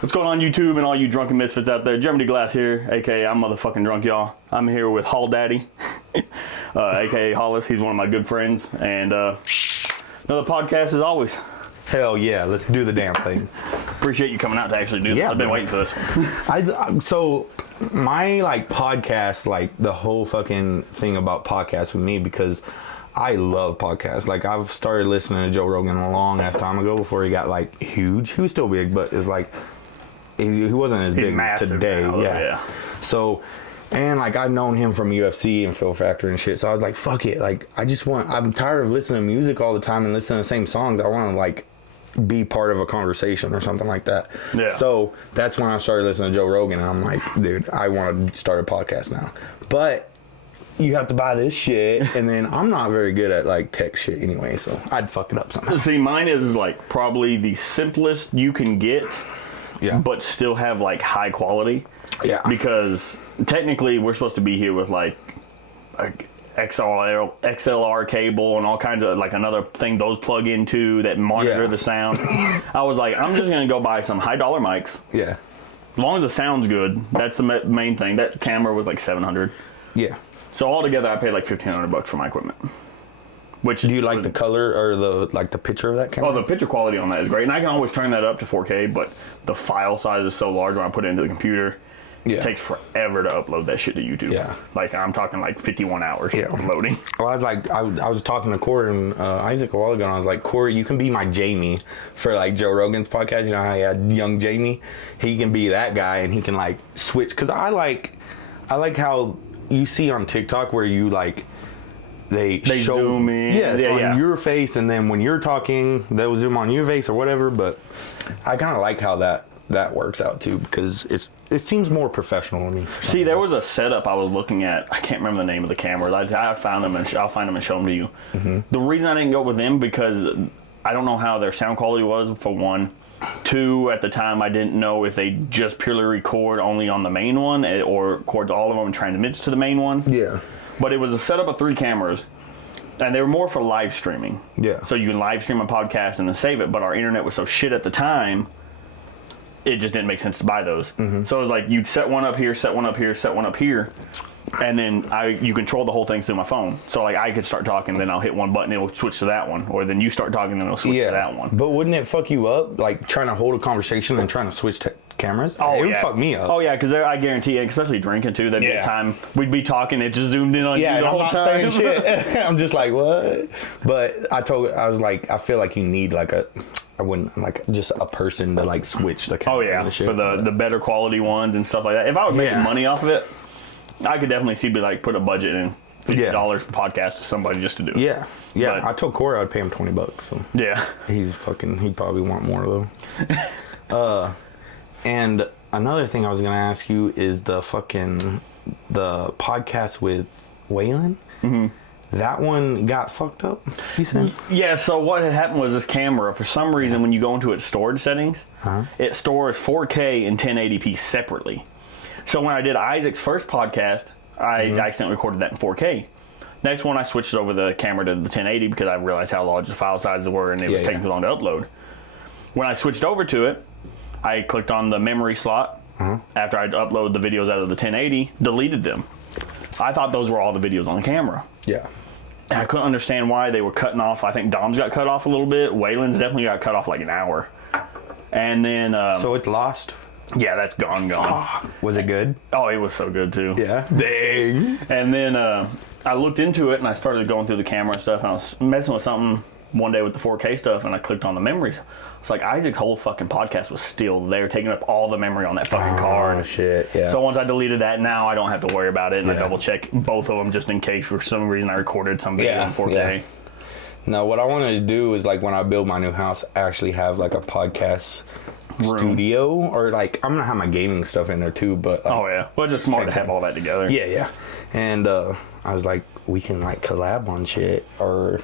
What's going on, YouTube and all you drunken misfits out there? Jeremy Glass here, aka I'm motherfucking drunk, y'all. I'm here with Holldaddy, aka Hollis. He's one of my good friends, and another podcast as always. Hell yeah, let's do the damn thing. Appreciate you coming out to actually do this. I've been waiting for this one. So my podcast, the whole fucking thing about podcasts with me, because I love podcasts. I've started listening to Joe Rogan a long ass time ago before he got huge. He was still big, but it's he wasn't as big as today. Now, yeah. So, and I've known him from UFC and Phil Factor and shit. So I was like, fuck it. I'm tired of listening to music all the time and listening to the same songs. I want to be part of a conversation or something like that. Yeah. So that's when I started listening to Joe Rogan, and I'm like, dude, I want to start a podcast now. But you have to buy this shit, and then I'm not very good at tech shit anyway, so I'd fuck it up somehow. See, mine is probably the simplest you can get, but still have high quality. Yeah. Because technically we're supposed to be here with XLR cable and all kinds of another thing those plug into that monitor the sound. I was like, I'm just gonna go buy some $high mics. Yeah. As long as the sound's good, that's the main thing. That camera was $700. Yeah. So altogether, I paid $1,500 for my equipment. Which do you like the color or the picture of that camera? Oh, the picture quality on that is great, and I can always turn that up to 4K. But the file size is so large when I put it into the computer. It takes forever to upload that shit to YouTube. Yeah. I'm talking 51 hours loading. Well, I was talking to Corey and Isaac a while ago, and I was like, Corey, you can be my Jamie for Joe Rogan's podcast. You know how he had young Jamie? He can be that guy, and he can switch. Because I like how you see on TikTok where you they show, zoom in. On your face, and then when you're talking, they'll zoom on your face or whatever. But I kind of like how that works out too, because it seems more professional to me. See, there was a setup I was looking at. I can't remember the name of the cameras. I found them, and I'll find them and show them to you. Mm-hmm. The reason I didn't go with them, because I don't know how their sound quality was, for one. Two, at the time, I didn't know if they just purely record only on the main one or record all of them and transmits to the main one. Yeah. But it was a setup of 3 cameras, and they were more for live streaming. Yeah. So you can live stream a podcast and then save it, but our internet was so shit at the time, it just didn't make sense to buy those. Mm-hmm. So it was you'd set one up here, set one up here, set one up here, and then you control the whole thing through my phone. So I could start talking, then I'll hit one button, it'll switch to that one, or then you start talking, then it'll switch to that one. But wouldn't it fuck you up, trying to hold a conversation and trying to switch cameras? Oh, it would fuck me up. Oh yeah, because I guarantee, especially drinking too, there'd be a time we'd be talking, it just zoomed in on you the whole time. I'm not saying shit. I'm just what? But I was I feel you need I wouldn't just a person to switch the camera. Oh yeah, for the better quality ones and stuff like that. If I was making money off of it, I could definitely see put a budget in $50 per podcast to somebody just to do it. Yeah, yeah. But I told Corey I'd pay him $20. So yeah, he'd probably want more though. And another thing I was gonna ask you is the podcast with Waylon. Mm-hmm. That one got fucked up, you said? Yeah, so what had happened was this camera, for some reason, when you go into its storage settings, it stores 4K and 1080p separately. So when I did Isaac's first podcast, I accidentally recorded that in 4K. Next one, I switched over the camera to the 1080 because I realized how large the file sizes were, and it was taking too long to upload. When I switched over to it, I clicked on the memory slot. After I'd uploaded the videos out of the 1080, deleted them. I thought those were all the videos on the camera. Yeah. And I couldn't understand why they were cutting off. I think Dom's got cut off a little bit. Waylon's definitely got cut off an hour. And then... so it's lost? Yeah, that's gone. Was it good? Oh, it was so good, too. Yeah? Dang. And then I looked into it, and I started going through the camera and stuff, and I was messing with something one day with the 4K stuff, and I clicked on the memories. It's Isaac's whole fucking podcast was still there, taking up all the memory on that fucking card. Oh, shit, yeah. So once I deleted that, now I don't have to worry about it, and I double check both of them just in case for some reason I recorded some video in 4K. Yeah. Now, what I wanted to do is, when I build my new house, actually have, a podcast studio, or, I'm going to have my gaming stuff in there, too, but... oh, yeah. Well, it's just smart to have all that together. Yeah, yeah. And I was we can, collab on shit, or...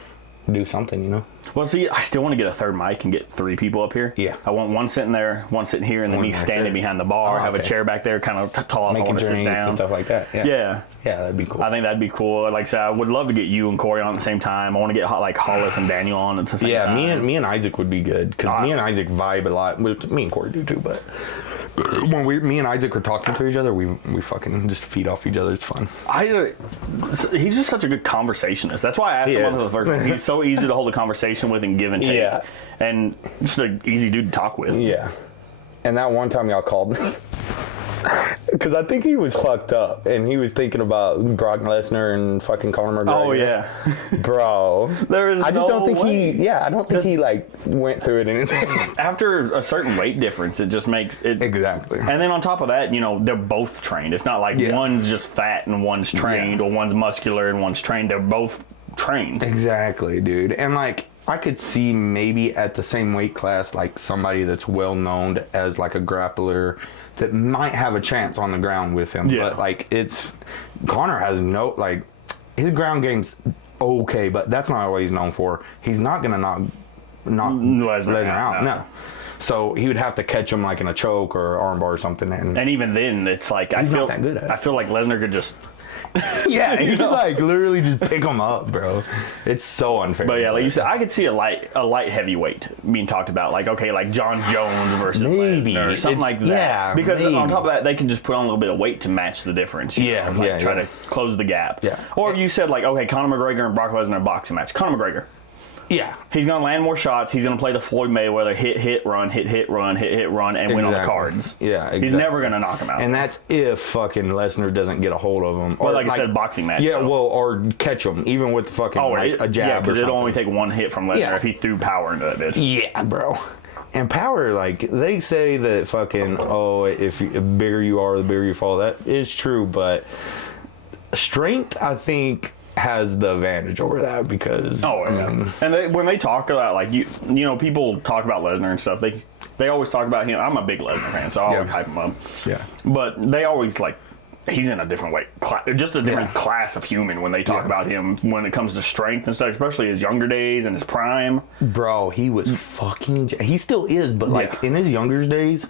do something, you know? Well, see, I still want to get a third mic and get 3 people up here. Yeah. I want one sitting there, one sitting here, and then One me right standing there. behind the bar, have a chair back there, kind of tall if I Making want to sit drinks down. and stuff like that. Yeah. Yeah. Yeah, that'd be cool. I think that'd be cool. Like I said, I would love to get you and Corey on at the same time. I want to get like Hollis and Daniel on at the same time. Yeah, me and Isaac would be good because me and Isaac vibe a lot. Me and Corey do too, but when me and Isaac are talking to each other, we fucking just feed off each other. It's fun. He's just such a good conversationist. That's why I asked him on the first one. He's so easy to hold a conversation with and give and take. Yeah. And just an easy dude to talk with. Yeah. And that one time y'all called me. Because I think he was fucked up and he was thinking about Brock Lesnar and fucking Conor McGregor. Oh, yeah. Bro. I just don't think I don't think he like went through it in his head. After a certain weight difference, it just makes it. Exactly. And then on top of that, you know, they're both trained. It's not like one's just fat and one's trained or one's muscular and one's trained. They're both trained. Exactly, dude. And like, I could see maybe at the same weight class, like somebody that's well known as like a grappler that might have a chance on the ground with him. Yeah. But like, Conor has his ground game's okay, but that's not what he's known for. He's not going to knock Lesnar out. No. So he would have to catch him like in a choke or armbar or something. And even then, it's like, I feel like Lesnar could just. Yeah, you could like literally just pick them up, bro. It's so unfair. But yeah, like you said, I could see a light heavyweight being talked about. Like, okay, like John Jones versus Lesnar or something like that. Yeah, because on top of that, they can just put on a little bit of weight to match the difference. Yeah, know? Like, try to close the gap. Yeah. Or if you said like, okay, Conor McGregor and Brock Lesnar boxing match. Conor McGregor. Yeah. He's going to land more shots. He's going to play the Floyd Mayweather hit, run, and win on the cards. Yeah, exactly. He's never going to knock him out. And that's if fucking Lesnar doesn't get a hold of him. Or like I said, boxing match. Yeah, or catch him, even with fucking a jab. Yeah, because it'll only take one hit from Lesnar if he threw power into that bitch. Yeah, bro. And power, like, they say that fucking, if the bigger you are, the bigger you fall. That is true, but strength, I think, has the advantage over that because and when they talk about like you know people talk about Lesnar and stuff, they always talk about him. I'm a big Lesnar fan, so I always hype him up. Yeah, but they always like he's in a different way, just a different class of human when they talk about him when it comes to strength and stuff, especially his younger days and his prime. Bro, he was fucking. He still is, but like in his younger days,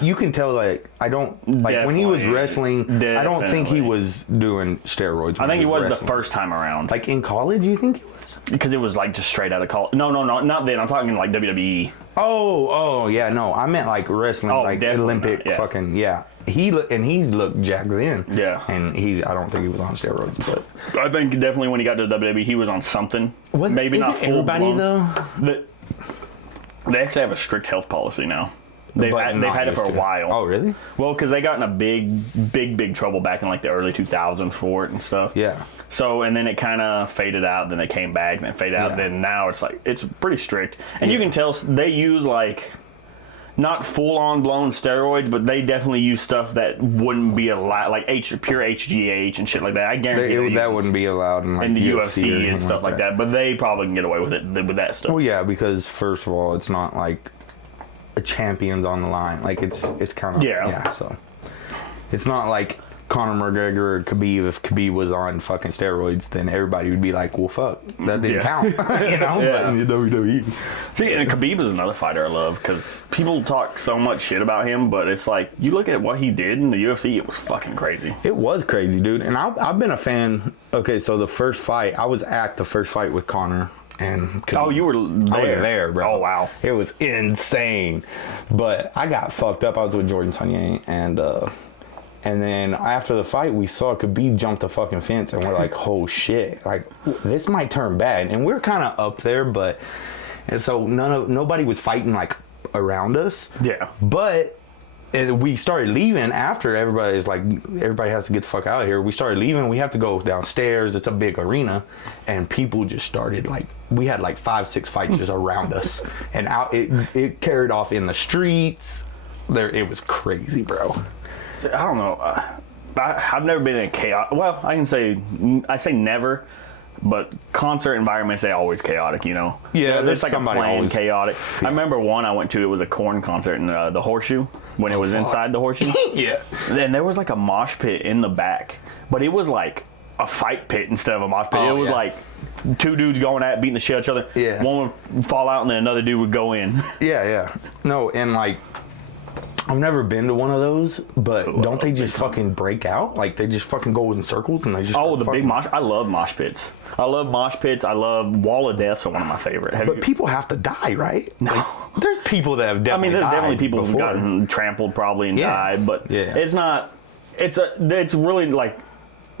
you can tell. Like I don't like when he was wrestling. I don't think he was doing steroids. I think he was wrestling the first time around. Like in college, you think he was? Because it was like just straight out of college. No, not then. I'm talking like WWE. Oh yeah, no, I meant like wrestling, like Olympic fucking he's looked jacked then. Yeah. And I don't think he was on steroids, but I think definitely when he got to WWE, he was on something. Maybe not full everybody blown. They actually have a strict health policy now. They've had it for a while. Oh, really? Well, because they got in a big trouble back in like the early 2000s for it and stuff. Yeah. So, and then it kind of faded out, then they came back, then it faded out, then now it's like, it's pretty strict. And you can tell they use like, not full-on blown steroids, but they definitely use stuff that wouldn't be allowed, like pure HGH and shit like that. I guarantee that wouldn't be allowed in the UFC and stuff like that. But they probably can get away with it with that stuff. Well, yeah, because first of all, it's not like a champion's on the line. Like it's kind of so it's not like Conor McGregor or Khabib. If Khabib was on fucking steroids, then everybody would be like, well, fuck, that didn't count. You know? Yeah. But WWE. See, and Khabib is another fighter I love because people talk so much shit about him, but it's like, you look at what he did in the UFC, it was fucking crazy. It was crazy, dude. And I've been a fan. Okay, so the first fight, I was at the first fight with Conor. And you were there. I was there, bro. Oh, wow. It was insane. But I got fucked up. I was with Jordan Sanye, and then after the fight, we saw Khabib jump the fucking fence, and we're like, oh shit, like this might turn bad. And we're kind of up there, and so nobody was fighting like around us. Yeah. But we started leaving after everybody has to get the fuck out of here. We started leaving. We have to go downstairs. It's a big arena, and people just started like, we had like 5-6 fights just around us, and out it carried off in the streets. It was crazy, bro. I don't know. I've never been in a chaos. Well, I say never, but concert environments, they always chaotic, you know? Yeah, there's like a plane chaotic. Yeah. I remember one I went to, it was a Korn concert in the Horseshoe, when it was inside the Horseshoe. Yeah. And there was like a mosh pit in the back, but it was like a fight pit instead of a mosh pit. Oh, it was like two dudes going at it, beating the shit out of each other. Yeah. One would fall out and then another dude would go in. Yeah. No, and like, I've never been to one of those, but don't they just fucking break out? Like, they just fucking go in circles and they just... Oh, the big mosh... I love mosh pits. I love mosh pits. I love Wall of Deaths are one of my favorite. But people have to die, right? No. Like, there's people that have definitely there's died definitely people who've before. gotten trampled probably and died, but it's not... It's really like...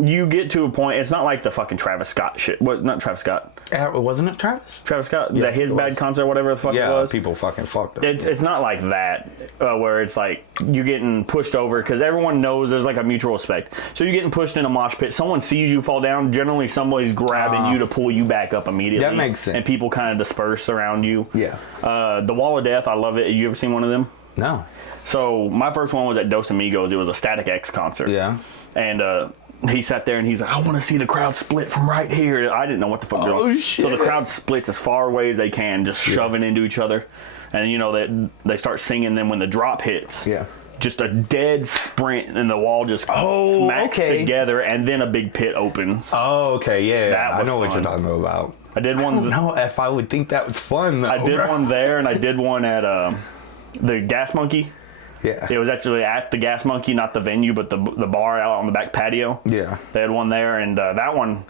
You get to a point... It's not like the fucking Travis Scott shit. What? Not Travis Scott. Wasn't it Travis? Travis Scott? Yeah, His Bad Concert, whatever the fuck it was? Yeah, people fucking fucked up. It's not like that, where it's like you're getting pushed over, because everyone knows there's like a mutual respect. So you're getting pushed in a mosh pit. Someone sees you fall down. Generally, somebody's grabbing you to pull you back up immediately. That makes sense. And people kind of disperse around you. Yeah. The Wall of Death, I love it. You ever seen one of them? No. So my first one was at Dos Amigos. It was a Static X concert. Yeah. And he sat there and he's like, I want to see the crowd split from right here. I didn't know what the fuck. Shit. So the crowd splits as far away as they can, just shoving into each other. And you know they start singing. Then when the drop hits, just a dead sprint, and the wall just smacks together, and then a big pit opens. Oh, okay, yeah. I know fun. what you're talking about. I did one. I don't know if I would think that was fun, though. I did one there, and I did one at the Gas Monkey. Yeah. It was actually at the Gas Monkey, not the venue, but the bar out on the back patio. Yeah. They had one there, and that one,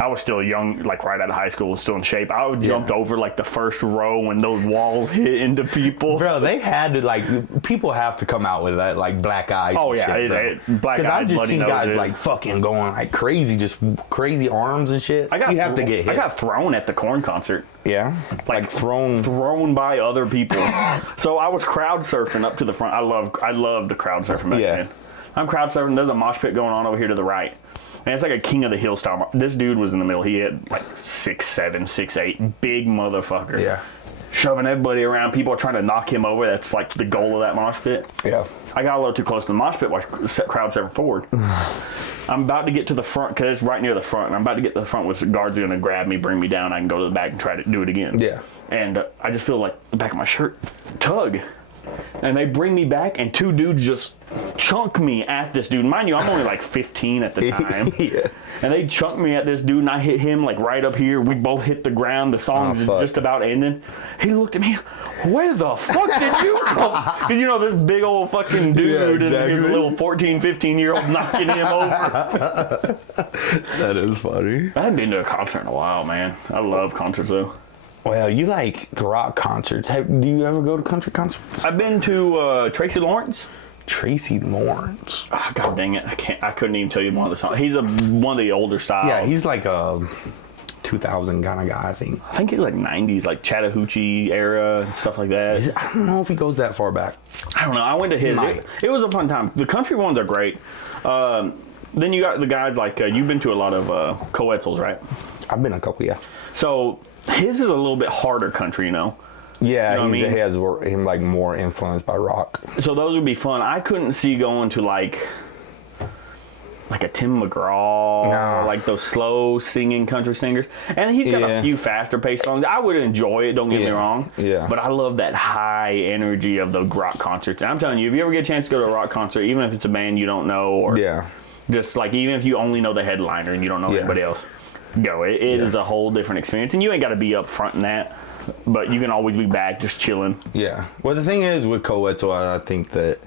I was still young, like right out of high school, still in shape. I jumped over like the first row when those walls hit into people. Bro, they had to, like, people have to come out with that, like, black eyes. Oh, and yeah. shit, Black eyes, because I've just bloody seen noses. guys, like, fucking going, like, crazy, just crazy arms and shit. You have to get hit. I got thrown at the Korn concert. Yeah? Like Thrown by other people. So I was crowd surfing up to the front. I love the crowd surfing back then. I'm crowd surfing. There's a mosh pit going on over here to the right. And it's like a King of the Hill style. This dude was in the middle. He had like 6'7", 6'8", big motherfucker. Yeah. Shoving everybody around. People are trying to knock him over. That's like the goal of that mosh pit. Yeah. I got a little too close to the mosh pit while crowd surfing forward. I'm about to get to the front, because it's right near the front. And I'm about to get to the front with the guards are going to grab me, bring me down. I can go to the back and try to do it again. Yeah. And I just feel like the back of my shirt tug. And they bring me back, and two dudes just chunk me at this dude. Mind you, I'm only like 15 at the time. Yeah. And they chunk me at this dude, and I hit him like right up here. We both hit the ground. The song's just about ending. He looked at me, where the fuck did you come? Because you know, this big old fucking dude, and here's a little 14, 15-year-old knocking him over. That is funny. I haven't been to a concert in a while, man. I love concerts, though. Well, you like rock concerts. Do you ever go to country concerts? I've been to Tracy Lawrence. Tracy Lawrence. Oh, God dang it. I couldn't even tell you one of the songs. He's one of the older styles. Yeah, he's like a 2000 kind of guy, I think. I think he's like 90s, like Chattahoochee era and stuff like that. I don't know if he goes that far back. I don't know. I went to his. It was a fun time. The country ones are great. Then you got the guys like, you've been to a lot of Coetzels, right? I've been a couple, yeah. So his is a little bit harder country, you know? Yeah, you know he has him like more influenced by rock. So those would be fun. I couldn't see going to like a Tim McGraw, or like those slow singing country singers. And he's got a few faster paced songs. I would enjoy it, don't get me wrong. Yeah. But I love that high energy of the rock concerts. And I'm telling you, if you ever get a chance to go to a rock concert, even if it's a band you don't know, or just like even if you only know the headliner and you don't know anybody else, go. It is a whole different experience. And you ain't got to be up front in that. But you can always be back just chilling. Yeah. Well, the thing is with Coetzel, I think that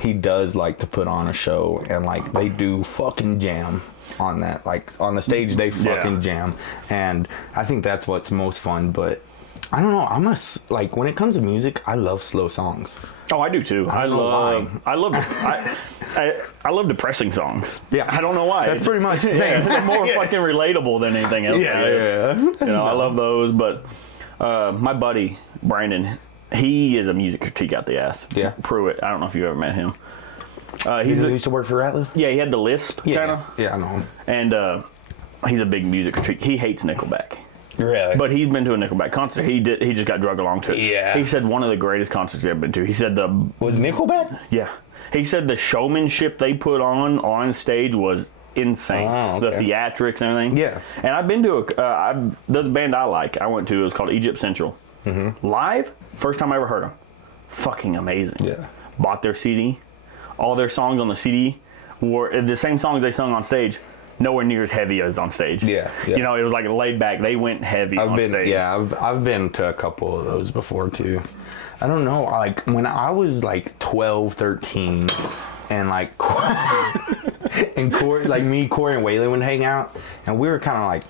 he does like to put on a show, and like they do fucking jam on that. Like on the stage, they fucking jam, and I think that's what's most fun. But I don't know. Like when it comes to music, I love slow songs. Oh, I do too. I love depressing songs. Yeah, I don't know why. That's pretty much the same. They're more fucking relatable than anything else. You know, I love those, but. My buddy Brandon, he is a music critique out the ass. Yeah, Pruitt. I don't know if you ever met him. He used to work for Ratliff. Yeah, he had the lisp kind of. Yeah, I know him. And he's a big music critique. He hates Nickelback. Really? But he's been to a Nickelback concert. He just got drugged along to it. Yeah. He said one of the greatest concerts he's ever been to. He said was Nickelback? Yeah. He said the showmanship they put on stage was insane. Oh, okay. The theatrics and everything. Yeah. And I've been to there's a band I like. I went to. It was called Egypt Central. Mm-hmm. Live, first time I ever heard them. Fucking amazing. Yeah. Bought their CD. All their songs on the CD were the same songs they sung on stage. nowhere near as heavy as on stage. Yeah. You know, it was like laid back. They went heavy on stage. Yeah, I've been to a couple of those before too. I don't know, like when I was like 12, 13, and like and Corey, like me, Corey, and Waylon would hang out, and we were kind of like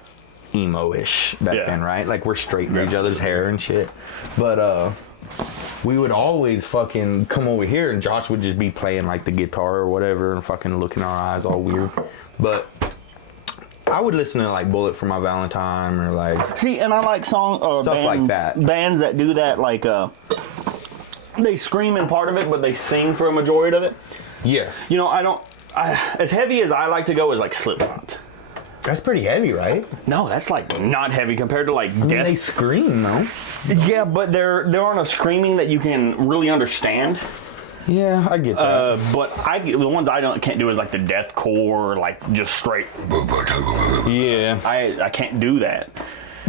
emo-ish back then, right? Like we're straightening each other's hair and shit, but we would always fucking come over here, and Josh would just be playing like the guitar or whatever, and fucking looking in our eyes all weird, but I would listen to like Bullet for My Valentine or like and I like stuff bands, like that. Bands that do that, like they scream in part of it, but they sing for a majority of it. Yeah. You know, as heavy as I like to go is like Slipknot. That's pretty heavy, right? No, that's like not heavy compared to like death. They scream though. Yeah, but there aren't a screaming that you can really understand. Yeah, I get that. But the ones I can't do is like the deathcore, like just straight. Yeah. I can't do that.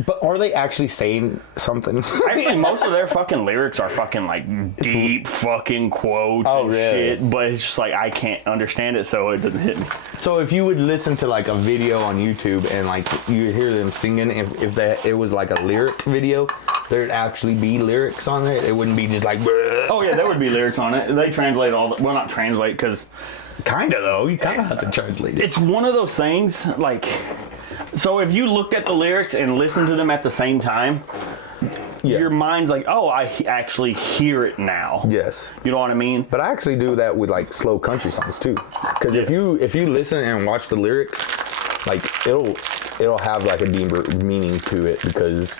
But are they actually saying something? Actually, most of their fucking lyrics are fucking like deep fucking quotes and really? shit. But it's just like I can't understand it, so it doesn't hit me. So if you would listen to like a video on YouTube and like you hear them singing, if it was like a lyric video, there'd actually be lyrics on it. It wouldn't be just like. Bruh. Oh yeah, there would be lyrics on it. They translate well, not translate because. Kinda though. You kinda have to translate it. It's one of those things like. So if you looked at the lyrics and listened to them at the same time, your mind's like, oh, I actually hear it now. Yes. You know what I mean? But I actually do that with like slow country songs too. Because if you listen and watch the lyrics, like it'll have like a deeper meaning to it. Because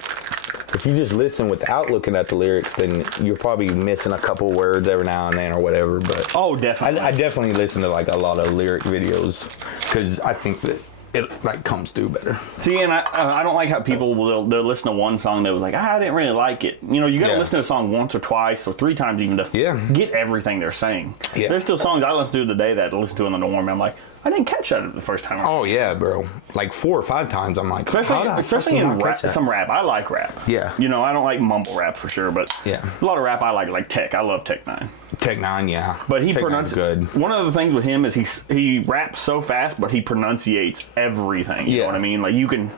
if you just listen without looking at the lyrics, then you're probably missing a couple words every now and then or whatever. But definitely. I definitely listen to like a lot of lyric videos because I think that it like comes through better. See, and I don't like how people they'll listen to one song that was like, I didn't really like it. You know, you got to listen to a song once or twice or three times even to get everything they're saying. Yeah. There's still songs I listen to today that I listen to in the norm. I'm like, I didn't catch that the first time. Oh yeah, bro. Like 4 or 5 times. I'm like, especially in rap, some rap. I like rap. Yeah. You know, I don't like mumble rap for sure, but a lot of rap I like Tech. I love Tech 9. Tech 9, yeah. But he pronounces good. One of the things with him is he raps so fast, but he pronunciates everything. You know what I mean? Like you can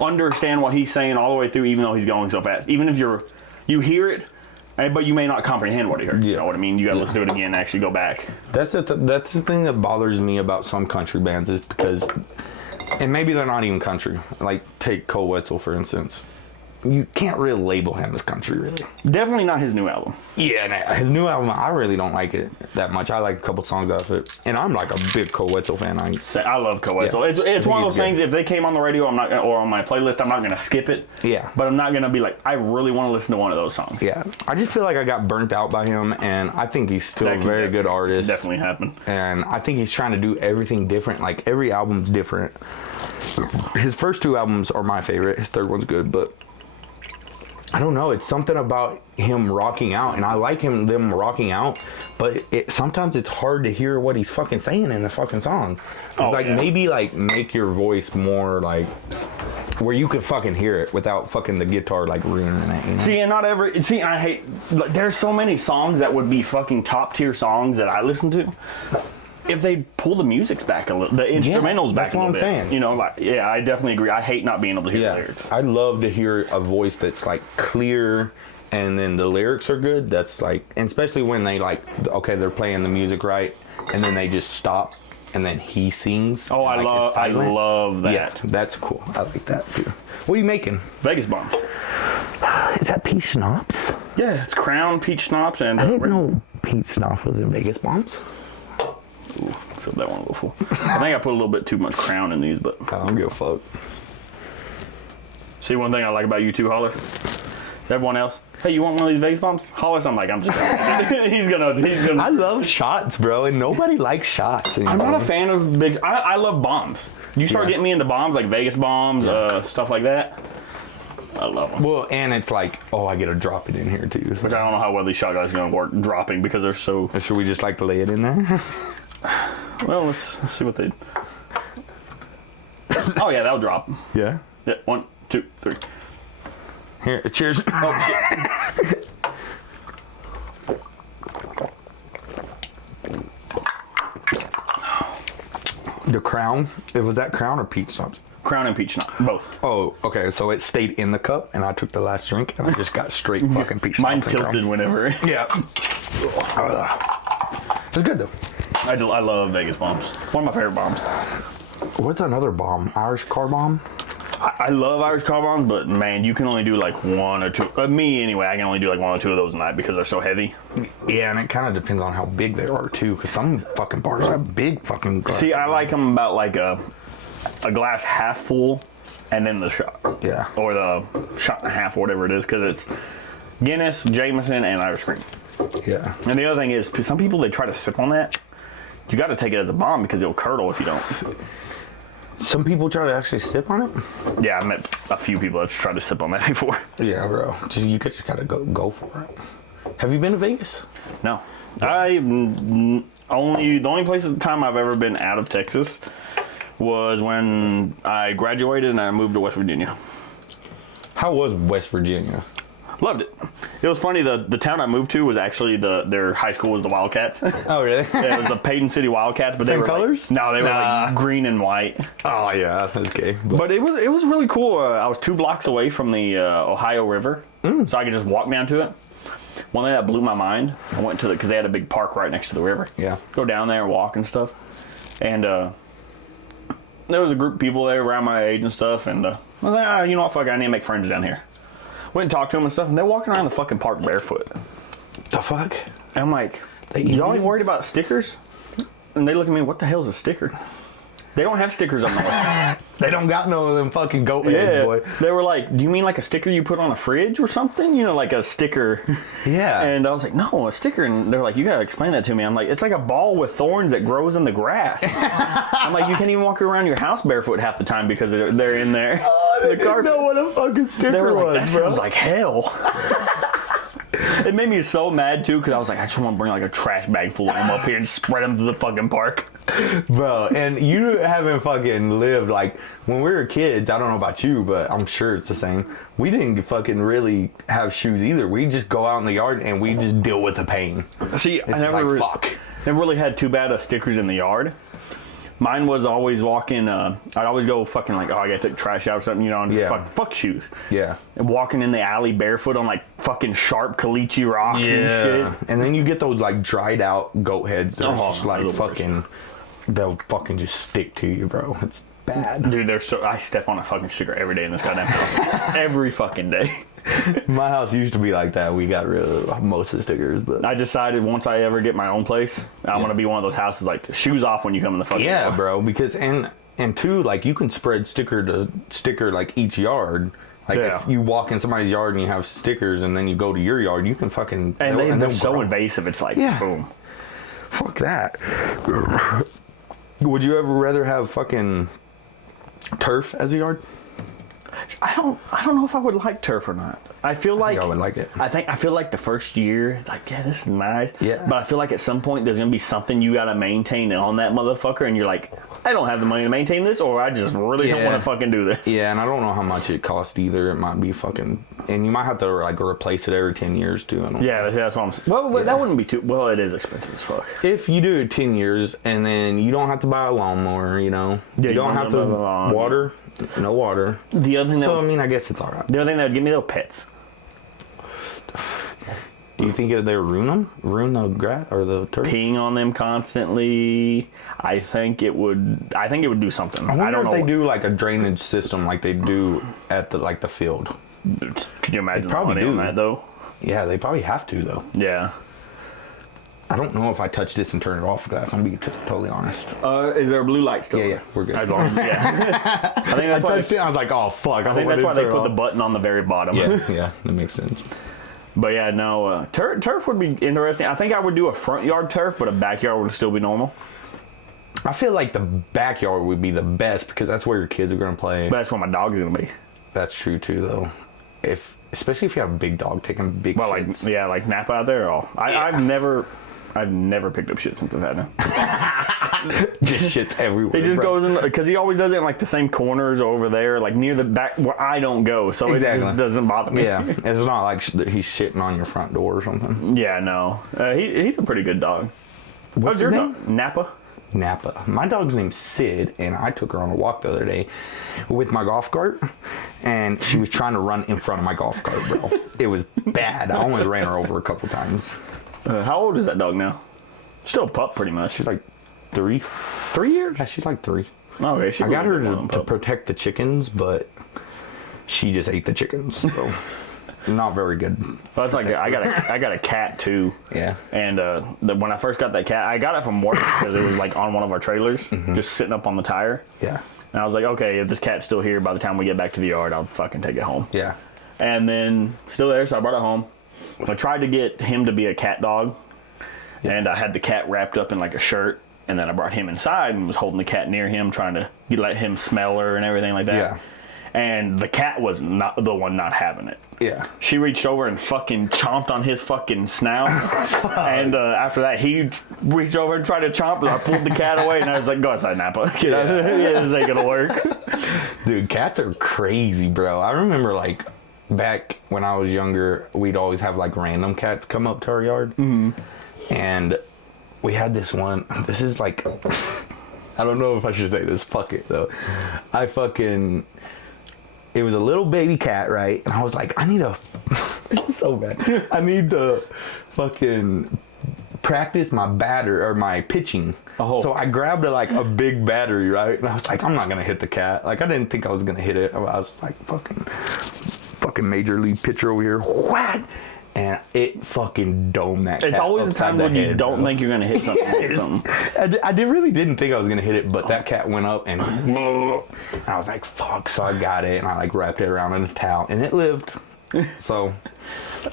understand what he's saying all the way through, even though he's going so fast. Even if you hear it, but you may not comprehend what he heard. You know what I mean? You got to listen to it again and actually go back. That's the thing that bothers me about some country bands is because, and maybe they're not even country. Like take Cole Wetzel for instance. You can't really label him as country, really. Definitely not his new album. Yeah, his new album, I really don't like it that much. I like a couple songs off it, and I'm like a big Cole Wetzel fan. I love Cole Wetzel. Yeah. It's one of those things. If they came on the radio, I'm not gonna, or on my playlist, I'm not gonna skip it. Yeah. But I'm not gonna be like, I really want to listen to one of those songs. Yeah. I just feel like I got burnt out by him, and I think he's still a very good artist. Definitely happened. And I think he's trying to do everything different. Like every album's different. His first 2 albums are my favorite. His third one's good, but. I don't know. It's something about him rocking out, and I like them rocking out. But sometimes it's hard to hear what he's fucking saying in the fucking song. It's maybe like make your voice more like where you can fucking hear it without fucking the guitar like ruining it. You know? See, and not every. See, I hate. Like, there's so many songs that would be fucking top tier songs that I listen to. If they pull the music's back a little, the instrumentals back a little bit. That's what I'm saying. You know, like, I definitely agree. I hate not being able to hear the lyrics. I love to hear a voice that's like clear and then the lyrics are good. That's like, and especially when they like, okay, they're playing the music right, and then they just stop and then he sings. Oh, I love that. Yeah, that's cool. I like that too. What are you making? Vegas bombs. Is that peach schnapps? Yeah, it's Crown peach schnapps and. I didn't know peach schnapps was in Vegas bombs. Ooh, I filled that one a little full. I think I put a little bit too much Crown in these, but I don't give a fuck. See, one thing I like about you too, Hollis. Everyone else, hey, you want one of these Vegas bombs? Hollis, I'm like, I'm just gonna. He's gonna. I love shots, bro, and nobody likes shots anymore. I'm not a fan of big. I love bombs. You start getting me into bombs like Vegas bombs, stuff like that. I love them. Well, and it's like, oh, I get to drop it in here too. So. Which I don't know how well these shot guys are gonna work dropping because they're so. Should we just like lay it in there? Well, let's see what they. Oh yeah, that'll drop. Yeah. Yeah. 1, 2, 3. Here, cheers. Oh shit. The Crown? Was that Crown or Peach Schnapps? Crown and peach schnapps, both. Oh, okay. So it stayed in the cup, and I took the last drink, and I just got straight fucking peach. Mine tilted whenever. Yeah. It's good though. I love Vegas bombs. One of my favorite bombs. What's another bomb? Irish car bomb? I love Irish car bombs, but man, you can only do like one or two. Me anyway, I can only do like one or two of those a night because they're so heavy. Yeah, and it kind of depends on how big they are too, because some fucking bars are big fucking. See, I like them about like a glass half full, and then the shot. Yeah. Or the shot and a half, or whatever it is, because it's Guinness, Jameson, and Irish cream. Yeah. And the other thing is, some people, they try to sip on that. You got to take it as a bomb because it'll curdle if you don't. Some people try to actually sip on it. Yeah, I met a few people that tried to sip on that before. Yeah, bro. You just gotta go for it. Have you been to Vegas? No, the only place at the time I've ever been out of Texas was when I graduated and I moved to West Virginia. How was West Virginia? Loved it. It was funny. The town I moved to was actually their high school was the Wildcats. Oh, really? Yeah, it was the Payton City Wildcats, but they Same were colors? Like, no, they were like green and white. Oh yeah, that's gay. But it was really cool. I was 2 blocks away from the Ohio River, so I could just walk down to it. One thing that blew my mind, I went to because they had a big park right next to the river. Yeah. Go down there and walk and stuff, and there was a group of people there around my age and stuff, and I was like, you know what, fuck, I need to make friends down here. Went and talked to them and stuff, and they're walking around the fucking park barefoot. The fuck? And I'm like, y'all ain't worried about stickers? And they look at me, what the hell's a sticker? They don't have stickers on the way. They don't got no of them fucking goat heads, boy. They were like, do you mean like a sticker you put on a fridge or something? You know, like a sticker. Yeah. And I was like, no, a sticker. And they're like, you gotta explain that to me. I'm like, it's like a ball with thorns that grows in the grass. I'm like, you can't even walk around your house barefoot half the time because they're in there. Oh, they didn't know what a fucking sticker they were like, was, that sounds like hell. It made me so mad too because I was like, I just want to bring like a trash bag full of them up here and spread them to the fucking park. Bro, and you haven't fucking lived, like, when we were kids, I don't know about you, but I'm sure it's the same. We didn't fucking really have shoes either. We just go out in the yard and we just deal with the pain. See, It's never really had too bad of stickers in the yard. Mine was always walking, I'd always go fucking like, oh, I gotta take the trash out or something, you know, and just fuck shoes. Yeah. And walking in the alley barefoot on like fucking sharp caliche rocks and shit. And then you get those like dried out goat heads that are just like fucking, worst. they'll fucking just stick to you, bro. It's bad. Dude, I step on a fucking sticker every day in this goddamn house. Every fucking day. My house used to be like that. We got rid of most of the stickers, but I decided once I ever get my own place, I'm gonna be one of those houses like shoes off when you come in the fucking door. bro, because and two, like, you can spread sticker to sticker like each yard. Like if you walk in somebody's yard and you have stickers and then you go to your yard, you can fucking and they're so invasive. It's like boom. Fuck that. Would you ever rather have fucking turf as a yard? I don't know if I would like turf or not. I feel like I would like it. I feel like the first year, like, yeah, this is nice. Yeah. But I feel like at some point there's gonna be something you gotta maintain on that motherfucker, and you're like, I don't have the money to maintain this, or I just really don't want to fucking do this. Yeah, and I don't know how much it costs either. It might be fucking, and you might have to like replace it every 10 years too. Yeah, that's what I'm saying. Well, that wouldn't be too. Well, it is expensive as fuck. If you do it 10 years, and then you don't have to buy a lawnmower, you know, you don't have to water. No water. The other thing so, I mean, I guess it's all right. The other thing that would give me, though, pets. Do you think they ruin the grass or the turf? Peeing on them constantly. I think it would do something. I don't know if they do like a drainage system like they do at the field. Could you imagine they probably the money on that, though? Yeah, they probably have to, though. Yeah. I don't know if I touch this and turn it off glass. I'm being totally honest. Is there a blue light still? Yeah, we're good. I think that's I touched it. I was like, oh fuck. I think that's why they put the button on the very bottom. Yeah, that makes sense. But yeah, no, turf would be interesting. I think I would do a front yard turf, but a backyard would still be normal. I feel like the backyard would be the best because that's where your kids are going to play. But that's where my dog's going to be. That's true too, though. Especially if you have a big dog taking big shits. Like Napa out there. I've never picked up shit since I've had him. Just shit's everywhere. He just goes in, because he always does it in like the same corners over there, like near the back where I don't go, so it just doesn't bother me. Yeah, it's not like he's shitting on your front door or something. Yeah, no. He's a pretty good dog. What's your name? Napa. Napa. My dog's name's Sid, and I took her on a walk the other day with my golf cart, and she was trying to run in front of my golf cart, bro. It was bad. I almost ran her over a couple times. How old is that dog now? Still a pup, pretty much. She's like 3. 3 years? Yeah, she's like 3. Oh, okay. I got her to protect the chickens, but she just ate the chickens, so not very good. That's like I got a cat too. Yeah. And when I first got that cat, I got it from work because it was like on one of our trailers, just sitting up on the tire. Yeah. And I was like, okay, if this cat's still here, by the time we get back to the yard, I'll fucking take it home. Yeah. And then still there, so I brought it home. I tried to get him to be a cat dog, and I had the cat wrapped up in like a shirt, and then I brought him inside and was holding the cat near him, trying to let him smell her and everything like that. Yeah. And the cat was not the one not having it. Yeah. She reached over and fucking chomped on his fucking snout. And after that, he reached over and tried to chomp, and I pulled the cat away, and I was like, go outside, Napa. Get out of here. This ain't gonna work. Dude, cats are crazy, bro. I remember, like, back when I was younger, we'd always have, like, random cats come up to our yard. Mm-hmm. And we had this one. This is, like, I don't know if I should say this. Fuck it, though. It was a little baby cat, right? And I was like, this is so bad. I need to fucking practice my my pitching. Oh. So I grabbed a big battery, right? And I was like, I'm not gonna hit the cat. Like, I didn't think I was gonna hit it. I was like, fucking major league pitcher over here. What? And it fucking domed that cat. It's always the time when you don't think you're going to hit something. Yes. I really didn't think I was going to hit it, but that cat went up and I was like, fuck. So I got it and I like wrapped it around in a towel and it lived. So,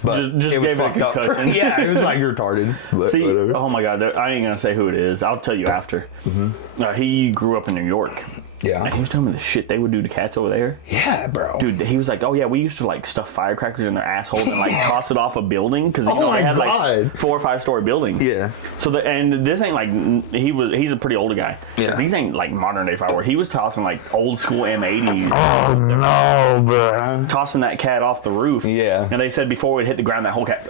but just it was gave it a fucked up. concussion. It was like retarded. But see, whatever. oh my God, I ain't going to say who it is. I'll tell you after. Mm-hmm. He grew up in New York. Yeah. And he was telling me the shit they would do to cats over there. Yeah, bro. Dude, he was like, oh yeah, we used to like stuff firecrackers in their assholes and like toss it off a building because they had like 4 or 5 story buildings. Yeah. So and this ain't like he's a pretty older guy. Yeah. These ain't like modern day fireworks. He was tossing like old school M80s. Oh no, bro. Tossing that cat off the roof. Yeah. And they said before we'd hit the ground, that whole cat.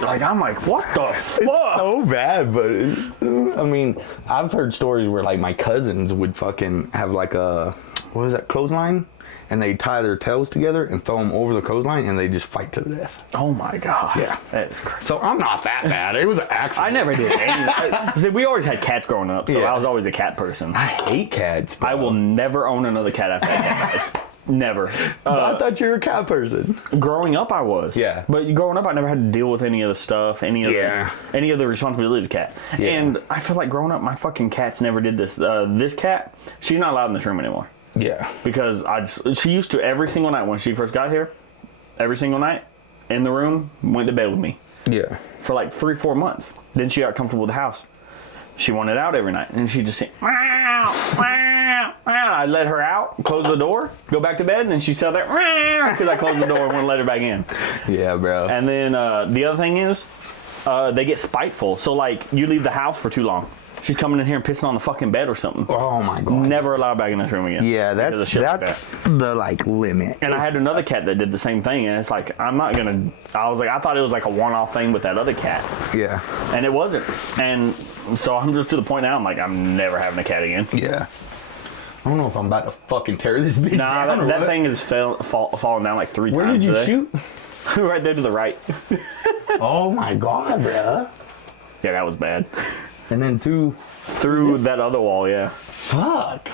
Like, I'm like, what the fuck? It's so bad, but I mean, I've heard stories where like my cousins would fucking have like clothesline, and they tie their tails together and throw them over the clothesline, and they just fight to the death. Oh my God. Yeah. That is crazy. So I'm not that bad. It was an accident. I never did anything. See, we always had cats growing up, so I was always a cat person. I hate cats, bro. I will never own another cat after that cat dies. Never. I thought you were a cat person. Growing up, I was. Yeah. But growing up, I never had to deal with any of the stuff, any of the responsibility of the cat. Yeah. And I feel like growing up, my fucking cats never did this. This cat, she's not allowed in this room anymore. Yeah. Because she used to every single night when she first got here, every single night in the room, went to bed with me. Yeah. For like 3-4 months. Then she got comfortable with the house. She wanted out every night, and she just said, meow, meow. I let her out, close the door, go back to bed, and then she sat there because I closed the door and wouldn't let her back in. Yeah, bro. And then the other thing is, they get spiteful. So like, you leave the house for too long, she's coming in here and pissing on the fucking bed or something. Oh my God. Never allowed back in this room again. Yeah, that's the like limit. And I had another cat that did the same thing, and it's like, I thought it was like a one-off thing with that other cat. Yeah. And it wasn't. And so I'm just to the point now, I'm never having a cat again. Yeah. I don't know if I'm about to fucking tear this bitch down. That thing has fallen down like 3 times. Where did you shoot? Right there to the right. Oh my God, bro. Yeah, that was bad. And then through that other wall, yeah. Fuck.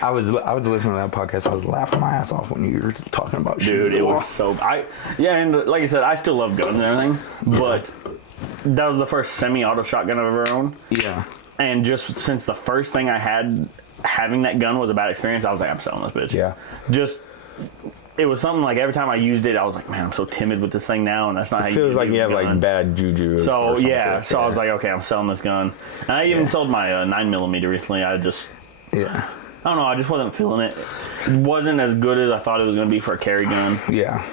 I was listening to that podcast. I was laughing my ass off when you were talking about shooting. Dude, it was so... and like I said, I still love guns and everything, but that was the first semi-auto shotgun I've ever owned. Yeah. And just since the first thing I had, having that gun was a bad experience, I was like, I'm selling this bitch. Yeah. It was something like every time I used it, I was like, man, I'm so timid with this thing now, and that's not how you use it. Feels like you have like bad juju. So yeah, I was like, okay, I'm selling this gun. And I even sold my 9mm recently. I don't know, I just wasn't feeling it. It wasn't as good as I thought it was going to be for a carry gun. Yeah.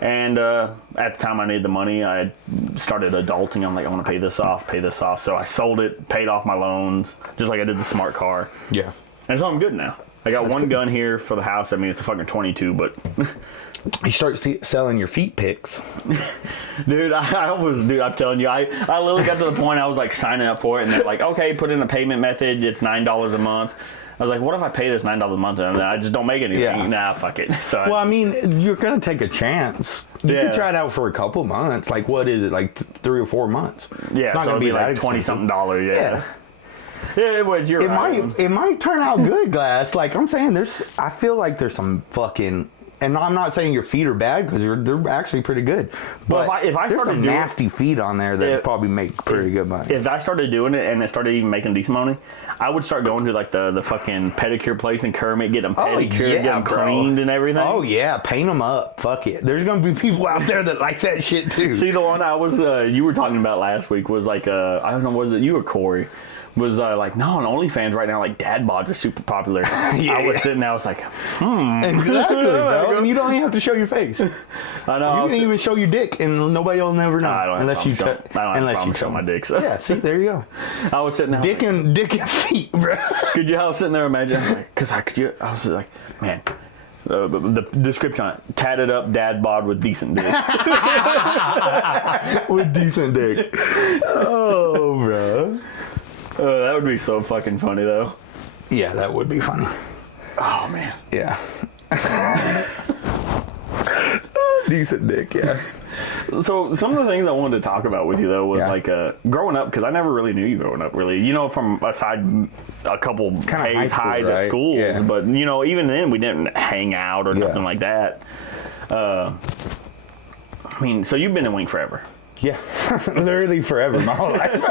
And at the time I needed the money, I started adulting. I'm like, I want to pay this off. So I sold it, paid off my loans, just like I did the smart car. Yeah. And so I'm good now. I got one gun here for the house. I mean, it's a fucking 22, but you start selling your feet pics. Dude, I'm telling you, I literally got to the point I was like signing up for it, and they're like, okay, put in a payment method. It's $9 a month. I was like, what if I pay this $9 a month and I just don't make anything? Yeah. Nah, fuck it. So well, I mean, you're gonna take a chance. You can try it out for a couple months. Like, what is it? Like 3 or 4 months? Yeah, it's not gonna be like $20-something. Yeah. Yeah, it would. You're right. It might turn out good, Glass. Like I'm saying, I feel like there's some fucking. And I'm not saying your feet are bad because they're actually pretty good. But if I there's some nasty feet on there that probably make pretty good money. If I started doing it and it started even making decent money, I would start going to like the fucking pedicure place in Kermit, get them pedicured, get them cleaned and everything. Oh yeah, paint them up. Fuck it. There's gonna be people out there that like that shit too. See, the one I was you were talking about last week was like I don't know, was it you or Corey? Was like, no, on OnlyFans right now, like dad bods are super popular. I was sitting there, I was like, Exactly, bro. And you don't even have to show your face. I know. You can even show your dick, and nobody will never know. I don't unless you show my dick. So. Yeah, see, there you go. I was sitting there. Dick and feet, bro. I was sitting there imagining, I was like, man. The description on it, tatted up dad bod with decent dick. With decent dick. Oh, bro. That would be so fucking funny, though. Yeah, that would be funny. Oh, man. Yeah. Decent dick, yeah. So, some of the things I wanted to talk about with you, though, was like growing up, because I never really knew you growing up, really. You know, from aside a couple highs at schools, but, you know, even then, we didn't hang out or nothing like that. I mean, so you've been in Wink forever. Yeah, literally forever, my whole life.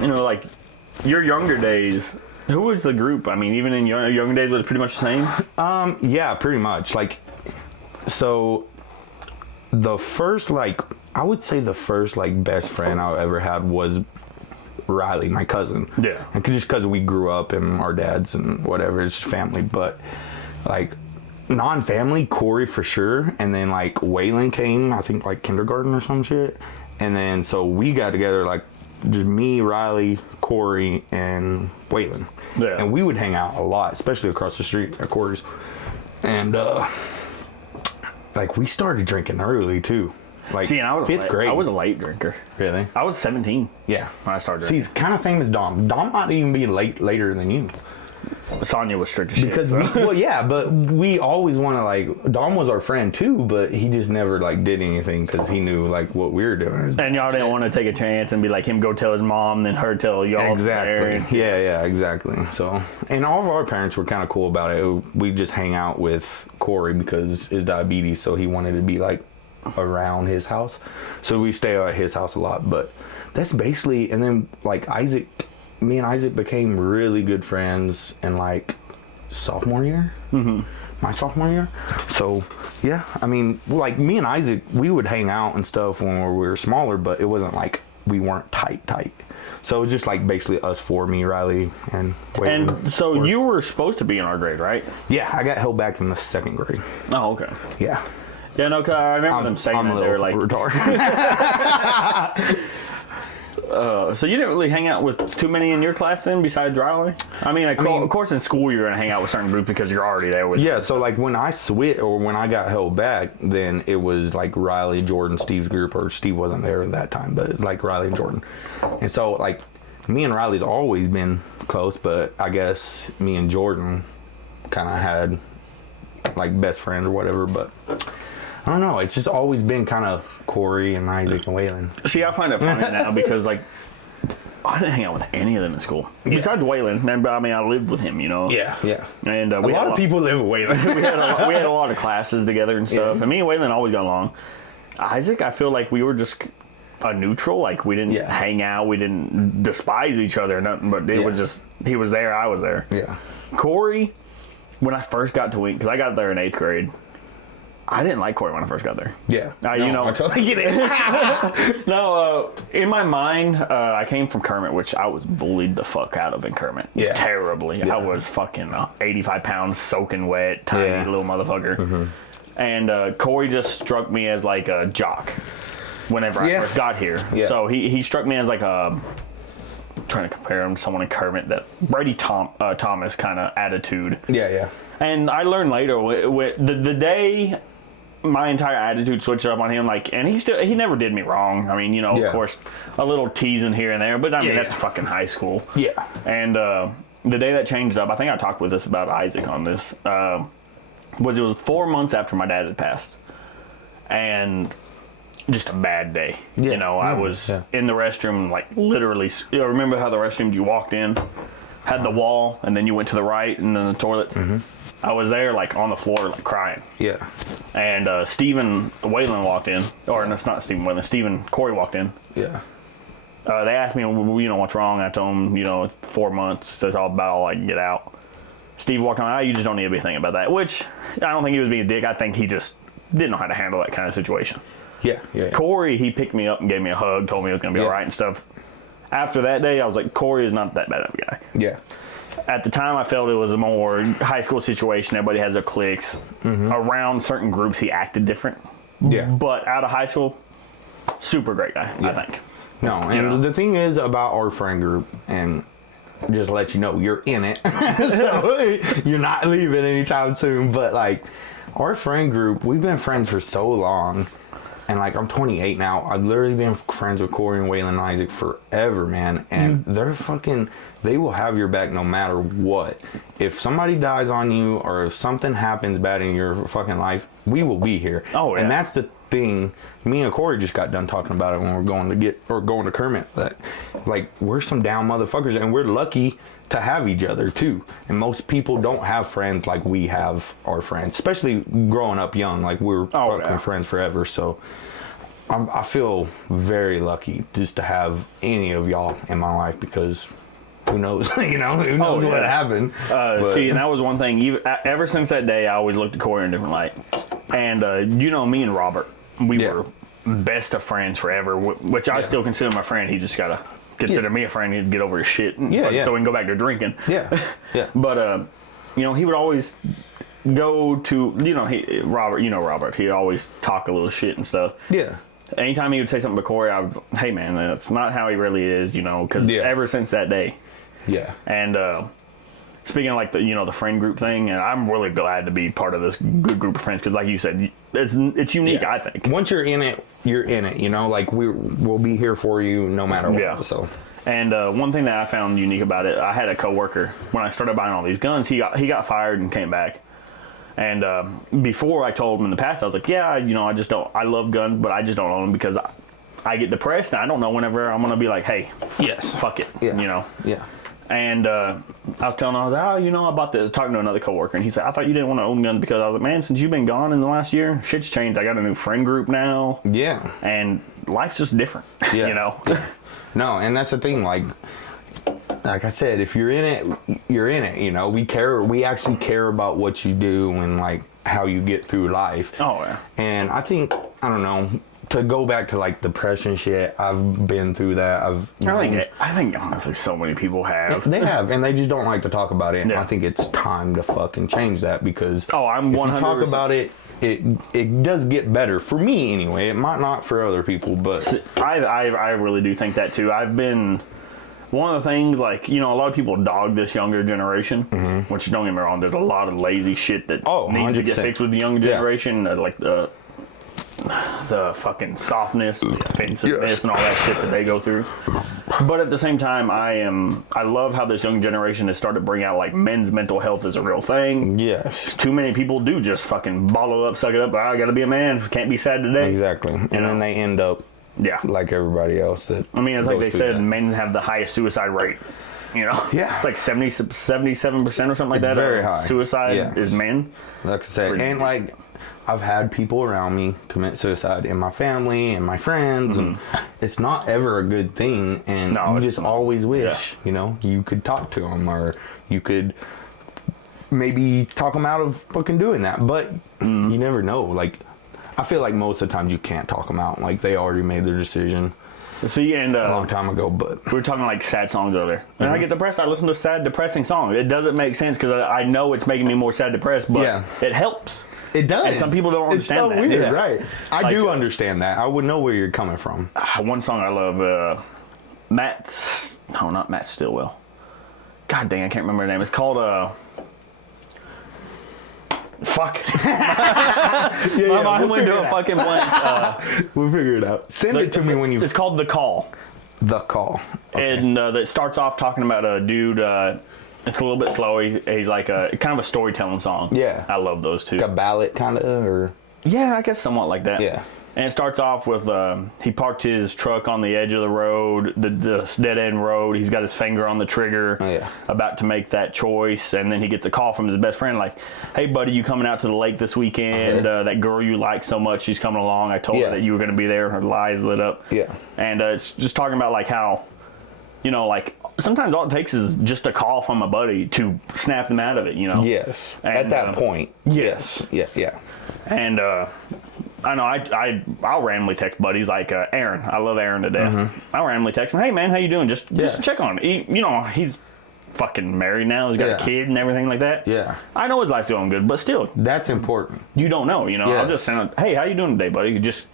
You know, like your younger days, who was the group? I mean, even in your younger days, was it pretty much the same? Yeah, pretty much. Like, so the first, like, I would say the first, like, best friend I ever had was Riley, my cousin. Yeah. And just because we grew up and our dads and whatever, it's just family. But, like, non-family, Corey for sure, and then like Waylon came, I think like kindergarten or some shit, and then so we got together like just me, Riley, Corey, and Waylon, and we would hang out a lot, especially across the street at Corey's, and like we started drinking early too. Like, see, and I was fifth grade. I was a late drinker. Really? I was 17. Yeah, when I started drinking. See, it's kind of same as Dom. Dom might even be later than you. Sonya was strict as shit. Because but we always want to like. Dom was our friend too, but he just never like did anything because he knew like what we were doing. And y'all didn't want to take a chance and be like him go tell his mom, then her tell y'all. Exactly. Yeah, exactly. So, and all of our parents were kind of cool about it. We just hang out with Corey because his diabetes, so he wanted to be like around his house. So we stay at his house a lot. But that's basically, and then like me and Isaac became really good friends in like sophomore year. Mm-hmm. My sophomore year. So yeah, I mean, like me and Isaac, we would hang out and stuff when we were smaller, but it wasn't like we weren't tight. So it was just like basically us four, me, Riley, and Wade. And so you were supposed to be in our grade, right? Yeah, I got held back in the second grade. Oh, okay. Yeah. Yeah, no, cause I remember them saying that they were like retarded. So you didn't really hang out with too many in your class then, besides Riley? I mean, of course, in school you're gonna hang out with certain groups because you're already there with. Yeah. So like when I switched or when I got held back, then it was like Riley, Jordan, Steve's group, or Steve wasn't there at that time, but like Riley and Jordan. And so like me and Riley's always been close, but I guess me and Jordan kind of had like best friends or whatever, but. I don't know. It's just always been kind of Corey and Isaac and Waylon. See, I find it funny now because, like, I didn't hang out with any of them in school. Yeah. Besides Waylon. I mean, I lived with him, you know? Yeah. And a lot of people live with Waylon. we had a lot of classes together and stuff. Yeah. And me and Waylon always got along. Isaac, I feel like we were just a neutral. Like, we didn't hang out. We didn't despise each other or nothing. But it was just, he was there, I was there. Yeah. Corey, when I first got to Wink, because I got there in 8th grade. I didn't like Corey when I first got there. Yeah. You know, I totally get it. No, in my mind, I came from Kermit, which I was bullied the fuck out of in Kermit. Yeah. Terribly. Yeah. I was fucking 85 pounds, soaking wet, tiny little motherfucker. Mm-hmm. And Corey just struck me as like a jock whenever I first got here. Yeah. So he struck me as like a trying to compare him to someone in Kermit, that Brady Thomas kind of attitude. Yeah. And I learned later, the day my entire attitude switched up on him, like, and he never did me wrong. I mean, you know, of course, a little teasing here and there, but I mean, that's fucking high school. Yeah. And the day that changed up, I think I talked with this about Isaac on this, it was 4 months after my dad had passed. And just a bad day. Yeah. You know, I was in the restroom, like, literally, you know, remember how the restroom you walked in had the wall, and then you went to the right, and then the toilet? Mm-hmm. I was there, like, on the floor, like, crying. Yeah. And Stephen Whalen walked in. Or, no, it's not Stephen Whalen. Stephen Corey walked in. Yeah. They asked me, you know, what's wrong? I told them, you know, 4 months. That's about all I can get out. Steve walked on, you just don't need to be thinking about that. Which, I don't think he was being a dick. I think he just didn't know how to handle that kind of situation. Yeah. Corey, he picked me up and gave me a hug, told me it was going to be all right and stuff. After that day, I was like, Corey is not that bad of a guy. Yeah. At the time, I felt it was a more high school situation. Everybody has their cliques. Mm-hmm. Around certain groups, he acted different. Yeah. But out of high school, super great guy, I think. No, and the thing is about our friend group, and just to let you know, you're in it. So you're not leaving anytime soon. But, like, our friend group, we've been friends for so long. And, like, I'm 28 now. I've literally been friends with Corey and Waylon and Isaac forever, man. And they're fucking, they will have your back no matter what. If somebody dies on you or if something happens bad in your fucking life, we will be here. Oh, yeah. And that's the thing. Me and Corey just got done talking about it when we're going to Kermit. That, like, we're some down motherfuckers, and we're lucky to have each other too. And most people don't have friends like we have our friends, especially growing up young. Like, we're fucking friends forever. So I feel very lucky just to have any of y'all in my life, because who knows, you know, who knows what happened. See, and that was one thing. Ever since that day, I always looked at Corey in a different light. And, you know, me and Robert, we were best of friends forever, which I still consider my friend. He just got to consider me a friend. He'd get over his shit so we can go back to drinking. But you know, he would always go to, you know, Robert, he'd always talk a little shit and stuff. Anytime he would say something to Corey, I would, hey man, that's not how he really is, you know, because ever since that day. And speaking of, like, the, you know, the friend group thing, and I'm really glad to be part of this good group of friends, because, like you said, it's unique, I think. Once you're in it, you know, like, we'll be here for you no matter what. So. And one thing that I found unique about it, I had a coworker, when I started buying all these guns, he got fired and came back. And before, I told him in the past, I was like, yeah, you know, I love guns, but I just don't own them because I get depressed, and I don't know whenever I'm going to be like, hey, fuck it, you know. And I was telling him, I was like, oh, you know, talking to another coworker, and he said, I thought you didn't want to own guns, because I was like, man, since you've been gone in the last year, shit's changed. I got a new friend group now. And life's just different, you know. No, and that's the thing, like I said, if you're in it, you're in it, you know. We actually care about what you do and, like, how you get through life. And I think, I don't know, to go back to, like, depression shit, I've been through that. I think honestly so many people have. They have, and they just don't like to talk about it. And I think it's time to fucking change that, because if you talk about it, it does get better for me anyway. It might not for other people, but I really do think that too. I've been one of the things, like, you know, a lot of people dog this younger generation, which, don't get me wrong, there's a lot of lazy shit that needs to get fixed with the younger generation, like the fucking softness, the offensiveness, and all that shit that they go through. But at the same time, I love how this young generation has started to bring out, like, men's mental health is a real thing. Too many people do just fucking bottle up, suck it up. I gotta be a man. Can't be sad today. Exactly. And then they end up like everybody else. It's like they said, men have the highest suicide rate. You know? It's like 77% or something like that. Very high. Suicide is men. Like I said, and, like, I've had people around me commit suicide in my family and my friends, and it's not ever a good thing. And you just always wish, you know, you could talk to them, or you could maybe talk them out of fucking doing that. But you never know. Like, I feel like most of the times you can't talk them out. Like, they already made their decision. See, and a long time ago, but we were talking, like, sad songs earlier. And I get depressed, I listen to sad, depressing songs. It doesn't make sense, because I know it's making me more sad, depressed, but it helps. It does. And some people don't understand that. It's so weird, right? I do understand that. I would know where you're coming from. One song I love, Matt no, not Matt Stillwell. God dang, I can't remember her name. It's called fuck. My mind went to a fucking blank. We'll figure it out. Send it to me when you. It's called The Call. The Call. Okay. And it starts off talking about a dude. It's a little bit slow. He's like kind of a storytelling song. Yeah. I love those too. Like a ballad, kind of, or. Yeah, I guess somewhat like that. Yeah. And it starts off with he parked his truck on the edge of the road, the dead end road. He's got his finger on the trigger, about to make that choice, and then he gets a call from his best friend, like, "Hey, buddy, you coming out to the lake this weekend? That girl you like so much, she's coming along. I told her that you were going to be there." Her eyes lit up. Yeah. And it's just talking about like how, you know, like sometimes all it takes is just a call from a buddy to snap them out of it. You know. Yes. And, at that point. Yes. Yeah. And I know I'll randomly text buddies like Aaron. I love Aaron to death. I'll randomly text him, "Hey man, how you doing? Just check on him." You know, he's fucking married now. He's got a kid and everything like that. Yeah. I know his life's going good, but still, that's important. You don't know. You know, I'll just send a, "Hey, how you doing today, buddy?" Just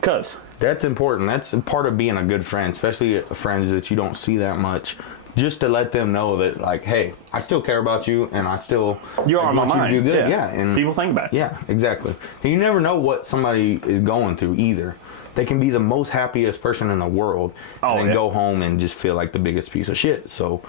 cause that's important. That's part of being a good friend, especially friends that you don't see that much. Just to let them know that, like, hey, I still care about you, and I still you're on my mind. You to do good. Yeah, and people think about it. Yeah, exactly. And you never know what somebody is going through either. They can be the most happiest person in the world, and then go home and just feel like the biggest piece of shit. So,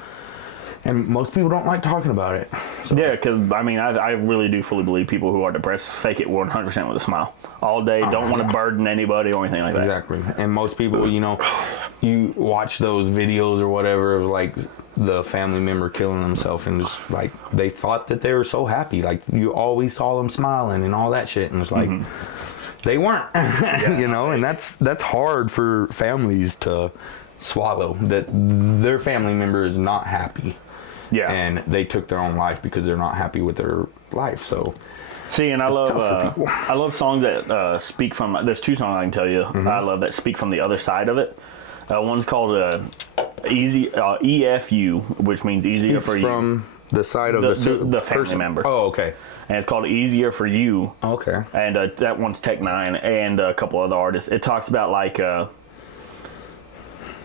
and most people don't like talking about it. So. Yeah, because I mean, I really do fully believe people who are depressed fake it 100% with a smile all day. Don't want to burden anybody or anything like that. Exactly. And most people, you know, you watch those videos or whatever of like the family member killing themselves, and just like they thought that they were so happy, like you always saw them smiling and all that shit, and it's like they weren't. You know, and that's hard for families to swallow, that their family member is not happy. Yeah. And they took their own life because they're not happy with their life. So see, and I love songs that speak from. There's two songs I can tell you I love that speak from the other side of it. One's called EFU, which means easier for you. From the side of the family member. Oh, okay. And it's called Easier for You. Okay. And that one's Tech Nine and a couple other artists. It talks about like,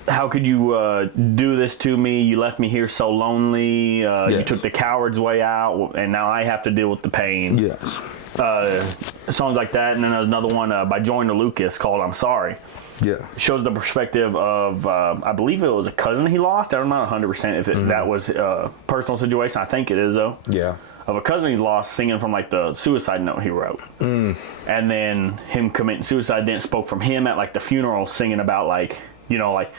how could you do this to me? You left me here so lonely. You took the coward's way out, and now I have to deal with the pain. Yes. Songs like that. And then there's another one by Joyner Lucas called I'm Sorry. Yeah. Shows the perspective of, I believe it was a cousin he lost. I'm not 100% if that was a personal situation. I think it is, though. Yeah. Of a cousin he's lost, singing from like the suicide note he wrote. And then him committing suicide, then it spoke from him at like the funeral, singing about like, you know, like,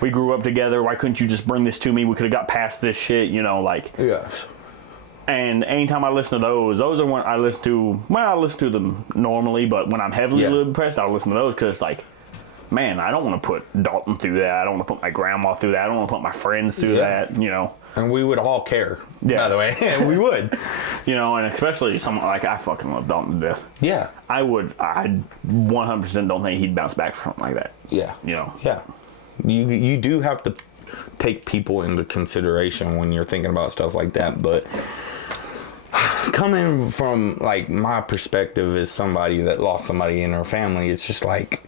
we grew up together. Why couldn't you just bring this to me? We could have got past this shit, you know, like. Yes. And anytime I listen to those are when I listen to, well, I listen to them normally, but when I'm heavily depressed, I'll listen to those because it's like, man, I don't want to put Dalton through that. I don't want to put my grandma through that. I don't want to put my friends through that, you know. And we would all care, by the way. We would. You know, and especially someone like, I fucking love Dalton to death. Yeah. I 100% don't think he'd bounce back from something like that. Yeah. You know. Yeah. You do have to take people into consideration when you're thinking about stuff like that, but coming from like my perspective as somebody that lost somebody in their family, it's just like,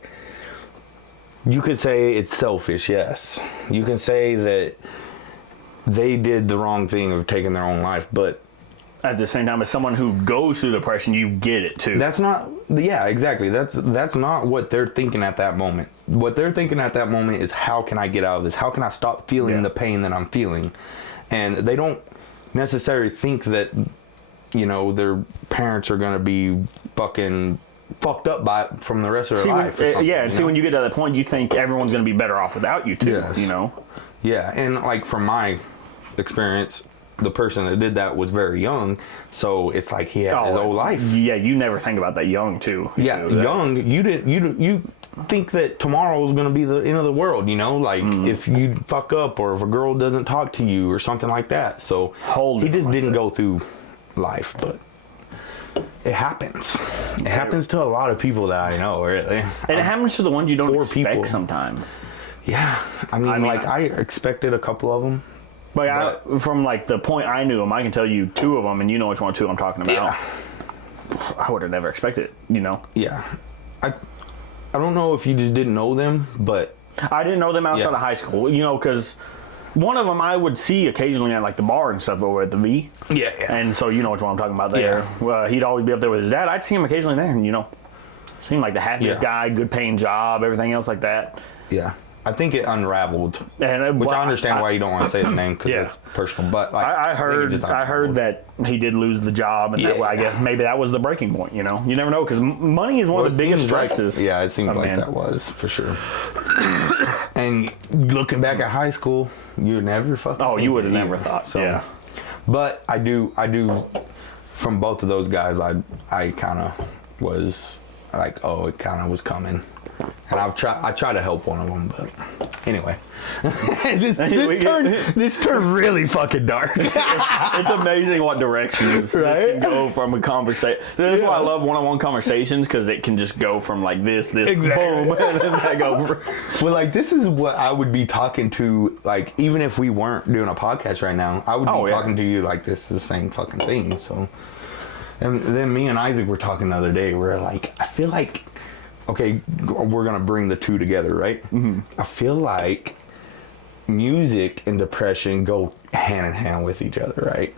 you could say it's selfish, yes. You can say that they did the wrong thing of taking their own life, but at the same time, as someone who goes through depression, you get it too. That's not, yeah, exactly. That's not what they're thinking at that moment. What they're thinking at that moment is, how can I get out of this? How can I stop feeling the pain that I'm feeling? And they don't necessarily think that, you know, their parents are going to be fucking fucked up by it from the rest of their life. And see, when you get to that point, you think everyone's going to be better off without you too, you know? Yeah, and like from my experience, the person that did that was very young, so it's like he had his whole life. Yeah, you never think about that young too. Yeah, young. You think that tomorrow is going to be the end of the world, you know, like if you fuck up or if a girl doesn't talk to you or something like that. So he just didn't go through life, but it happens. It happens to a lot of people that I know, really. And it happens to the ones you don't expect sometimes. Yeah, I mean, like I expected a couple of them. Like from like the point I knew them, I can tell you two of them, and you know which one or two I'm talking about. Yeah. I would have never expected it, you know? Yeah. I don't know if you just didn't know them, but I didn't know them outside of high school, you know, because one of them I would see occasionally at like the bar and stuff over at the V. Yeah. And so you know what I'm talking about there. Yeah. He'd always be up there with his dad. I'd see him occasionally there, and you know, seemed like the happiest guy, good paying job, everything else like that. Yeah. I think it unraveled, and which I understand why you don't want to say the name because it's personal. But like, I heard that he did lose the job, and that I guess maybe that was the breaking point. You know, you never know because money is one of the biggest stresses. Yeah, it seems like that was for sure. And looking back at high school, you never fucking. Oh, you would have never thought. So. Yeah. But I do. From both of those guys, I kind of was like, oh, it kind of was coming. And I try to help one of them, but anyway, this turned really fucking dark. It's amazing what directions this can go from a conversation. That's why I love one-on-one conversations because it can just go from like this, boom, and then back over. Well, like this is what I would be talking to, like even if we weren't doing a podcast right now, I would be talking to you like this is the same fucking thing. So, and then me and Isaac were talking the other day. We're like, I feel like. Okay, we're going to bring the two together, right? Mm-hmm. I feel like music and depression go hand in hand with each other, right?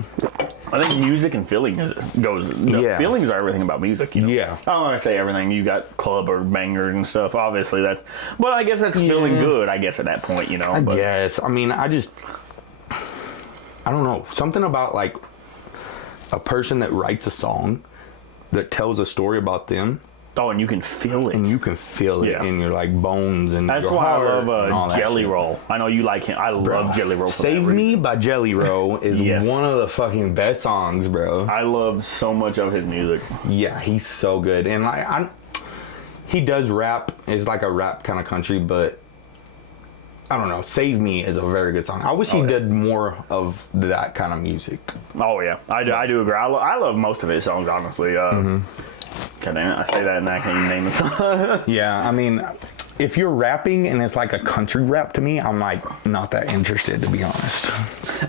I think music and feelings feelings are everything about music, you know? Yeah. I don't want to say everything. You got club or bangers and stuff, obviously. But I guess that's feeling good, I guess, at that point, you know? I guess. I mean, I don't know. Something about, like, a person that writes a song that tells a story about them. Oh, and you can feel it. And you can feel it in your like bones and that's your why heart. I love Jelly Roll. I know you like him. I love Jelly Roll. Save Me by Jelly Roll is one of the fucking best songs, bro. I love so much of his music. Yeah, he's so good. And like he does rap. It's like a rap kind of country, but I don't know. Save Me is a very good song. I wish he did more of that kind of music. Oh yeah, I do agree. I love most of his songs, honestly. God damn it, I say that and I can't even name the song. Yeah, I mean, if you're rapping and it's like a country rap to me, I'm like not that interested, to be honest.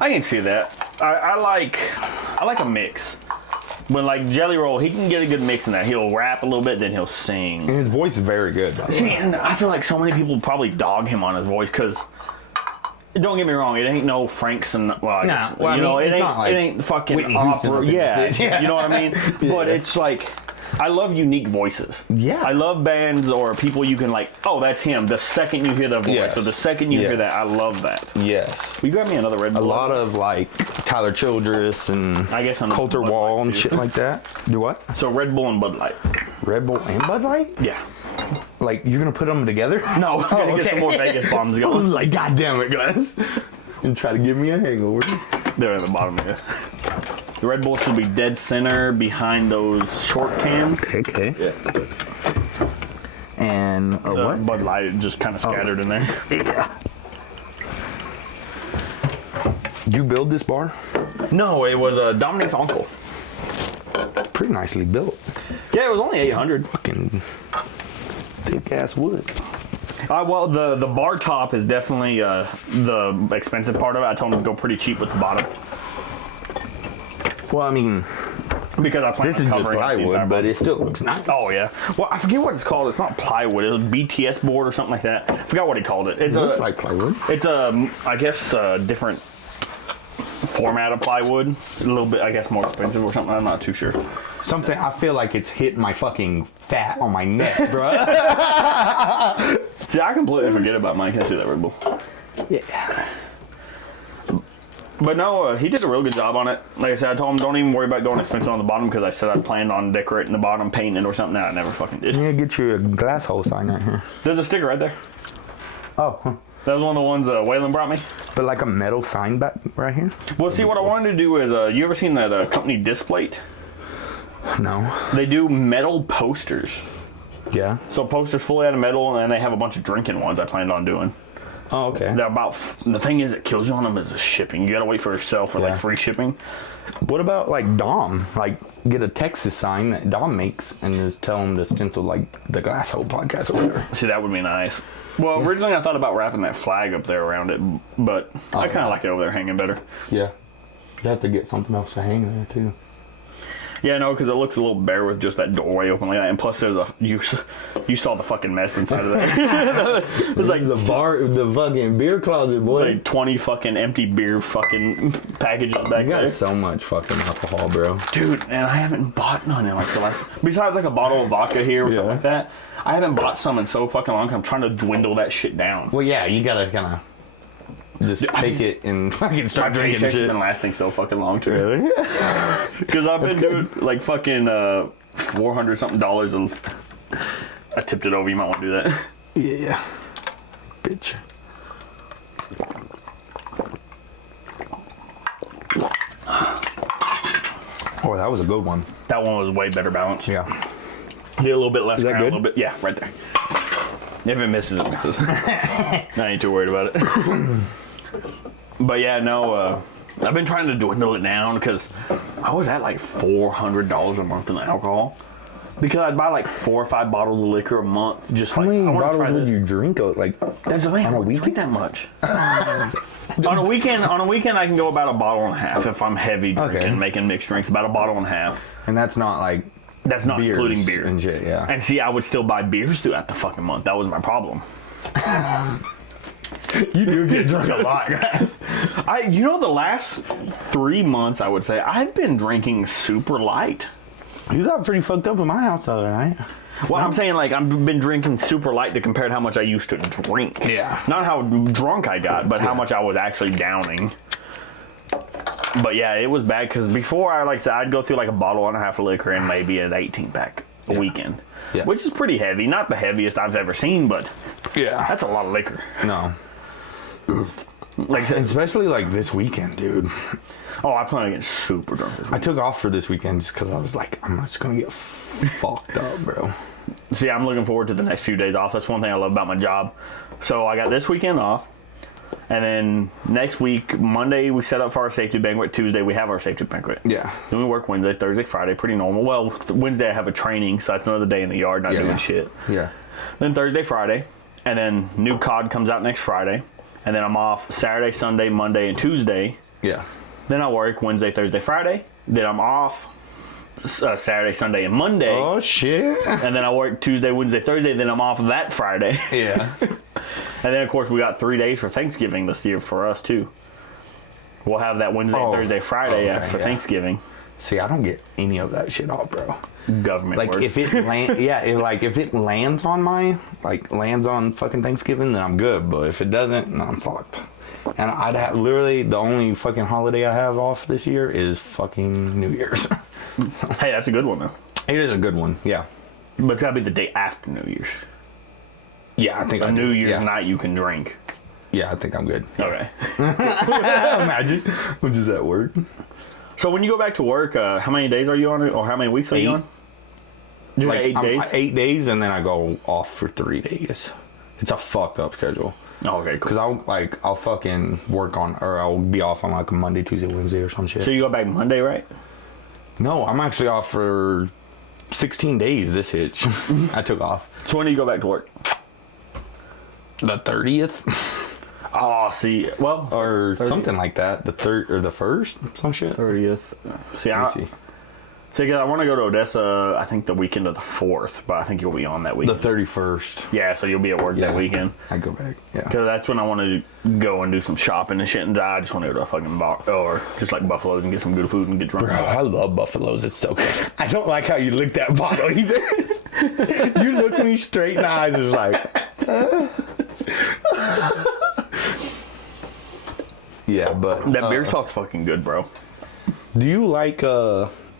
I can see that. I like a mix. When like Jelly Roll, he can get a good mix in that. He'll rap a little bit, then he'll sing. And his voice is very good. See, and I feel like so many people probably dog him on his voice because. Don't get me wrong, it ain't no Franks and it ain't fucking Whitney opera. Yeah, you know what I mean? But it's like I love unique voices. Yeah. I love bands or people you can like, oh, that's him. The second you hear their voice, or the second you hear that, I love that. Yes. Will you grab me another Red Bull? A lot of like Tyler Childress and I guess Coulter Wall and shit like that. Do what? So Red Bull and Bud Light. Red Bull and Bud Light? Yeah. Like, you're going to put them together? No, I'm going to get some more Vegas bombs going. I was like, God damn it, guys. You try to give me a hangover. They're at the bottom here. The Red Bull should be dead center behind those short cans. Okay. Yeah. And what? Bud Light just kind of scattered in there. Yeah. You build this bar? No, it was Dominic's uncle. Pretty nicely built. Yeah, it was only 800. Fucking thick ass wood. Well, the bar top is definitely the expensive part of it. I told him to go pretty cheap with the bottom. Well, I mean, because I plan this is just plywood, but it still looks nice. Oh yeah. Well, I forget what it's called. It's not plywood. It's a BTS board or something like that. I forgot what he called it. It looks like plywood. It's I guess a different format of plywood. A little bit, I guess, more expensive or something. I'm not too sure. Something I feel like it's hit my fucking fat on my neck, bro. See, I completely forget about Mike. I see that Red Bull. Yeah. But no, he did a real good job on it. Like I said, I told him don't even worry about going expensive on the bottom because I said I planned on decorating the bottom, painting it or something. That I never fucking did. Yeah, get you a Glasshole sign right here. There's a sticker right there. Oh, huh. That was one of the ones Waylon brought me. But like a metal sign back right here? Well, see, what I wanted to do is, you ever seen that company Displate? No. They do metal posters. Yeah. So posters fully out of metal, and then they have a bunch of drinking ones I planned on doing. Oh, okay. They're the thing is, it kills you on them is the shipping. You gotta wait for yourself for like free shipping. What about like Dom? Like get a Texas sign that Dom makes and just tell him to stencil like the Glasshole podcast or whatever. See, that would be nice. Well, originally I thought about wrapping that flag up there around it, but I kind of like it over there hanging better. Yeah. You have to get something else to hang there too. Yeah, no, because it looks a little bare with just that doorway open like that, and plus there's you saw the fucking mess inside of that. It's like the fucking beer closet, boy. Like 20 fucking empty beer fucking packages back You got there. so much fucking alcohol, bro. Dude, and I haven't bought none in like the last. Besides like a bottle of vodka here or something like that, I haven't bought some in so fucking long. I'm trying to dwindle that shit down. Well, yeah, you gotta kind of just take it and fucking start drinking shit. It's been lasting so fucking long too. Really? Because I've been doing like fucking $400 something of. I tipped it over. You might want to do that. Yeah. Bitch. Oh, that was a good one. That one was way better balanced. Yeah. Did a little bit less. Is that crown, good? A little bit. Yeah, right there. If it misses, it misses. I ain't too worried about it. But yeah, no. I've been trying to dwindle it down because I was at like $400 a month in alcohol. Because I'd buy like 4 or 5 bottles of liquor a month. Just How like, many I wanna bottles try would this. you drink? Like That's the thing. I on a don't weekend? drink that much. On a weekend, I can go about a bottle and a half if I'm heavy drinking, making mixed drinks. About a bottle and a half. And that's not like That's not beers including beer and shit. Yeah. And see, I would still buy beers throughout the fucking month. That was my problem. You do get drunk a lot, guys. The last 3 months, I would say I've been drinking super light. You got pretty fucked up in my house the other night. Well, I'm saying like I've been drinking super light to compare to how much I used to drink. Yeah. Not how drunk I got, but how much I was actually downing. But yeah, it was bad because before I'd go through like a bottle and a half of liquor and maybe an 18-pack a weekend, which is pretty heavy. Not the heaviest I've ever seen, but that's a lot of liquor. No. Like Especially like this weekend, dude. Oh, I plan on getting super drunk this I weekend. took off for this weekend just because I was like, I'm just gonna get fucked up, bro. See, I'm looking forward to the next few days off. That's one thing I love about my job. So I got this weekend off. And then next week, Monday, we set up for our safety banquet. Tuesday, we have our safety banquet. Yeah. Then we work Wednesday, Thursday, Friday, pretty normal. Well, Wednesday I have a training, so that's another day in the yard, not doing shit. Yeah. Then Thursday, Friday. And then new COD comes out next Friday. And then I'm off Saturday, Sunday, Monday, and Tuesday. Yeah. Then I work Wednesday, Thursday, Friday. Then I'm off Saturday, Sunday, and Monday. Oh, shit. And then I work Tuesday, Wednesday, Thursday. Then I'm off that Friday. Yeah. And then, of course, we got 3 days for Thanksgiving this year for us, too. We'll have that Wednesday, Thursday, Friday for Thanksgiving. See, I don't get any of that shit off, bro. Government Like, work. if it if it lands on lands on fucking Thanksgiving, then I'm good. But if it doesn't, no, I'm fucked. And I'd have literally the only fucking holiday I have off this year is fucking New Year's. Hey, that's a good one, though. It is a good one, yeah. But it's got to be the day after New Year's. Yeah, I think A I New do. Year's Yeah. night you can drink. Yeah, I think I'm good. Okay. Imagine. I'm just at work. So when you go back to work, how many days are you on it? Or how many weeks are you 8. on? Just like 8 I'm days? 8 days, and then I go off for 3 days. It's a fucked up schedule. Oh, okay, cool. Because I'll fucking work on, or I'll be off on like a Monday, Tuesday, Wednesday or some shit. So you go back Monday, right? No, I'm actually off for 16 days this hitch. I took off. So when do you go back to work? The 30th? Oh, see, well, Or 30th. something like that. The 3rd or the 1st? Some shit. 30th. See, Let me see. See, because I want to go to Odessa, I think the weekend of the 4th, but I think you'll be on that The weekend. 31st. Yeah, so you'll be at work that weekend. I go back. Yeah. Because that's when I want to go and do some shopping and shit, and I just want to go to a fucking bar, or just like Buffalo's and get some good food and get drunk. Bro, I love Buffalo's. It's so good. I don't like how you lick that bottle either. You look me straight in the eyes and it's like... Yeah, but... That beer sauce fucking good, bro. Do you like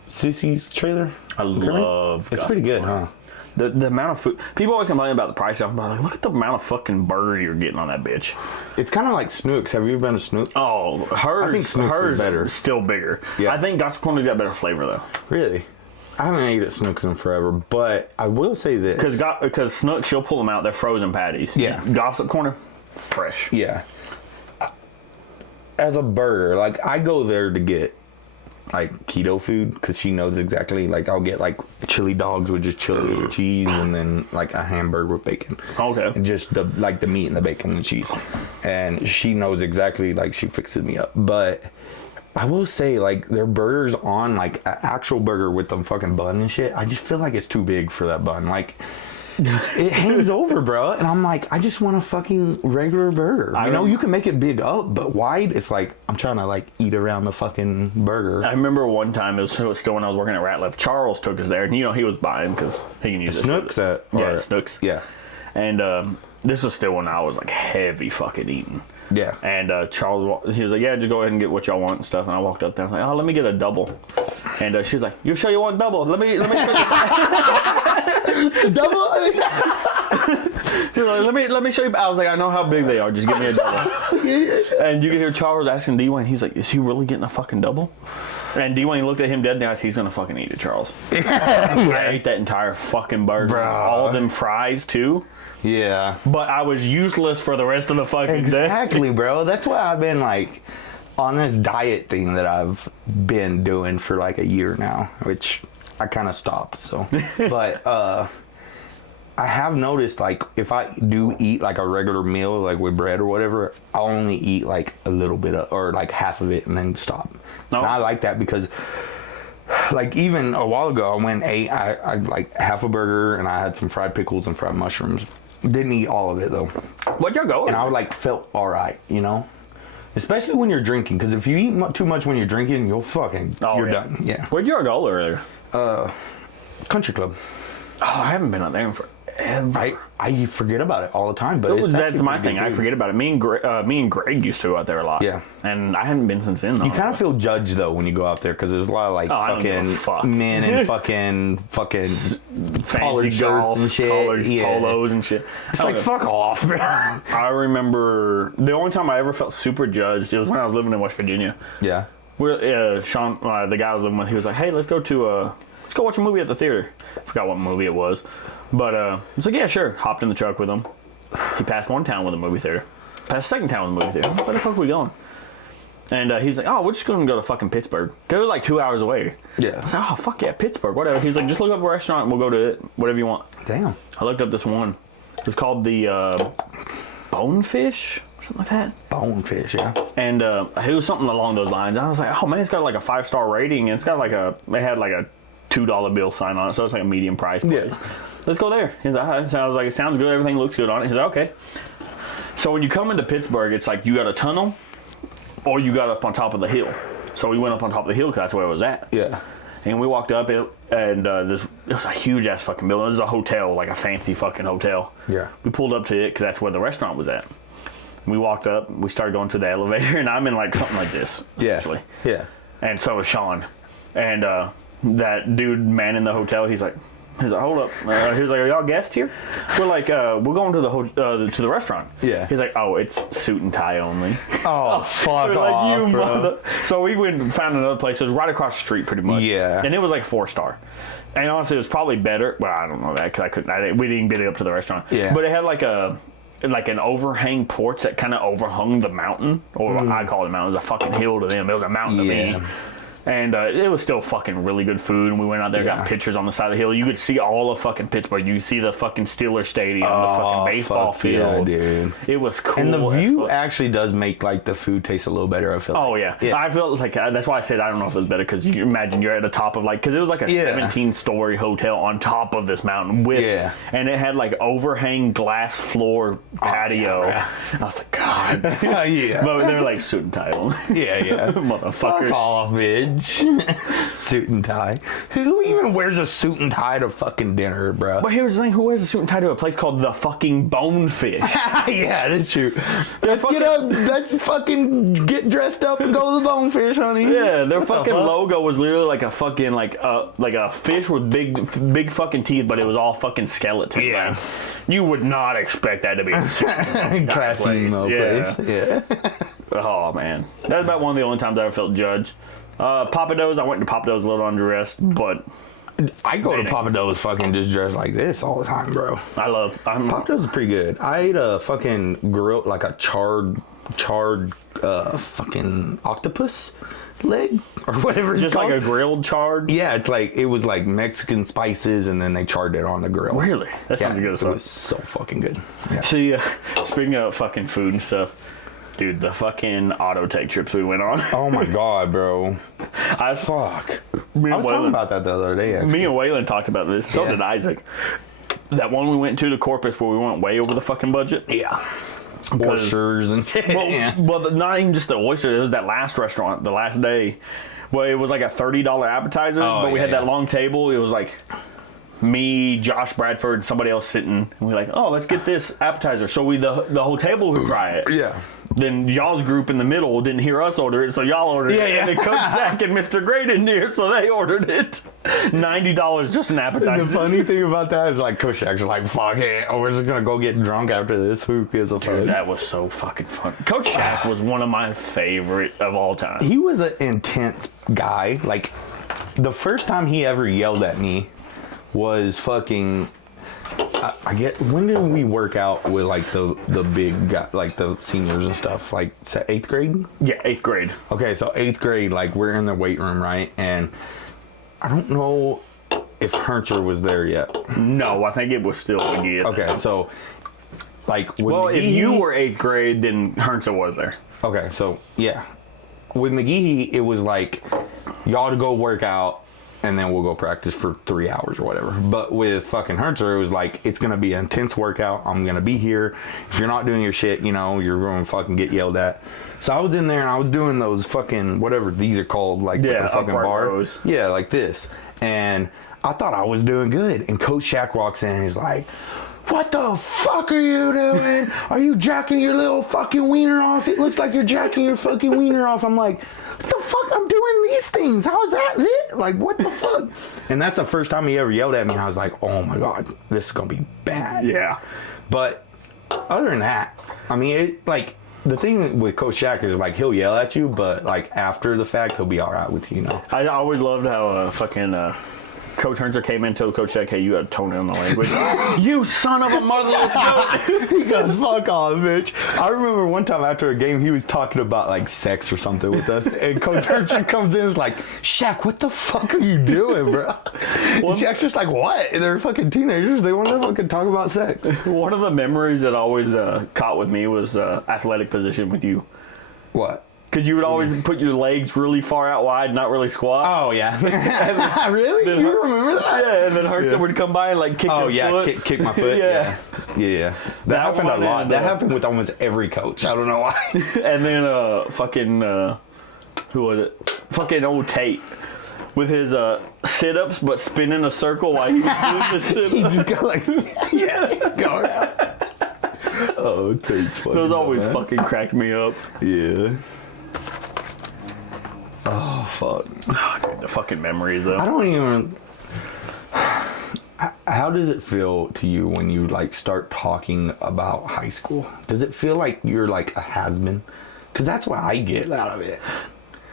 Sissy's trailer? I love It's pretty good, huh? The amount of food. People always complain about the price. I'm like, look at the amount of fucking burger you're getting on that bitch. It's kind of like Snook's. Have you ever been to Snook's? Oh, hers, I think Snook's hers is better. still bigger. Yeah. I think Gossip Corner's got better flavor, though. Really? I haven't ate at Snook's in forever, but I will say this. Because Snook, she'll pull them out. They're frozen patties. Yeah. Gossip Corner, fresh. Yeah. As a burger, like, I go there to get, like, keto food, because she knows exactly, like, I'll get, like, chili dogs with just chili and cheese, and then, like, a hamburger with bacon. Okay. And just, the meat and the bacon and the cheese. And she knows exactly, like, she fixes me up. But I will say, like, their burgers on, like, an actual burger with the fucking bun and shit, I just feel like it's too big for that bun. Like, it hangs over, bro. And I'm like, I just want a fucking regular burger. I know you can make it big up, but wide, it's like, I'm trying to, like, eat around the fucking burger. I remember one time, it was still when I was working at Ratliff, Charles took us there, and, you know, he was buying because he can use it. Snooks? Snooks. Yeah. And this was still when I was, like, heavy fucking eating. Yeah. And Charles, he was like, yeah, just go ahead and get what y'all want and stuff. And I walked up there. I was like, oh, let me get a double. And she was like, you sure you want double? Let me show you. Double? She was like, let me show you. I was like, I know how big they are. Just give me a double. And you can hear Charles asking Dwayne. He's like, is he really getting a fucking double? And Dwayne looked at him dead in the eyes. He's going to fucking eat it, Charles. I ate that entire fucking burger. Bro. All them fries, too. Yeah. But I was useless for the rest of the fucking day. Exactly, bro. That's why I've been, like, on this diet thing that I've been doing for, like, a year now, which I kind of stopped, so. But, I have noticed, like, if I do eat, like, a regular meal, like, with bread or whatever, I'll only eat, like, a little bit of, or, like, half of it and then stop. Oh. And I like that because, like, even a while ago, I went and ate, I like, half a burger, and I had some fried pickles and fried mushrooms. Didn't eat all of it, though. Where'd y'all go? And I, like, felt all right, you know? Especially when you're drinking, because if you eat too much when you're drinking, you're done. Yeah. Where'd y'all go earlier? Country Club. Oh, I haven't been out there in forever. I forget about it all the time, but that's my thing. I forget about it. Me and Greg used to go out there a lot. Yeah, and I haven't been since then. You kind of feel judged though when you go out there because there's a lot of like fucking men in fucking fancy golf and shit, polos and shit. It's like fuck off, bro. I remember the only time I ever felt super judged. It was when I was living in West Virginia. Yeah, Sean, the guy I was living with, he was like, "Hey, let's go watch a movie at the theater." I forgot what movie it was. But I was like, yeah, sure. Hopped in the truck with him. He passed one town with a movie theater. Passed a second town with a movie theater. Where the fuck are we going? And he's like, oh, we're just going to go to fucking Pittsburgh. Because it was like 2 hours away. Yeah. I was like, oh, fuck yeah, Pittsburgh, whatever. He's like, just look up a restaurant and we'll go to it. Whatever you want. Damn. I looked up this one. It was called the Bonefish. Something like that. Bonefish, yeah. And it was something along those lines. I was like, oh, man, it's got like a 5-star rating. And it's got like they had like a $2 bill sign on it, so it's like a medium price place. Yeah. Let's go there. He's like, right. So I was like, it sounds good, everything looks good on it. He's like, okay. So when you come into Pittsburgh, it's like you got a tunnel or you got up on top of the hill. So we went up on top of the hill because that's where it was at. Yeah. And we walked up and it was a huge ass fucking building. It was a hotel, like a fancy fucking hotel. Yeah. We pulled up to it because that's where the restaurant was at. We walked up, we started going to the elevator, and I'm in like something like this, essentially. Yeah. And so was Sean. And that dude manning the hotel, he's like, hold up. He was like, are y'all guests here? We're like, we're going to the restaurant. Yeah. He's like, oh, it's suit and tie only. Oh, fuck off, bro. So we went and found another place. It was right across the street, pretty much. Yeah. And it was like 4-star. And honestly, it was probably better. Well, I don't know that because we didn't get it up to the restaurant. Yeah. But it had like an overhang porch that kind of overhung the mountain, or I call it a mountain. It was a fucking hill to them. It was a mountain to me. And it was still fucking really good food. And we went out there, got pictures on the side of the hill. You could see all of fucking Pittsburgh. You could see the fucking Steelers Stadium, the fucking baseball fields. Yeah, dude. It was cool. And the view actually does make like the food taste a little better, I feel like. Oh, yeah. I felt like, that's why I said I don't know if it was better, because you imagine you're at the top of because it was like a 17-story hotel on top of this mountain and it had like overhang glass floor patio. I was like, God. Yeah. But they're like suit and tie on. Yeah. Motherfucker. Fuck off, bitch. Suit and tie. Who even wears a suit and tie to fucking dinner, bro? But here's the thing: who wears a suit and tie to a place called the fucking Bonefish? Yeah, that's true. Let's fucking get dressed up and go to the Bonefish, honey. Yeah, their fucking logo was literally like a fucking like a fish with big fucking teeth, but it was all fucking skeleton. Yeah. Man. You would not expect that to be a classy place. Yeah. Oh man, that's about one of the only times I ever felt judged. Papa Do's, I went to Papa Do's a little undressed, but I go to Papa Do's fucking just dressed like this all the time, bro. Papa Do's is pretty good. I ate a fucking grill, like a charred fucking octopus leg or whatever it's just called. Like a grilled charred. Yeah, it was like Mexican spices, and then they charred it on the grill. Really? That sounds good as fuck. It was so fucking good. Yeah. See, speaking of fucking food and stuff, Dude, the fucking auto take trips we went on. Oh my god, bro. Fuck. I was talking about that the other day, actually. Me and Waylon talked about this. So did Isaac. That one we went to Corpus where we went way over the fucking budget. Yeah. Oysters and shit. Well, not even just the oysters. It was that last restaurant, the last day. Well, it was like a $30 appetizer, but we had that long table. It was like me, Josh Bradford, and somebody else sitting. And we were like, oh, let's get this appetizer. So the whole table would try it. Yeah. Then y'all's group in the middle didn't hear us order it, so y'all ordered it. And then Coach Zach and Mr. Gray didn't hear, so they ordered it. $90 just an appetizer. And the funny thing about that is like Coach Zach's like, fuck it, we're just gonna go get drunk after this. Who gives a fuck? That was so fucking fun. Coach Shaq was one of my favorite of all time. He was an intense guy. Like, the first time he ever yelled at me was fucking... I get, when did we work out with like the big guy, like the seniors and stuff? Like 8th grade? Yeah, 8th grade. Okay, so 8th grade, like we're in the weight room, right? And I don't know if Hercher was there yet. No, I think it was still McGee. Okay, so like with well, McGee, if you were 8th grade, then Hercher was there. Okay, so yeah, with McGee, it was like y'all to go work out. And then we'll go practice for 3 hours or whatever. But with fucking Hercher, it was like, it's going to be an intense workout. I'm going to be here. If you're not doing your shit, you know, you're going to fucking get yelled at. So I was in there and I was doing those fucking, whatever these are called, like with the fucking bar. Rows. Yeah, like this. And I thought I was doing good. And Coach Shaq walks in and he's like, what the fuck are you doing? Are you jacking your little fucking wiener off? It looks like you're jacking your fucking wiener off. I'm like, what the fuck? I'm doing these things. How is that it? Like, what the fuck? And that's the first time he ever yelled at me. I was like, oh my God, this is going to be bad. Yeah. But other than that, I mean, it, like, the thing with Coach Shaq is, like, he'll yell at you, but, like, after the fact, he'll be all right with you, you know? I always loved how Coach Hercher came in and told Coach Shaq, hey, you got to tone down the language. You son of a motherless goat. He goes, fuck off, bitch. I remember one time after a game, he was talking about, like, sex or something with us. And Coach Hercher comes in and is like, Shaq, what the fuck are you doing, bro? And Shaq's just like, what? They're fucking teenagers. They want to fucking talk about sex. One of the memories that always caught with me was athletic position with you. What? Because you would always put your legs really far out wide, not really squat. Oh, yeah. Really? You remember that? Yeah, and then Hercher would come by and, like, kick your foot. Kick my foot. Yeah. That happened a lot. That happened with almost every coach. I don't know why. And then who was it? Fucking old Tate. With his sit-ups, but spinning a circle while he was doing the sit-ups. He just got like, go around. Oh, Tate's funny. Those always fucking cracked me up. Yeah. Oh, fuck. Oh, dude, the fucking memories, though. I don't even... How does it feel to you when you, like, start talking about high school? Does it feel like you're, like, a has-been? Because that's what I get out of it.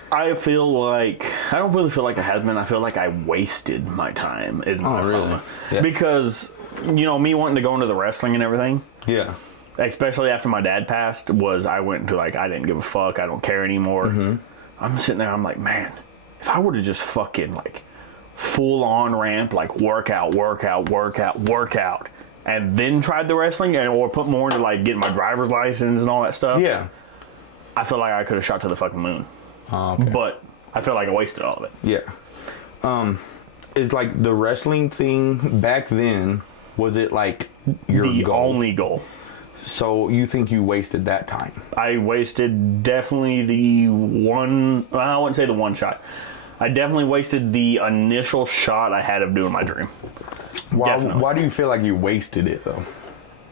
I feel like... I don't really feel like a has-been. I feel like I wasted my time, is my problem. Yeah. Because, you know, me wanting to go into the wrestling and everything... Yeah. Especially after my dad passed, I went into, like, I didn't give a fuck. I don't care anymore. Mm-hmm. I'm sitting there, I'm like, man, if I would have just fucking, like, full on ramp, like, workout, and then tried the wrestling, or put more into, like, getting my driver's license and all that stuff. Yeah. I feel like I could have shot to the fucking moon. Okay. But I feel like I wasted all of it. Yeah. Is, like, the wrestling thing back then, was it, like, your goal? The only goal. So you think you wasted that time? I wasted definitely the one... Well, I wouldn't say the one shot. I definitely wasted the initial shot I had of doing my dream. Why do you feel like you wasted it, though?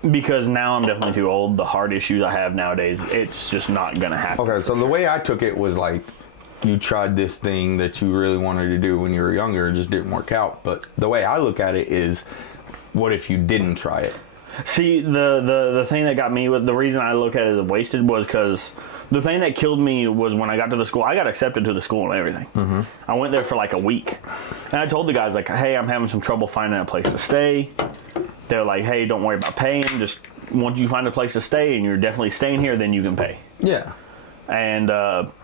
Because now I'm definitely too old. The heart issues I have nowadays, it's just not going to happen. Okay, so the way I took it was like, you tried this thing that you really wanted to do when you were younger, it just didn't work out. But the way I look at it is, what if you didn't try it? See, the thing that got me, the reason I look at it as wasted was because the thing that killed me was when I got to the school. I got accepted to the school and everything. Mm-hmm. I went there for like a week. And I told the guys, like, hey, I'm having some trouble finding a place to stay. They're like, hey, don't worry about paying. Just once you find a place to stay and you're definitely staying here, then you can pay. Yeah. And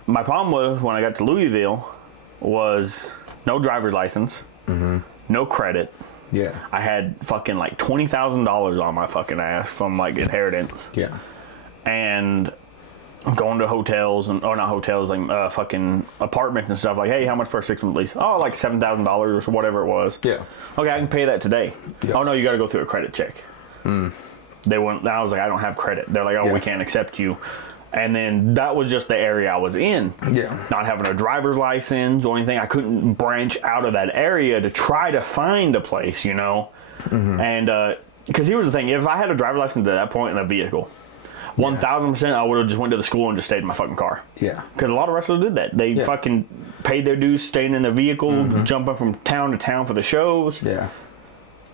my problem was when I got to Louisville was no driver's license, no credit. Yeah. I had fucking like $20,000 on my fucking ass from like inheritance. Yeah. And going to hotels or not hotels, like fucking apartments and stuff. Like, hey, how much for a 6-month lease? Oh, like $7,000 or whatever it was. Yeah. Okay, I can pay that today. Yeah. Oh no, you got to go through a credit check. They wouldn't. I was like, I don't have credit. They're like, oh, we can't accept you. And then that was just the area I was in. Yeah. Not having a driver's license or anything. I couldn't branch out of that area to try to find a place, you know? And, because here was the thing. If I had a driver's license at that point in a vehicle, 1,000%, I would have just went to the school and just stayed in my fucking car. Yeah. Because a lot of wrestlers did that. They fucking paid their dues, staying in their vehicle, jumping from town to town for the shows. Yeah.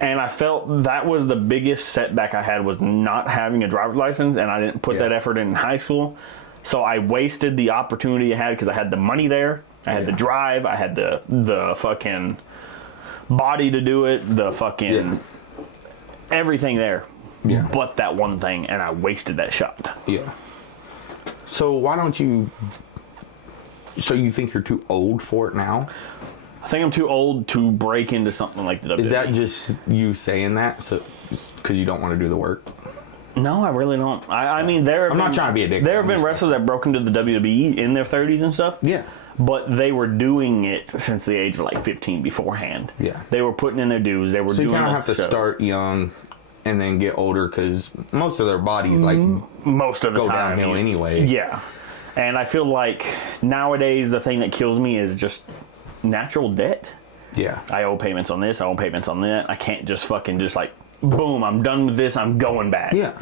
And I felt that was the biggest setback I had, was not having a driver's license, and I didn't put that effort in high school. So I wasted the opportunity I had because I had the money there. I had the drive. I had the fucking body to do it. The fucking everything there. Yeah. But that one thing, and I wasted that shot. Yeah. So why don't you... So you think you're too old for it now? I think I'm too old to break into something like the WWE. Is that just you saying that so because you don't want to do the work? No, I really don't. I mean, I'm not trying to be a dick. There have been wrestlers that broke into the WWE in their 30s and stuff. Yeah. But they were doing it since the age of like 15 beforehand. Yeah. They were putting in their dues. They were doing. So you kind of have to start young and then get older because most of their bodies most of the go time downhill anyway. Yeah. And I feel like nowadays the thing that kills me is just natural debt. Yeah. I owe payments on this. I owe payments on that. I can't just fucking just like, boom, I'm done with this. I'm going back. Yeah.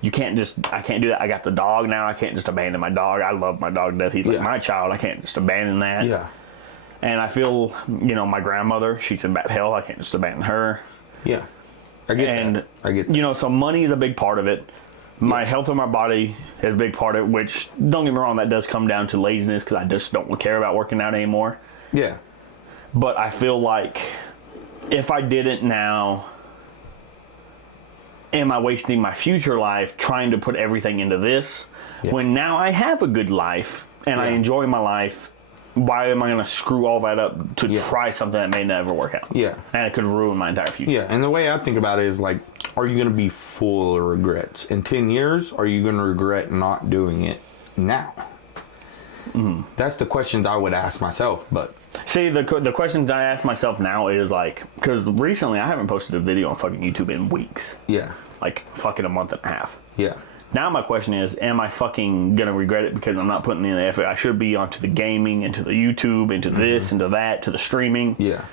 You can't just, I can't do that. I got the dog now. I can't just abandon my dog. I love my dog to death. He's like my child. I can't just abandon that. Yeah. And I feel, you know, my grandmother, she's in bad health. I can't just abandon her. Yeah. I get that. You know, so money is a big part of it. My health of my body is a big part of it, which, don't get me wrong, that does come down to laziness because I just don't care about working out anymore. Yeah. But I feel like if I didn't now, am I wasting my future life trying to put everything into this? Yeah. When now I have a good life and I enjoy my life, why am I going to screw all that up to try something that may never work out? Yeah. And it could ruin my entire future. Yeah, and the way I think about it is like, are you going to be full of regrets? In 10 years, are you going to regret not doing it now? That's the questions I would ask myself, but... See, the questions I ask myself now is like, because recently I haven't posted a video on fucking YouTube in weeks. Yeah. Like fucking a month and a half. Yeah. Now my question is, am I fucking going to regret it because I'm not putting in the effort? I should be onto the gaming, into the YouTube, into this, into that, to the streaming. Yeah.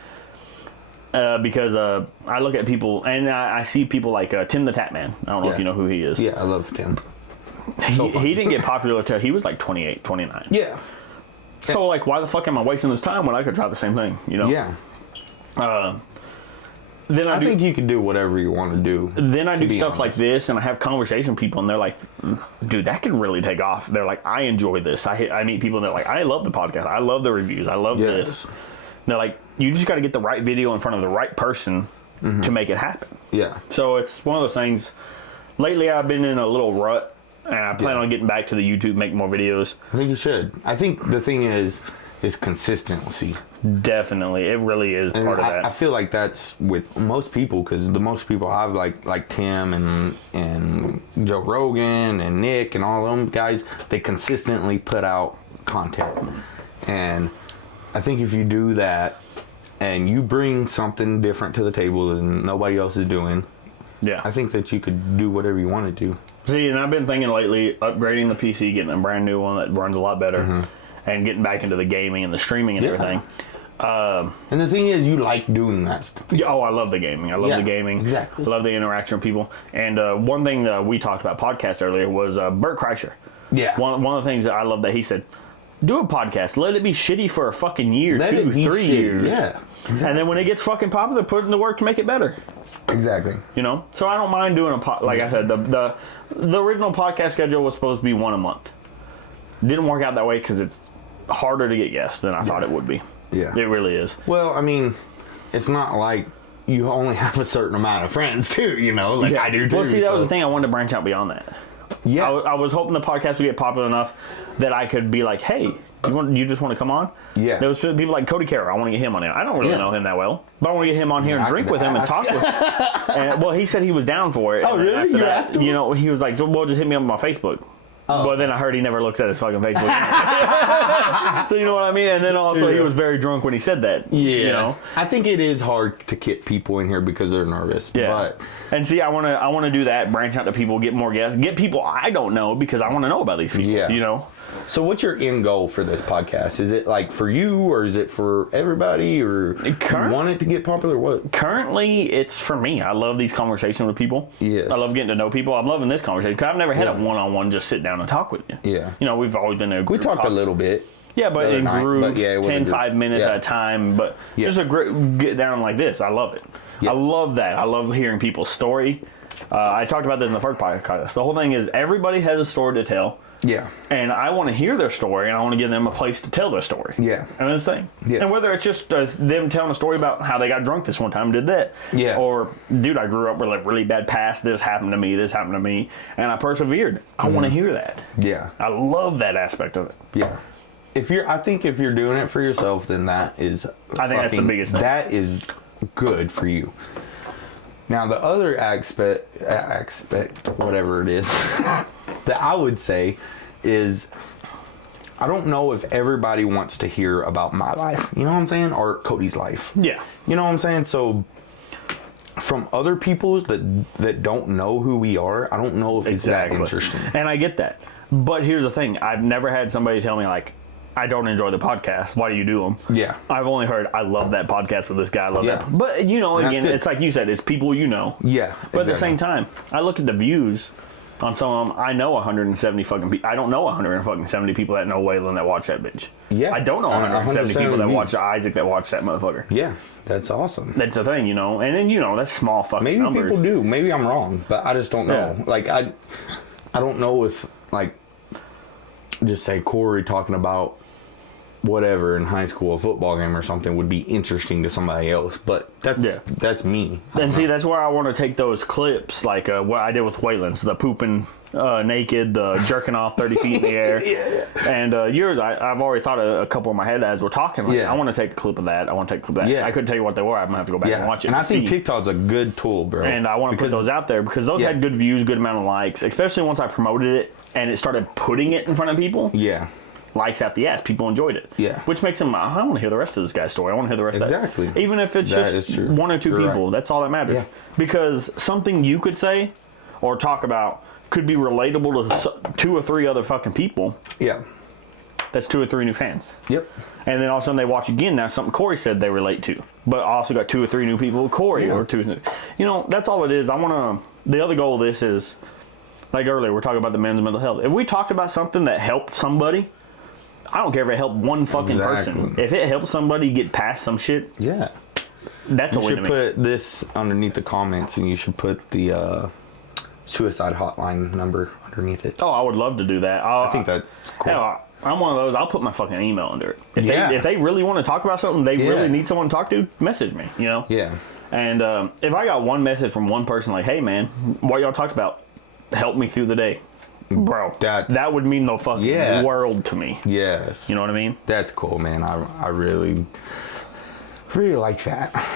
Because I look at people, and I see people like Tim the Tap Man. I don't know if you know who he is. Yeah, I love Tim. He didn't get popular until he was like 28, 29. Yeah. So, like, why the fuck am I wasting this time when I could try the same thing, you know? Yeah. Then I think you can do whatever you want to do. Then I do stuff like this, and I have conversation with people, and they're like, dude, that could really take off. They're like, I enjoy this. I meet people, and they're like, I love the podcast. I love the reviews. I love this. And they're like, you just got to get the right video in front of the right person to make it happen. Yeah. So it's one of those things. Lately, I've been in a little rut, and I plan on getting back to the YouTube, make more videos. I think you should. I think the thing is consistency. Definitely, it really is part of that. I feel like that's with most people, because the most people I've like Tim and Joe Rogan and Nick and all them guys, they consistently put out content. And I think if you do that and you bring something different to the table than nobody else is doing, I think that you could do whatever you want to do. See, and I've been thinking lately, upgrading the PC, getting a brand new one that runs a lot better, and getting back into the gaming and the streaming and everything. And the thing is, you like doing that stuff. Oh, I love the gaming. I love the gaming. Exactly. I love the interaction with people. And one thing that we talked about podcast earlier was Bert Kreischer. Yeah. One of the things that I love that he said, do a podcast. Let it be shitty for a fucking year, 2, 3 years. Yeah. Exactly. And then when it gets fucking popular, put it in the work to make it better. Exactly. You know? So I don't mind doing like I said, the original podcast schedule was supposed to be one a month. Didn't work out that way because it's harder to get guests than I thought it would be. Yeah. It really is. Well, I mean, it's not like you only have a certain amount of friends, too, you know? Like I do, too. Well, see, that was the thing. I wanted to branch out beyond that. Yeah. I was hoping the podcast would get popular enough that I could be like, hey, you just want to come on? Yeah. There was people like Cody Carroll. I want to get him on here. I don't really know him that well, but I want to get him on here and drink with him and talk with him. And, well, he said he was down for it. Oh, really? You asked him? You know, he was like, well, just hit me up on my Facebook. But then I heard he never looks at his fucking Facebook. So you know what I mean? And then also he was very drunk when he said that. Yeah. You know? I think it is hard to get people in here because they're nervous. Yeah. But and see, I want to do that, branch out to people, get more guests, get people I don't know because I want to know about these people. Yeah. You know? So what's your end goal for this podcast? Is it like for you, or is it for everybody, or you want it to get popular? What? Currently, it's for me. I love these conversations with people. Yeah. I love getting to know people. I'm loving this conversation because I've never had a one-on-one just sit down and talk with you. Yeah. You know, we've always been a group We talked a little bit. Yeah, but in groups, it was 10, 5 minutes at a time. But just a great get down like this. I love it. I love that. I love hearing people's story. I talked about this in the first podcast. The whole thing is everybody has a story to tell. Yeah. And I want to hear their story, and I want to give them a place to tell their story. Yeah. And that's the thing. Yeah. And whether it's just them telling a story about how they got drunk this one time and did that. Yeah. Or, dude, I grew up with a really bad past. This happened to me, and I persevered. I want to hear that. Yeah. I love that aspect of it. Yeah. I think if you're doing it for yourself, then that is. I think that's the biggest thing. That is good for you. Now the other aspect, whatever it is, that I would say is, I don't know if everybody wants to hear about my life. You know what I'm saying? Or Cody's life. Yeah. You know what I'm saying? So from other people's that don't know who we are, I don't know if it's that interesting. And I get that. But here's the thing. I've never had somebody tell me, like, I don't enjoy the podcast. Why do you do them? Yeah. I've only heard, I love that podcast with this guy. I love that. But, you know, again, it's like you said, it's people you know. Yeah. But at the same time, I look at the views on some of them. I know 170 fucking people. I don't know 170 people that know Waylon that watch that bitch. Yeah. I don't know 170 people that watch Isaac that watch that motherfucker. Yeah. That's awesome. That's the thing, you know. And then, you know, that's small fucking Maybe numbers. people do. Maybe I'm wrong, but I just don't know. Yeah. Like, I don't know if, like, just say Corey talking about whatever in high school, a football game or something, would be interesting to somebody else. But that's me. And see, that's where I want to take those clips, like what I did with Waylon's, the pooping naked, the jerking off 30 feet in the air. And yours, I've already thought of a couple in my head as we're talking. Like, I want to take a clip of that. I want to take a clip of that. I couldn't tell you what they were. I'm going to have to go back and watch it. And I think TikTok's a good tool, bro. And I want to put those out there because those had good views, good amount of likes, especially once I promoted it and it started putting it in front of people. Yeah. Likes out the ass. People enjoyed it. Yeah. Which makes them, I want to hear the rest of this guy's story. I want to hear the rest of that. Exactly. Even if it's just one or two people. Right. That's all that matters. Yeah. Because something you could say or talk about could be relatable to 2 or 3 other fucking people. Yeah. That's 2 or 3 new fans. Yep. And then all of a sudden they watch again. Now something Corey said they relate to. But I also got 2 or 3 new people with Corey or 2. You know, that's all it is. I want to, the other goal of this is, like earlier, we're talking about the men's mental health. If we talked about something that helped somebody, I don't care if it helped one fucking person. If it helps somebody get past some shit, that's a win to me. You should put this underneath the comments, and you should put the suicide hotline number underneath it. Oh, I would love to do that. I think that's cool. Hell, I'm one of those. I'll put my fucking email under it. If they really want to talk about something, they really need someone to talk to, message me, you know? Yeah. And if I got one message from one person like, hey, man, what y'all talked about helped me through the day. Bro, that would mean the fucking world to me. Yes. You know what I mean? That's cool, man. I really like that.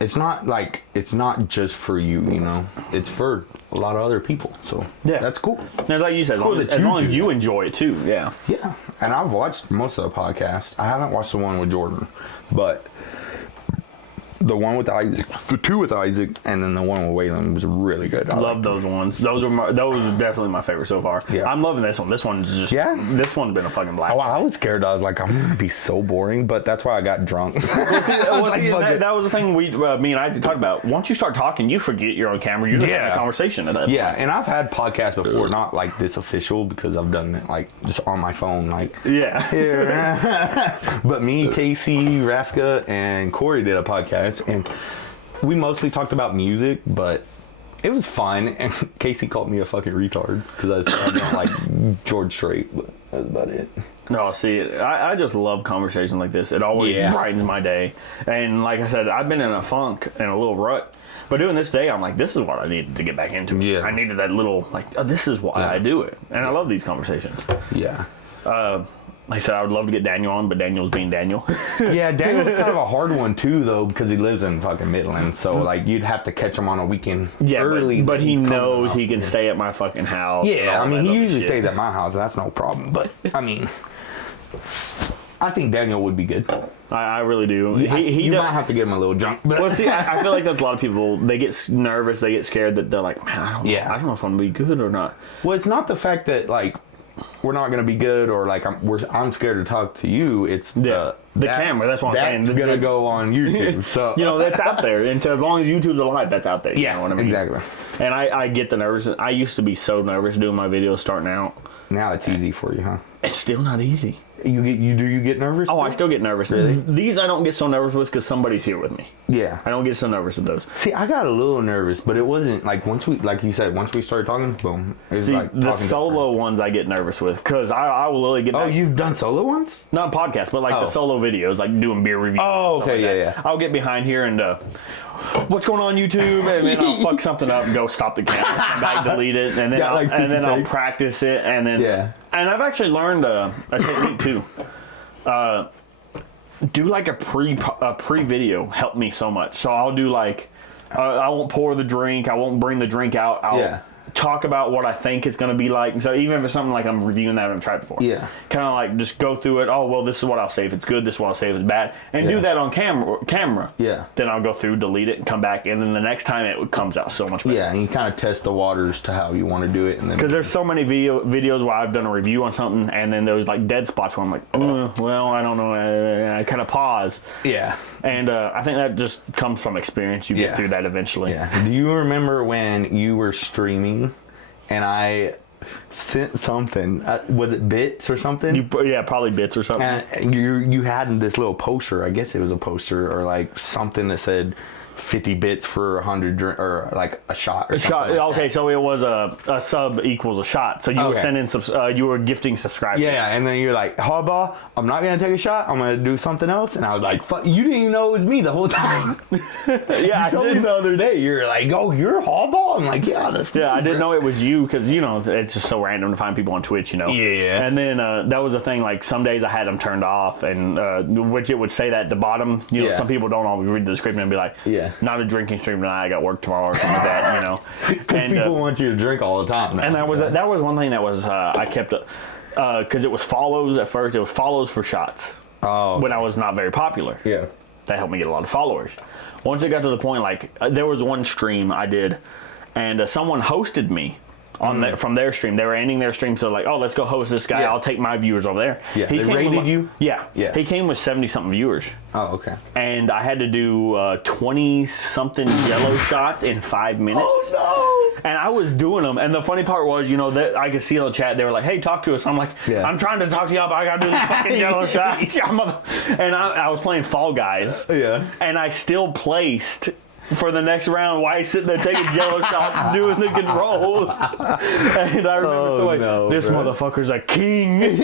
It's not just for you, you know. It's for a lot of other people. So that's cool. And like you said, as long as you enjoy it too. Yeah. Yeah. And I've watched most of the podcasts. I haven't watched the one with Jordan, but the one with Isaac, the 2 with Isaac, and then the one with Waylon was really good. I love those ones. Those are definitely my favorite so far. Yeah. I'm loving this one. This one's just this one's been a fucking blast. Oh, I was scared. I was like, I'm gonna be so boring, but that's why I got drunk. That was the thing me and Isaac talked about. Once you start talking, you forget you're on camera. You're just in a conversation at that point. And I've had podcasts before, not like this official, because I've done it like just on my phone, like But me, Casey, Raska, and Corey did a podcast. And we mostly talked about music, but it was fun. And Casey called me a fucking retard because I said like George Strait, but that's about it. No, see, I just love conversations like this. It always brightens my day. And like I said, I've been in a funk and a little rut. But doing this day, I'm like, this is what I needed to get back into. I needed that little, like, this is why I do it. And I love these conversations. Yeah. like I said, I would love to get Daniel on, but Daniel's being Daniel. Yeah, Daniel's kind of a hard one too, though, because he lives in fucking Midland. So like, you'd have to catch him on a weekend early. But he knows he can stay at my fucking house. Yeah, I mean, he usually stays at my house. That's no problem. But I mean, I think Daniel would be good. I really do. You might have to get him a little drunk. But well, see, I feel like that's a lot of people. They get nervous. They get scared that they're like, man, I don't know if I'm gonna be good or not. Well, it's not the fact that like we're not gonna be good or like I'm scared to talk to you. It's the camera. That's what I'm saying. That's gonna go on YouTube. So that's out there. And as long as YouTube's alive, that's out there. You know what I mean? Exactly. And I get the nervous. I used to be so nervous doing my videos starting out. Now it's easy for you, huh? It's still not easy. You get nervous? Oh, I still get nervous. Really? These I don't get so nervous with because somebody's here with me. Yeah. I don't get so nervous with those. See, I got a little nervous, but it wasn't like once we started talking, boom. It was like the solo ones I get nervous with because I will literally get. Oh, you've done solo ones? Not podcasts, but like the solo videos, like doing beer reviews. Oh, okay, yeah. I'll get behind here and what's going on YouTube, and then I'll fuck something up and go stop the camera, come back, delete it, and then I'll practice it, and then and I've actually learned a technique too. Do like a pre video help me so much. So I'll do like I won't pour the drink, I won't bring the drink out. I'll talk about what I think it's going to be like. So even if it's something like I'm reviewing that I haven't tried before, kind of like just go through it. Oh well, this is what I'll say if it's good. This is what I'll say if it's bad, and do that on camera. Yeah. Then I'll go through, delete it, and come back, and then the next time it comes out so much better. Yeah, and you kind of test the waters to how you want to do it, and then because there's so many videos where I've done a review on something, and then there's like dead spots where I'm like, well, I don't know, and I kind of pause. Yeah. And I think that just comes from experience. You get through that eventually. Yeah. Do you remember when you were streaming and I sent something? Was it bits or something? Probably bits or something. And you had this little poster. I guess it was a poster or like something that said 50 bits for 100 or like a shot or something like okay, so it was a sub equals a shot. So you were sending you were gifting subscribers. Yeah, and then you're like, Hardball, I'm not gonna take a shot, I'm gonna do something else. And I was like, fuck, you didn't even know it was me the whole time. Yeah, you told me the other day, you're like, oh, you're Hardball? I'm like, yeah, that's I didn't know it was you because it's just so random to find people on Twitch, Yeah. And then that was the thing, like some days I had them turned off, and which it would say that at the bottom, some people don't always read the description and be like, not a drinking stream tonight, I got work tomorrow or something like that, Because people want you to drink all the time now. And that was one thing that was I kept because it was follows at first. It was follows for shots. Oh. When I was not very popular. Yeah. That helped me get a lot of followers. Once it got to the point, like there was one stream I did, and someone hosted me on from their stream. They were ending their stream, so like, oh, let's go host this guy. I'll take my viewers over there. Yeah. They rated you? Yeah. He came with 70-something viewers. Oh, okay. And I had to do 20-something jello shots in 5 minutes. Oh, no! And I was doing them. And the funny part was, that I could see in the chat, they were like, hey, talk to us. I'm like, I'm trying to talk to y'all, but I got to do this fucking jello shot. And I was playing Fall Guys. Yeah. And I still placed for the next round while he's sitting there taking jello shots doing the controls. And I remember this motherfucker's a king.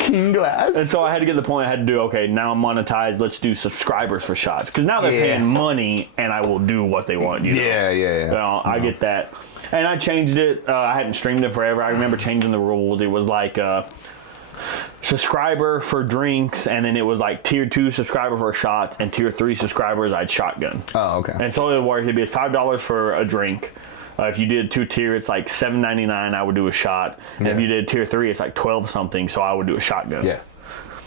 King Glass. And so I had to get to the point I had to do, okay, now I'm monetized, let's do subscribers for shots. Because now they're paying money and I will do what they want. Well, I get that. And I changed it. I hadn't streamed it forever. I remember changing the rules. It was like subscriber for drinks, and then it was like tier 2 subscriber for shots, and tier 3 subscribers I'd shotgun. Oh, okay. And so it worked. It'd be $5 for a drink. If you did 2 tier, it's like $7.99. I would do a shot. And if you did tier 3, it's like 12 something. So I would do a shotgun. Yeah.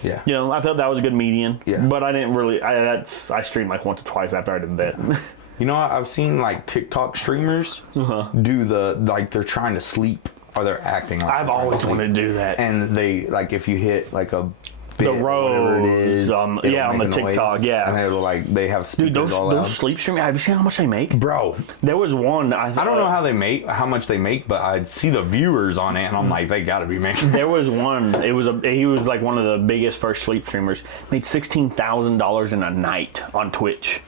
Yeah. I thought that was a good median. Yeah. But I didn't really. I streamed like once or twice after I did that. I've seen like TikTok streamers do they're trying to sleep. Or they're acting like I've always wanted to do that. And they, like, if you hit, like, a bit, the rows, it is, on the TikTok, noise, and they'll, like, they have speakers all out. Those sleep streaming, have you seen how much they make? Bro. There was one, I don't know how much they make, but I'd see the viewers on it, and I'm like, they gotta be making. There was one, he was, like, one of the biggest first sleep streamers, made $16,000 in a night on Twitch.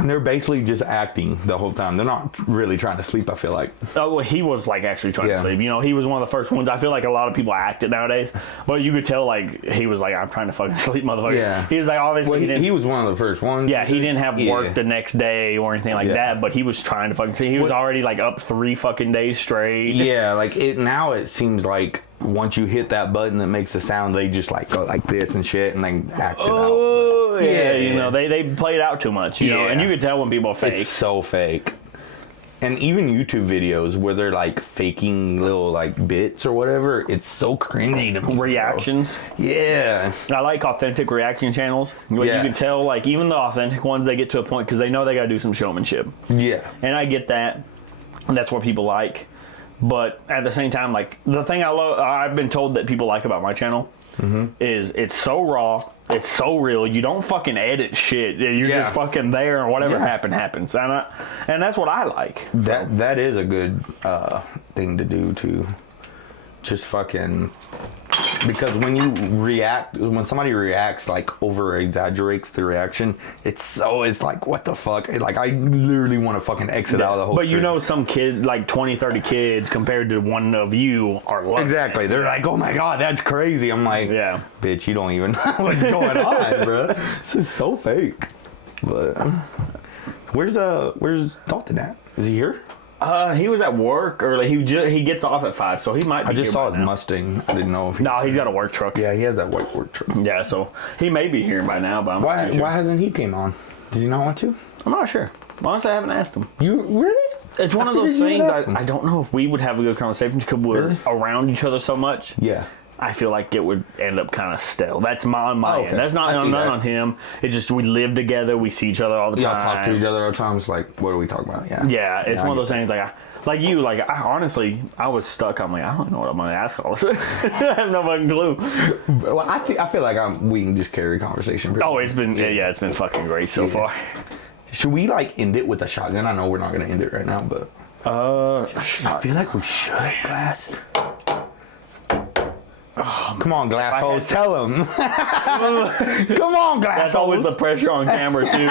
And they're basically just acting the whole time. They're not really trying to sleep, I feel like. Oh, well, he was like actually trying to sleep. You know, he was one of the first ones. I feel like a lot of people act it nowadays, but you could tell like he was like, I'm trying to fucking sleep, motherfucker. Yeah. He was like, obviously Well, he was one of the first ones. Yeah, he didn't have work the next day or anything like that, but he was trying to fucking sleep. He was already like up 3 fucking days straight. Yeah, like now it seems like once you hit that button that makes the sound, they just like go like this and shit and then act it out. Yeah, you know, they play it out too much, you know, and you could tell when people are fake. It's so fake. And even YouTube videos where they're like faking little like bits or whatever, it's so cringy to me. Reactions. Bro. Yeah. I like authentic reaction channels. Like you can tell, like even the authentic ones, they get to a point because they know they got to do some showmanship. Yeah. And I get that. And that's what people like. But at the same time, like the thing I've been told that people like about my channel is it's so raw. It's so real. You don't fucking edit shit. You're just fucking there, and whatever happens. And that's what I like. That is a good thing to do too. Just fucking, because when somebody reacts, like over exaggerates the reaction, it's like, what the fuck? Like I literally want to fucking exit out of the whole. But screen. you know, some kid, like 20, 30 kids compared to one of you are like exactly. They're like, oh my god, that's crazy. I'm like, yeah, bitch, you don't even know what's going on, bro. This is so fake. But where's Dalton at? Is he here? He was at work early. He gets off at 5, so he might be I just here saw by his now. Mustang. I didn't know if he's got a work truck. Yeah, he has that white work truck. Yeah, so he may be here by now, but I'm not too sure. Why hasn't he came on? Does he not want to? I'm not sure. Honestly, I haven't asked him. You really? It's one of those things I don't know if we would have a good conversation because we're around each other so much. Yeah. I feel like it would end up kind of stale. That's my end. That's not on him. It's just we live together. We see each other all the time. Y'all talk to each other all the time. It's like, what are we talking about? Yeah. Yeah, it's one of those things like you, like I honestly, I was stuck. I'm like, I don't know what I'm going to ask Hollis. I have no fucking clue. Well, I feel like we can just carry conversation. It's been it's been fucking great so far. Should we like end it with a shotgun? I know we're not going to end it right now, but I feel like we should. Glass. Oh, come on, Glasshole. Tell him. Come on, Glasshole. That's always the pressure on camera too.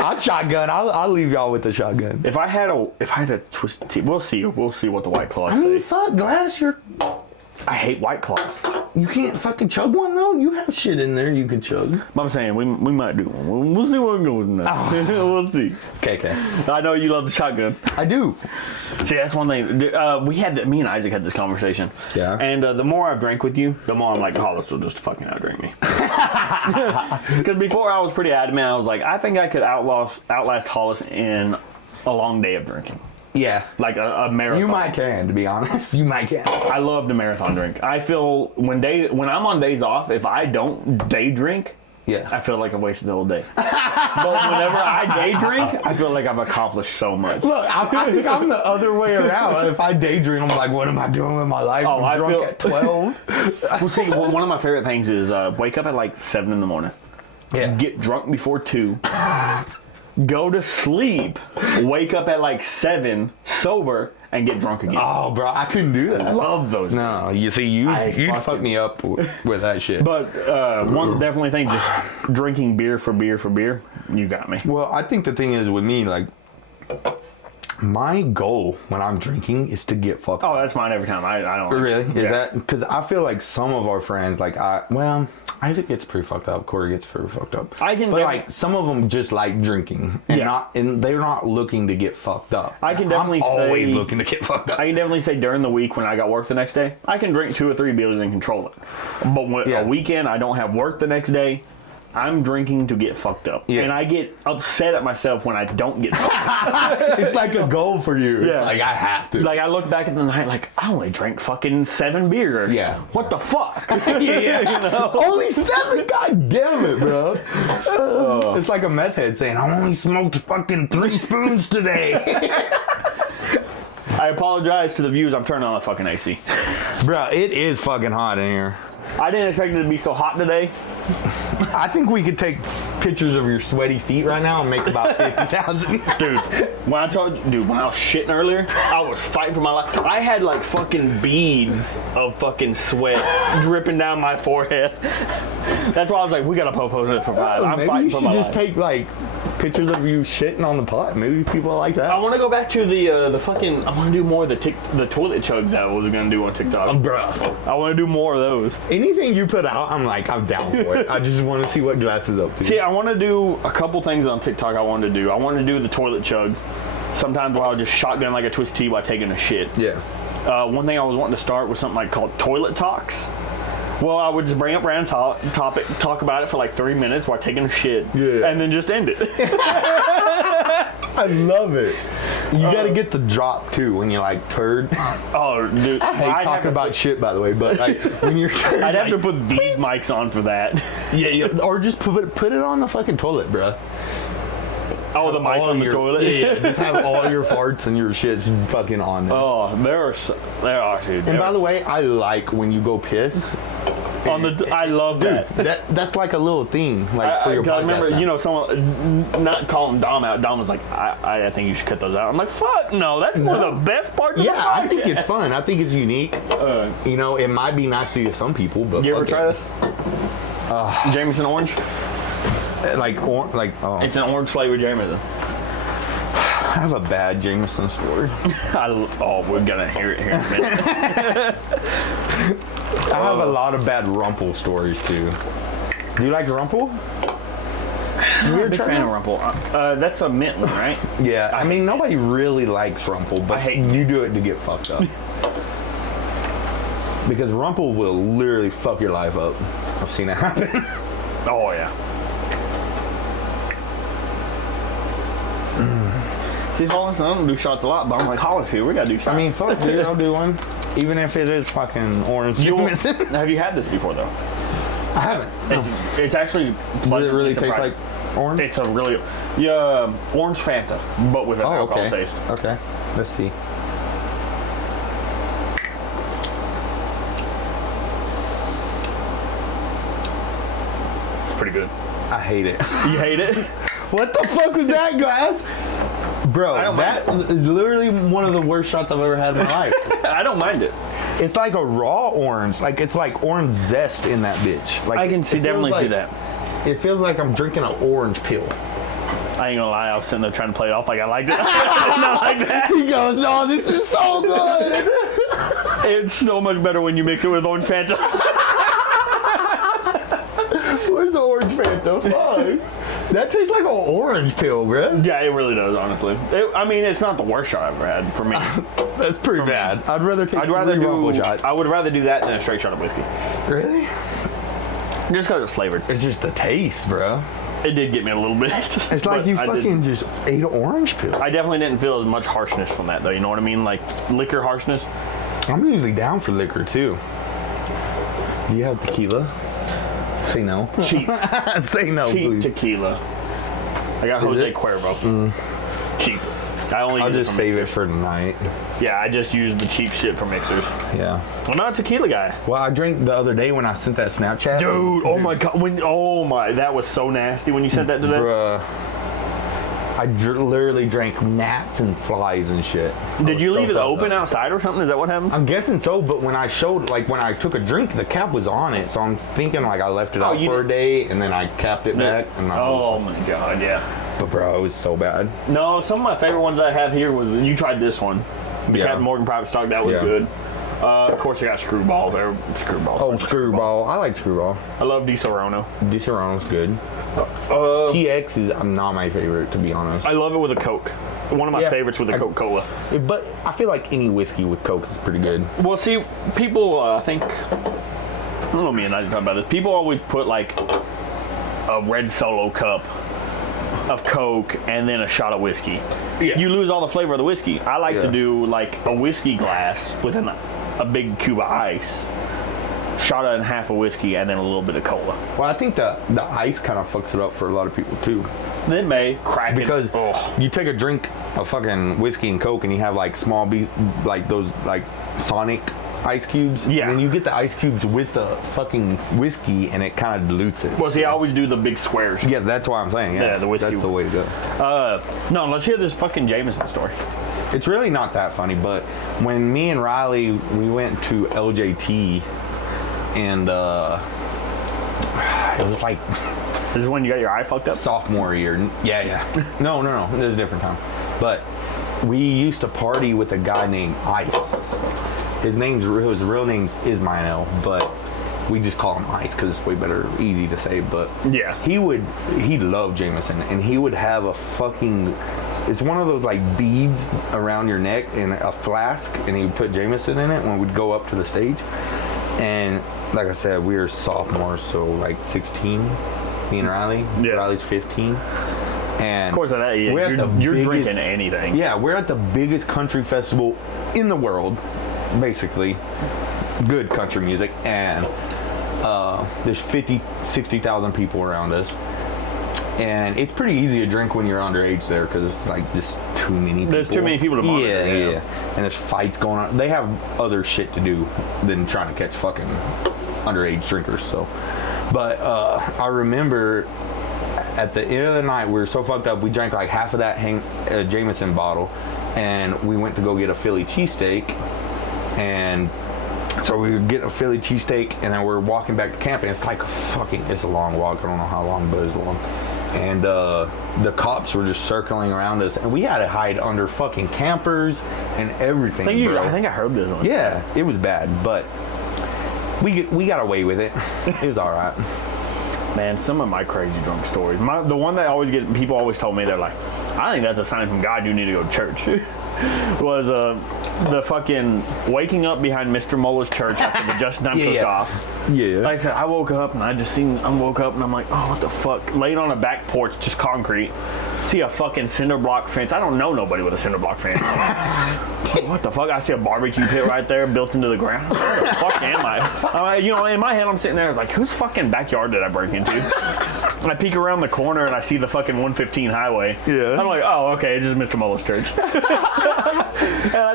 I'll shotgun. I'll leave y'all with the shotgun. If I had a twisted tea, we'll see what the White Claws say. Fuck, Glass. I hate White Claws. You can't fucking chug one though. You have shit in there you can chug. But I'm saying we might do one. We'll see where it goes now. We'll see. Okay. I know you love the shotgun. I do. See, that's one thing. Me and Isaac had this conversation. Yeah. And the more I've drank with you, the more I'm like, Hollis will just fucking outdrink me. Because before I was pretty adamant. I was like, I think I could outlast Hollis in a long day of drinking. Yeah. Like a marathon. You might can, to be honest. You might can. I love the marathon drink. I feel when I'm on days off, if I don't day drink, I feel like I've wasted the whole day. But whenever I day drink, I feel like I've accomplished so much. Look, I think I'm the other way around. If I day drink, I'm like, what am I doing with my life? I'm drunk at 12. Well, see, one of my favorite things is wake up at like 7 in the morning. Yeah. Get drunk before 2. Go to sleep, wake up at like 7, sober, and get drunk again. Oh, bro, I couldn't do that. I love those. No, you see, you'd fuck me up with that shit. But one definitely thing, just drinking beer for beer, you got me. Well, I think the thing is with me, like, my goal when I'm drinking is to get fucked up. Oh, that's mine every time. I don't. Really? Is that because I feel like some of our friends, like Isaac gets pretty fucked up. Corey gets pretty fucked up. Like some of them just like drinking and they're not looking to get fucked up. I'm always looking to get fucked up. I can definitely say during the week when I got work the next day, I can drink 2 or 3 beers and control it. But when a weekend I don't have work the next day, I'm drinking to get fucked up. Yeah. And I get upset at myself when I don't get fucked up. It's like a goal for you. Yeah. It's like, I have to. Like, I look back at the night like, I only drank fucking 7 beers. Yeah. What the fuck? You know? Only 7? God damn it, bro. It's like a meth head saying, I only smoked fucking 3 spoons today. I apologize to the viewers. I'm turning on the fucking AC. Bro, it is fucking hot in here. I didn't expect it to be so hot today. I think we could take pictures of your sweaty feet right now and make about 50,000. Dude, when I was shitting earlier, I was fighting for my life. I had like fucking beads of fucking sweat dripping down my forehead. That's why I was like, we gotta post it for 5. I'm Maybe fighting you for should my just life. take like pictures of you shitting on the pot. Maybe people like that. I want to go back to the fucking. I want to do more of the toilet chugs that I was gonna do on TikTok. Bruh. I want to do more of those. Anything you put out, I'm down for it. I just want to see what Glass is up to. See, I want to do a couple things on TikTok. I wanted to do. I wanted to do the toilet chugs. Sometimes while I just shotgun like a twist tea while taking a shit. Yeah. One thing I was wanting to start was something like called toilet talks. Well, I would just bring up random topic, talk about it for like 3 minutes while taking a shit, and then just end it. I love it. You gotta get the drop too when you like turd. Oh, dude, I hate talking about shit, by the way, but like when you're turd, I'd have to put these mics on for that. yeah, or just put it on the fucking toilet, bro. Oh, the mic on the toilet. Yeah, just have all your farts and your shits fucking on there. Oh, there are, dude. And by the way, I like when you go piss. I love that. That's like a little thing, like for your podcast. I remember, now. someone not calling Dom out. Dom was like, I think you should cut those out. I'm like, fuck no, that's one of the best parts of the podcast. Yeah, I think it's fun. I think it's unique. It might be nice to some people, but you ever try this? Jameson orange? It's an orange flavored Jameson. I have a bad Jameson story. We're gonna hear it here in a minute. I have a lot of bad Rumple stories too. Do you like Rumple? I'm a big fan of Rumple. That's a mint one, right? Yeah, I mean nobody really likes Rumple, but you do it to get fucked up. Because Rumple will literally fuck your life up. I've seen it happen. Oh yeah. See, Hollis, I don't do shots a lot, but I'm like, Hollis here, we gotta do shots. I mean, fuck, dude, I'll do one. Even if it is fucking orange. Have you had this before, though? I haven't. No. It's actually Does it really taste like orange? It's a really, orange Fanta, but with an alcohol taste. Okay, let's see. It's pretty good. I hate it. You hate it? What the fuck was that, Glass? Bro, that is literally one of the worst shots I've ever had in my life. I don't mind it. It's like a raw orange. Like, it's like orange zest in that bitch. Like, I can definitely see that. It feels like I'm drinking an orange peel. I ain't gonna lie, I was sitting there trying to play it off like I liked it. I did not like that. He goes, oh, this is so good. It's so much better when you mix it with orange Fanta. Where's the orange Fanta? Fuck. That tastes like an orange peel, bro. Yeah, it really does, honestly. It's not the worst shot I've ever had for me. That's pretty bad. I'd rather take Rumple shots. I would rather do that than a straight shot of whiskey. Really? Just because it's flavored. It's just the taste, bro. It did get me a little bit. It's like you fucking just ate an orange peel. I definitely didn't feel as much harshness from that, though. You know what I mean? Like liquor harshness. I'm usually down for liquor, too. Do you have tequila? Say no. Cheap. Say no, Cheap please. tequila. I got Jose Cuervo. Cheap. I'll just save it for tonight. Yeah, I just use the cheap shit for mixers. Yeah. I'm not a tequila guy. Well, I drank the other day when I sent that Snapchat. Dude, oh my god. That was so nasty when you said that today. Bruh. I literally drank gnats and flies and shit. Did you leave it open outside or something? Is that what happened? I'm guessing so, but when I took a drink, the cap was on it, so I'm thinking like I left it out for a day and then I capped it back. And my god, yeah. But bro, it was so bad. No, some of my favorite ones I have here was, you tried this one. The Captain Morgan Private Stock, that was good. Of course, I got Screwball there. Screwball. I like Screwball. I love Di Serono. Di Serono's good. TX is not my favorite, to be honest. I love it with a Coke. One of my favorites with a Coca-Cola. But I feel like any whiskey with Coke is pretty good. Well, see, people, I think, I don't know, me and I just talk about this. People always put like a red Solo cup of Coke and then a shot of whiskey. Yeah. You lose all the flavor of the whiskey. I like to do like a whiskey glass with a big cube of ice, shot in half of whiskey, and then a little bit of cola. Well, I think the ice kind of fucks it up for a lot of people too. It may crack because you take a drink of fucking whiskey and Coke and you have like those like Sonic ice cubes. Yeah. And then you get the ice cubes with the fucking whiskey, and it kind of dilutes it. Well, see, I always do the big squares. Yeah, that's why I'm saying. Yeah, the whiskey. That's the way to go. No, let's hear this fucking Jameson story. It's really not that funny, but when me and Riley, we went to LJT, and it was like This is when you got your eye fucked up? sophomore year. Yeah. No. It was a different time. But we used to party with a guy named Ice. His real name's Ismail, but we just call him Ice because it's way better, easy to say. But Yeah. he loved Jameson, and he would have a fucking, it's one of those like beads around your neck and a flask, and he would put Jameson in it when we'd go up to the stage. And like I said, we were sophomores, so like 16, me and Riley. Yeah. Riley's 15. And Of course, at that age, you're drinking anything. Yeah, we're at the biggest country festival in the world, basically. Good country music. And there's 60,000 people around us. And it's pretty easy to drink when you're underage there because it's like just too many people. There's too many people to monitor. Yeah. And there's fights going on. They have other shit to do than trying to catch fucking underage drinkers. So, but I remember at the end of the night, we were so fucked up, we drank like half of that Jameson bottle, and we went to go get a Philly cheesesteak. And so we would get a Philly cheesesteak, and then we're walking back to camp, and it's like it's a long walk. I don't know how long, but it's long. And the cops were just circling around us, and we had to hide under fucking campers and everything. I think I heard this one. Yeah, it was bad, but we got away with it. It was all right. Man, some of my crazy drunk stories. The one that people always told me, they're like, I think that's a sign from God you need to go to church. Was the fucking waking up behind Mr. Muller's church after the Just Time cook-off. Yeah. Like I said, I woke up and I woke up and I'm like, oh, what the fuck? Laid on a back porch, just concrete. See a fucking cinder block fence. I don't know nobody with a cinder block fence. What the fuck? I see a barbecue pit right there built into the ground. Where the fuck am I? In my head, I'm sitting there like, whose fucking backyard did I break into? And I peek around the corner and I see the fucking 115 highway. Yeah. I'm like, oh, okay, it's just Mr. Muller's church.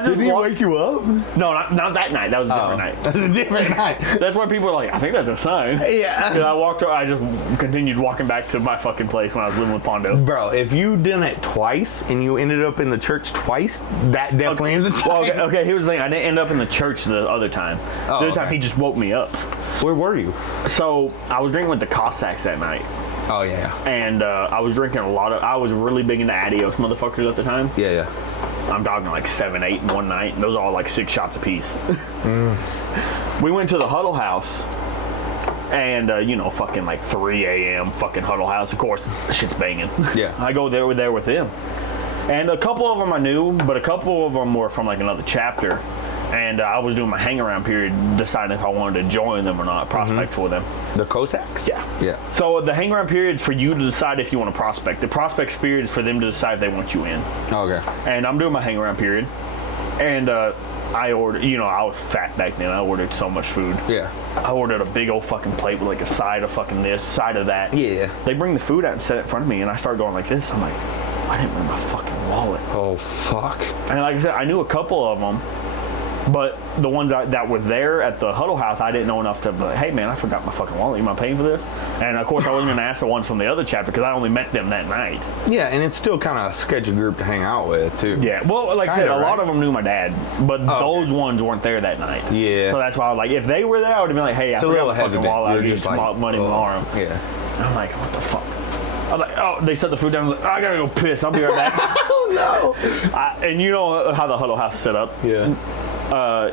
Did he wake you up? No, not that night. That was a different night. That's a different night. That's why people are like, I think that's a sign. Yeah. And I just continued walking back to my fucking place when I was living with Pondo. Bro, if you done it twice and you ended up in the church twice, that definitely is a sign. Well, okay, here's the thing. I didn't end up in the church the other time. The other time, he just woke me up. Where were you? So, I was drinking with the Cossacks that night. Oh, yeah. And I was drinking I was really big into Adios motherfuckers at the time. Yeah. I'm talking like 7, 8 in one night. And those are all like 6 shots apiece. We went to the Huddle House. And, fucking like 3 a.m. fucking Huddle House. Of course, shit's banging. Yeah. I go there with them. And a couple of them I knew, but a couple of them were from like another chapter. And I was doing my hang-around period, deciding if I wanted to join them or not, prospect for them. The Cossacks? Yeah. So the hang-around period is for you to decide if you want to prospect. The prospect period is for them to decide if they want you in. Okay. And I'm doing my hang-around period. And I ordered, I was fat back then. I ordered so much food. Yeah. I ordered a big old fucking plate with like a side of fucking this, side of that. Yeah. They bring the food out and set it in front of me, and I start going like this. I'm like, I didn't bring my fucking wallet. Oh, fuck. And like I said, I knew a couple of them, but the ones that were there at the Huddle House, I didn't know enough to be like, hey man, I forgot my fucking wallet. Am I paying for this? And of course, I wasn't going to ask the ones from the other chapter because I only met them that night. Yeah, and it's still kind of a sketchy group to hang out with, too. Yeah, well, like I said, a lot of them knew my dad, but those ones weren't there that night. Yeah. So that's why I was like, if they were there, I would have been like, hey, I forgot my fucking wallet. I'll just like, money tomorrow. Yeah. And I'm like, what the fuck? I was like, oh, they set the food down. I was like, I gotta go piss. I'll be right back. Oh, no. And you know how the Huddle House is set up? Yeah.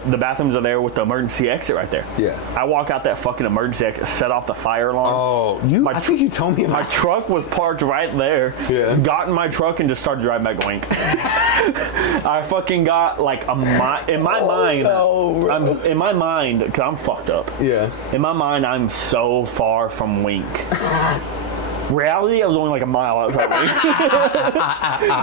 The bathrooms are there with the emergency exit right there. Yeah. I walk out that fucking emergency exit, set off the fire alarm. Oh, I think you told me about my truck was parked right there. Yeah. Got in my truck and just started driving back to Wink. I fucking got like in my mind. No, in my mind, because I'm fucked up. Yeah. In my mind, I'm so far from Wink. Reality, I was only like a mile outside.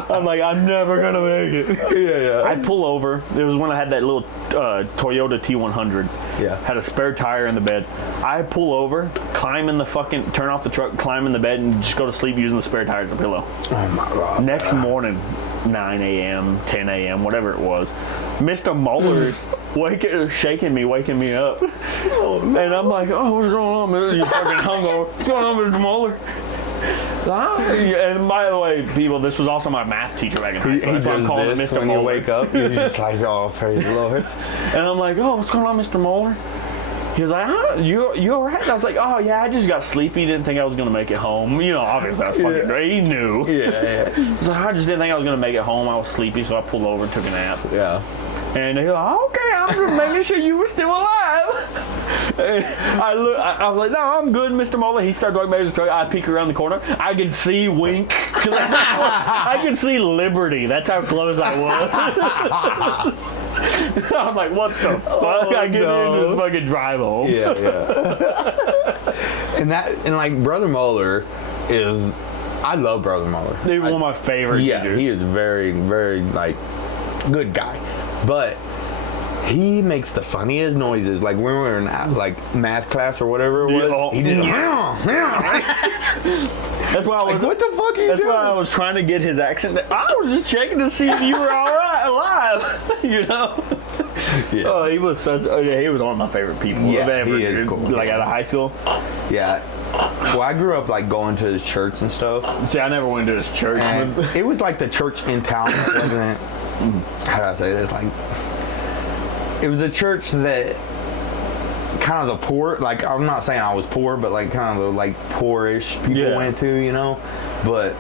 I'm like, I'm never gonna make it. Yeah. I pull over. It was when I had that little Toyota T100. Yeah. Had a spare tire in the bed. I pull over, turn off the truck, climb in the bed, and just go to sleep using the spare tire as a pillow. Oh my god. Next morning, 9 a.m., 10 a.m., whatever it was. Mr. Muller's waking me up. And I'm like, oh, what's going on, man? You fucking hungover. What's going on, Mr. Muller? And by the way, people, this was also my math teacher back in high school. That's why I'm calling him Mr. When Muller. you wake up, you're just like, oh, praise the Lord. And I'm like, oh, what's going on, Mr. Muller? He was like, you all right? And I was like, oh, yeah, I just got sleepy. Didn't think I was going to make it home. You know, obviously, that's fucking great. He knew. Yeah. So I just didn't think I was going to make it home. I was sleepy, so I pulled over and took a nap. Yeah. And he was like, okay, I'm just making sure you were still alive. And I was like, no, I'm good, Mr. Muller. He started walking back to his truck. I peek around the corner. I could see Wink. I could see Liberty. That's how close I was. I'm like, what the fuck? I get into this fucking drive home. Yeah. and like Brother Muller is, I love Brother Muller. He's one of my favorite teachers. He is very, very like good guy. But he makes the funniest noises. Like when we were in like math class or whatever it was, he did. That's why I was like, what the fuck are you doing? That's why I was trying to get his accent. I was just checking to see if you were all right, alive. You know. Yeah. Oh, he was such. He was one of my favorite people. Yeah, he is cool. Like out of high school. Yeah. Well, I grew up like going to his church and stuff. See, I never went to his church. And it was like the church in town. It wasn't. How do I say this? Like, it was a church that kind of the poor. Like, I'm not saying I was poor, but like kind of the like poorish people went to, you know. But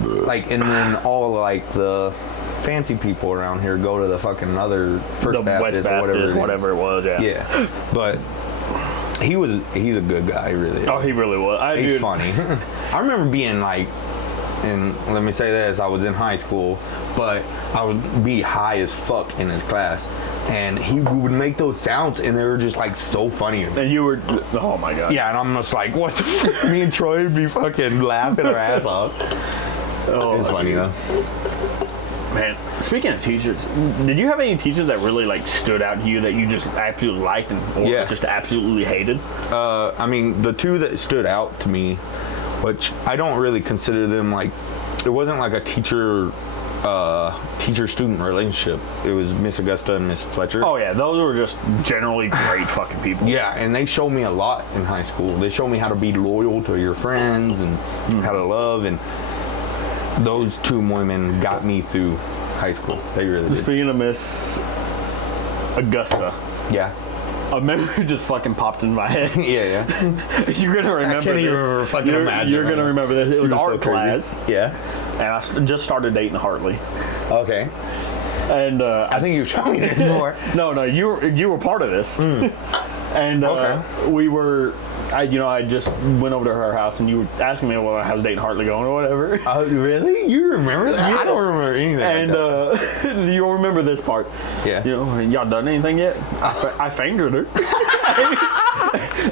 like, and then all like the fancy people around here go to the fucking other First Baptist or whatever it was. Yeah. But he's a good guy, really. Oh, he really was. He's funny. I remember being like, and let me say this, I was in high school, but I would be high as fuck in his class, and he would make those sounds, and they were just like so funny. And you were, oh my god. Yeah, and I'm just like, what the fuck? Me and Troy would be fucking laughing our ass off. Oh, it's funny though. Man, speaking of teachers, did you have any teachers that really like stood out to you that you just absolutely liked or just absolutely hated? I mean, the two that stood out to me, which I don't really consider them like, it wasn't like a teacher-student relationship. It was Miss Augusta and Miss Fletcher. Oh yeah, those were just generally great fucking people. Yeah, and they showed me a lot in high school. They showed me how to be loyal to your friends and how to love, and those two women got me through high school. They really did. Speaking of Miss Augusta. Yeah. A memory just fucking popped in my head. Yeah. You're gonna remember. I can't even fucking imagine. You're gonna remember this. It was art class. Yeah. And I just started dating Hartley. Okay. And I think you've told me this before. No, you were part of this. And we were. I just went over to her house, and you were asking me how's dating Hartley going or whatever. Really? You remember that? Yeah. I don't remember anything. And you'll remember this part. Yeah. You know, y'all done anything yet? I fingered her.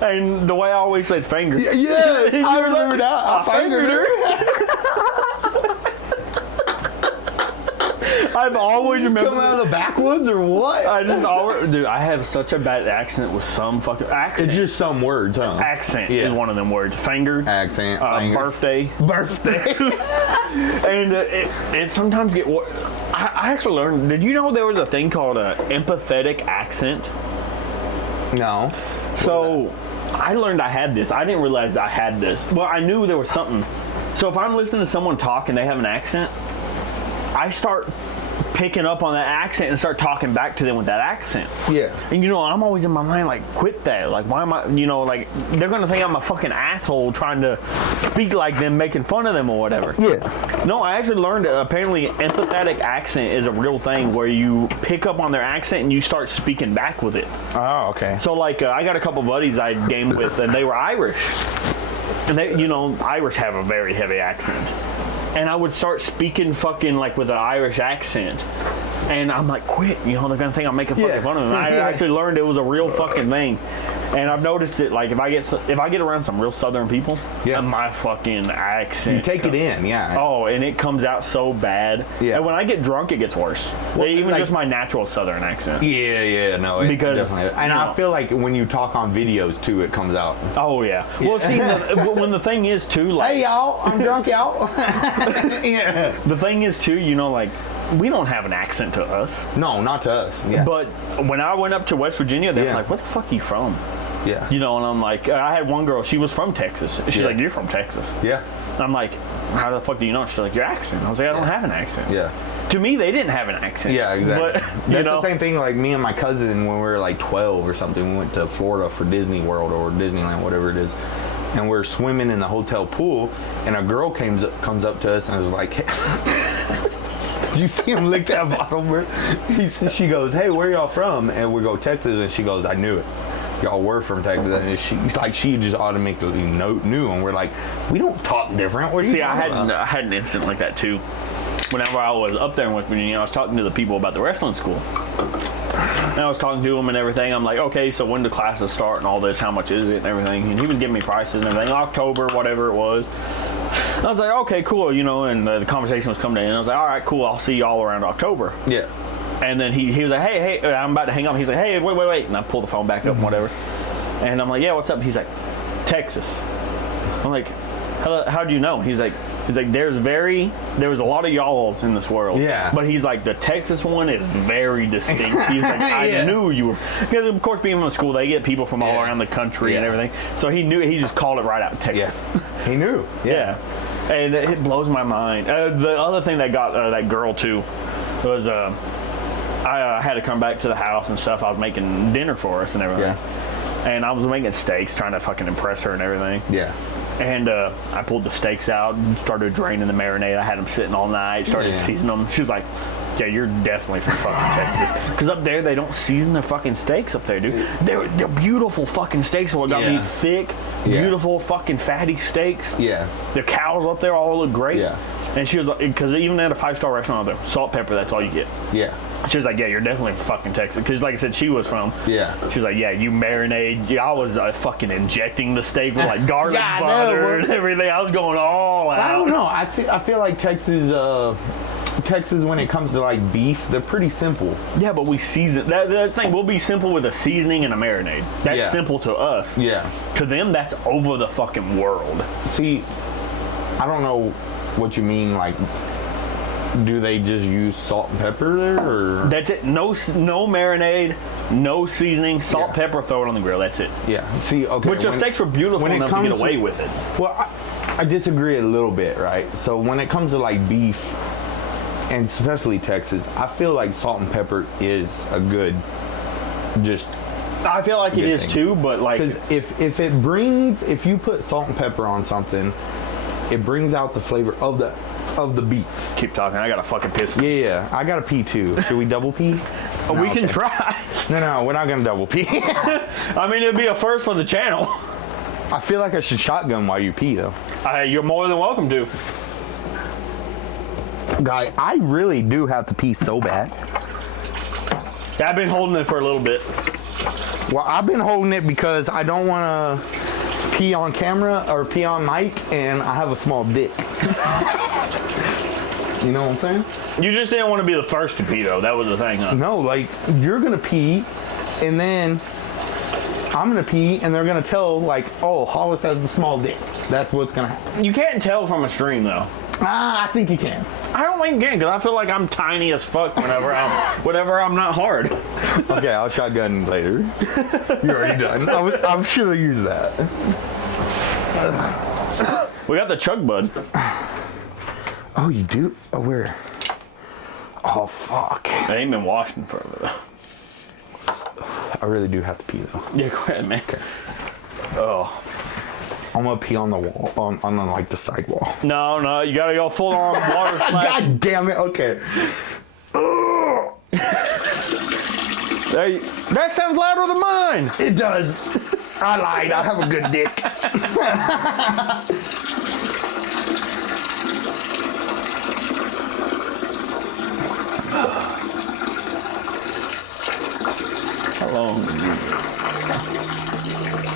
And the way I always said finger. Yes, I remember that. I fingered her. I've always remembered. Come out of the backwoods or what? Dude, I have such a bad accent with some fucking accent. It's just some words, huh? Accent is one of them words. Fingered. Accent. Birthday. And it sometimes get. I actually learned. Did you know there was a thing called an empathetic accent? No. So I learned I had this. I didn't realize I had this. Well, I knew there was something. So if I'm listening to someone talk and they have an accent, I start picking up on that accent and start talking back to them with that accent. Yeah. And I'm always in my mind like, quit that. Like, why am I, like, they're going to think I'm a fucking asshole trying to speak like them, making fun of them or whatever. Yeah. No, I actually learned that apparently empathetic accent is a real thing where you pick up on their accent and you start speaking back with it. Oh, okay. So, like, I got a couple buddies I gamed with and they were Irish. And they, Irish have a very heavy accent. And I would start speaking fucking like with an Irish accent. And I'm like, quit. You know, they're going to think I'm making fucking fun of them. I actually learned it was a real fucking thing. And I've noticed it, like, if I get around some real Southern people, my fucking accent. You take it in, Oh, and it comes out so bad. Yeah. And when I get drunk, it gets worse. Well, even like, just my natural Southern accent. No. Because, and I feel like when you talk on videos, too, it comes out. Oh, yeah. Well, see, when the thing is, too, like... Hey, y'all, I'm drunk, y'all. The thing is, too, you know, like... We don't have an accent to us. No, not to us. Yeah. But when I went up to West Virginia, they were like, "Where the fuck are you from?" Yeah. You know, and I'm like, I had one girl. She was from Texas. She's like, "You're from Texas." Yeah. And I'm like, "How the fuck do you know?" She's like, "Your accent." I was like, "I don't have an accent." Yeah. To me, they didn't have an accent. Yeah, exactly. But, That's the same thing. Like me and my cousin, when we were like 12 or something, we went to Florida for Disney World or Disneyland, whatever it is. And we're swimming in the hotel pool, and a girl comes up to us and was like. You see him lick that bottle, bro? She goes, "Hey, where y'all from?" And we go, "Texas." And she goes, "I knew it. Y'all were from Texas." And she just automatically knew. And we're like, we don't talk different. What are you talking about? I had an incident like that too. Whenever I was up there in West Virginia, I was talking to the people about the wrestling school. And I was talking to him and everything. I'm like, okay, so when do classes start and all this? How much is it and everything? And he was giving me prices and everything. October, whatever it was. I was like, okay, cool, you know, and the conversation was coming in. I was like, all right, cool, I'll see y'all around October. Yeah. And then he was like, hey, I'm about to hang up. He's like, hey, wait. And I pulled the phone back up and whatever. And I'm like, yeah, what's up? He's like, Texas. I'm like, how'd you know? He's like, there was a lot of y'alls in this world. Yeah. But he's like, the Texas one is very distinct. He's like, I knew you were. Because, of course, being in the school, they get people from all around the country and everything. So he just called it right out, Texas. Yes. He knew. Yeah. And it blows my mind. The other thing that got that girl, too, was I had to come back to the house and stuff. I was making dinner for us and everything. Yeah. And I was making steaks, trying to fucking impress her and everything. Yeah. And I pulled the steaks out and started draining the marinade. I had them sitting all night, started seasoning them. She was like, yeah, you're definitely from fucking Texas. Because up there, they don't season their fucking steaks up there, dude. They're beautiful fucking steaks. What got me thick, beautiful fucking fatty steaks. Yeah. The cows up there all look great. Yeah. And she was like, because even at a 5-star restaurant up there, salt, pepper, that's all you get. Yeah. She was like, yeah, you're definitely from fucking Texas. Because like I said, she was from. Yeah. She was like, yeah, you marinade. Yeah, I was fucking injecting the steak with like garlic butter and everything. I was going all out. I don't know. I feel like Texas, when it comes to like beef, they're pretty simple. Yeah, but we season. That's the thing. We'll be simple with a seasoning and a marinade. That's simple to us. Yeah. To them, that's over the fucking world. See, I don't know what you mean, like, do they just use salt and pepper there, or? That's it. No marinade, no seasoning, salt, pepper, throw it on the grill. That's it. Yeah. See, okay. Which the steaks were beautiful enough to get away with it. Well, I disagree a little bit, right? So when it comes to like beef, and especially Texas, I feel like salt and pepper is a good, just. I feel like it is thing. Too, but like. Because if you put salt and pepper on something, it brings out the flavor of the beef. Keep talking. I got a fucking piss. Yeah. I got to pee too. Should we double pee? No, we can try. No, we're not gonna double pee. I mean, it'd be a first for the channel. I feel like I should shotgun while you pee though. You're more than welcome to. Guy, I really do have to pee so bad. I've been holding it for a little bit. Well, I've been holding it because I don't want to pee on camera or pee on mic, and I have a small dick. You know what I'm saying? You just didn't want to be the first to pee, though. That was the thing, huh? No, like, you're going to pee, and then I'm going to pee, and they're going to tell, like, oh, Hollis has a small dick. That's what's going to happen. You can't tell from a stream, though. I think you can. I don't think you can, because I feel like I'm tiny as fuck whenever I'm not hard. Okay, I'll shotgun later. You're already done. I'm sure I'll use that. We got the chug bud. Oh, you do? Oh, where? Oh, fuck. They ain't been washed in forever, though. I really do have to pee, though. Yeah, go ahead, man. Okay. Oh. I'm gonna pee on the wall, on like the side wall. No, you gotta go full on water splash. God damn it! Okay. That sounds louder than mine. It does. I lied. I have a good dick. How long?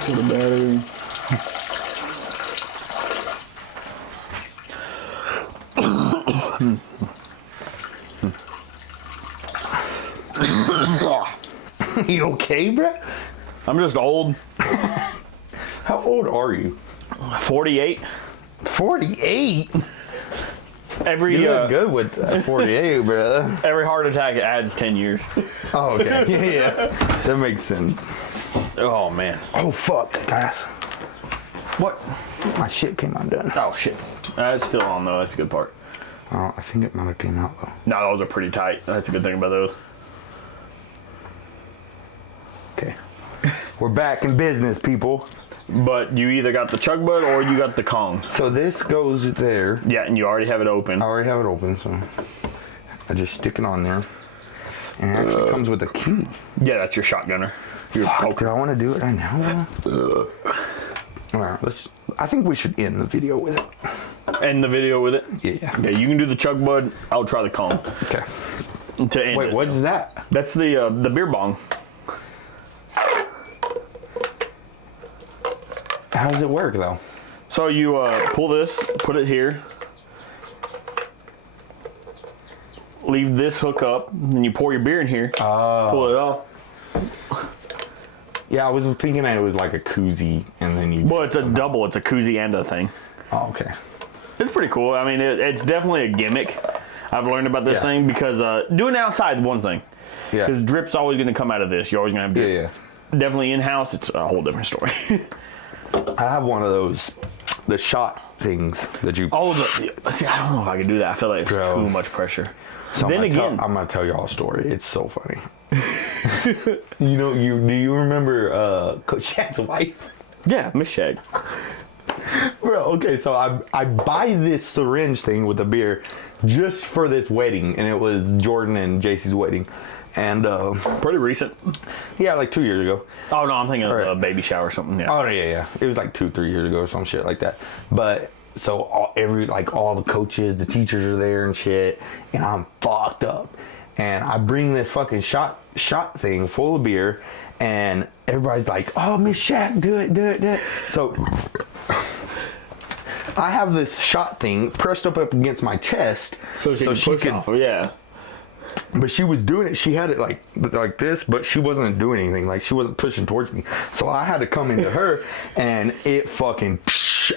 For the battery. You okay, bro? I'm just old. How old are you? 48. 48? Every You look good with 48, brother. every heart attack adds 10 years. Oh, okay. Yeah. That makes sense. Oh man. Oh, fuck, guys. What? My shit came undone. Oh shit. It's still on though. That's a good part. Oh, I think it might have came out, though. No, those are pretty tight. That's a good thing about those. Okay. We're back in business, people. But you either got the chug bud or you got the Kong. So this goes there. Yeah, and you already have it open. I already have it open, so I just stick it on there. And it actually comes with a key. Yeah, that's your shotgunner. Your Fuck, do I want to do it right now? All right, I think we should end the video with it. End the video with it? Yeah. Yeah, you can do the chug bud. I'll try the Kong. Okay. To end Wait, it. what is that? That's the beer bong. How does it work, though? So you pull this, put it here, leave this hook up, and you pour your beer in here, pull it off. Yeah, I was thinking that it was like a koozie, and then you... Well, it's a double. It's a koozie and a thing. Oh, okay. It's pretty cool. I mean, it's definitely a gimmick. I've learned about this thing because doing outside is one thing. Yeah. Because drip's always going to come out of this. You're always going to have drip. Yeah. Definitely in-house, it's a whole different story. I have one of those, the shot things that you... Oh, see, I don't know if I can do that. I feel like it's too much pressure. So Then again... I'm going to tell y'all a story. It's so funny. Do you remember Coach Shaq's wife? Yeah, Miss Shag. Bro, okay, so I buy this syringe thing with the beer just for this wedding, and it was Jordan and JC's wedding. And Pretty recent. yeah, like 2 years ago. Oh, no, I'm thinking of Right. a baby shower or something. Yeah. Oh yeah. It was like 2-3 years ago or some shit like that. But so all the coaches, the teachers are there and shit, and I'm fucked up. And I bring this fucking shot thing full of beer, and everybody's like, "Oh, Miss Shaq, do it." So I have this shot thing pressed up against my chest, So she could off. Yeah. But she was doing it. She had it like this, but she wasn't doing anything. Like she wasn't pushing towards me. So I had to come into her, and it fucking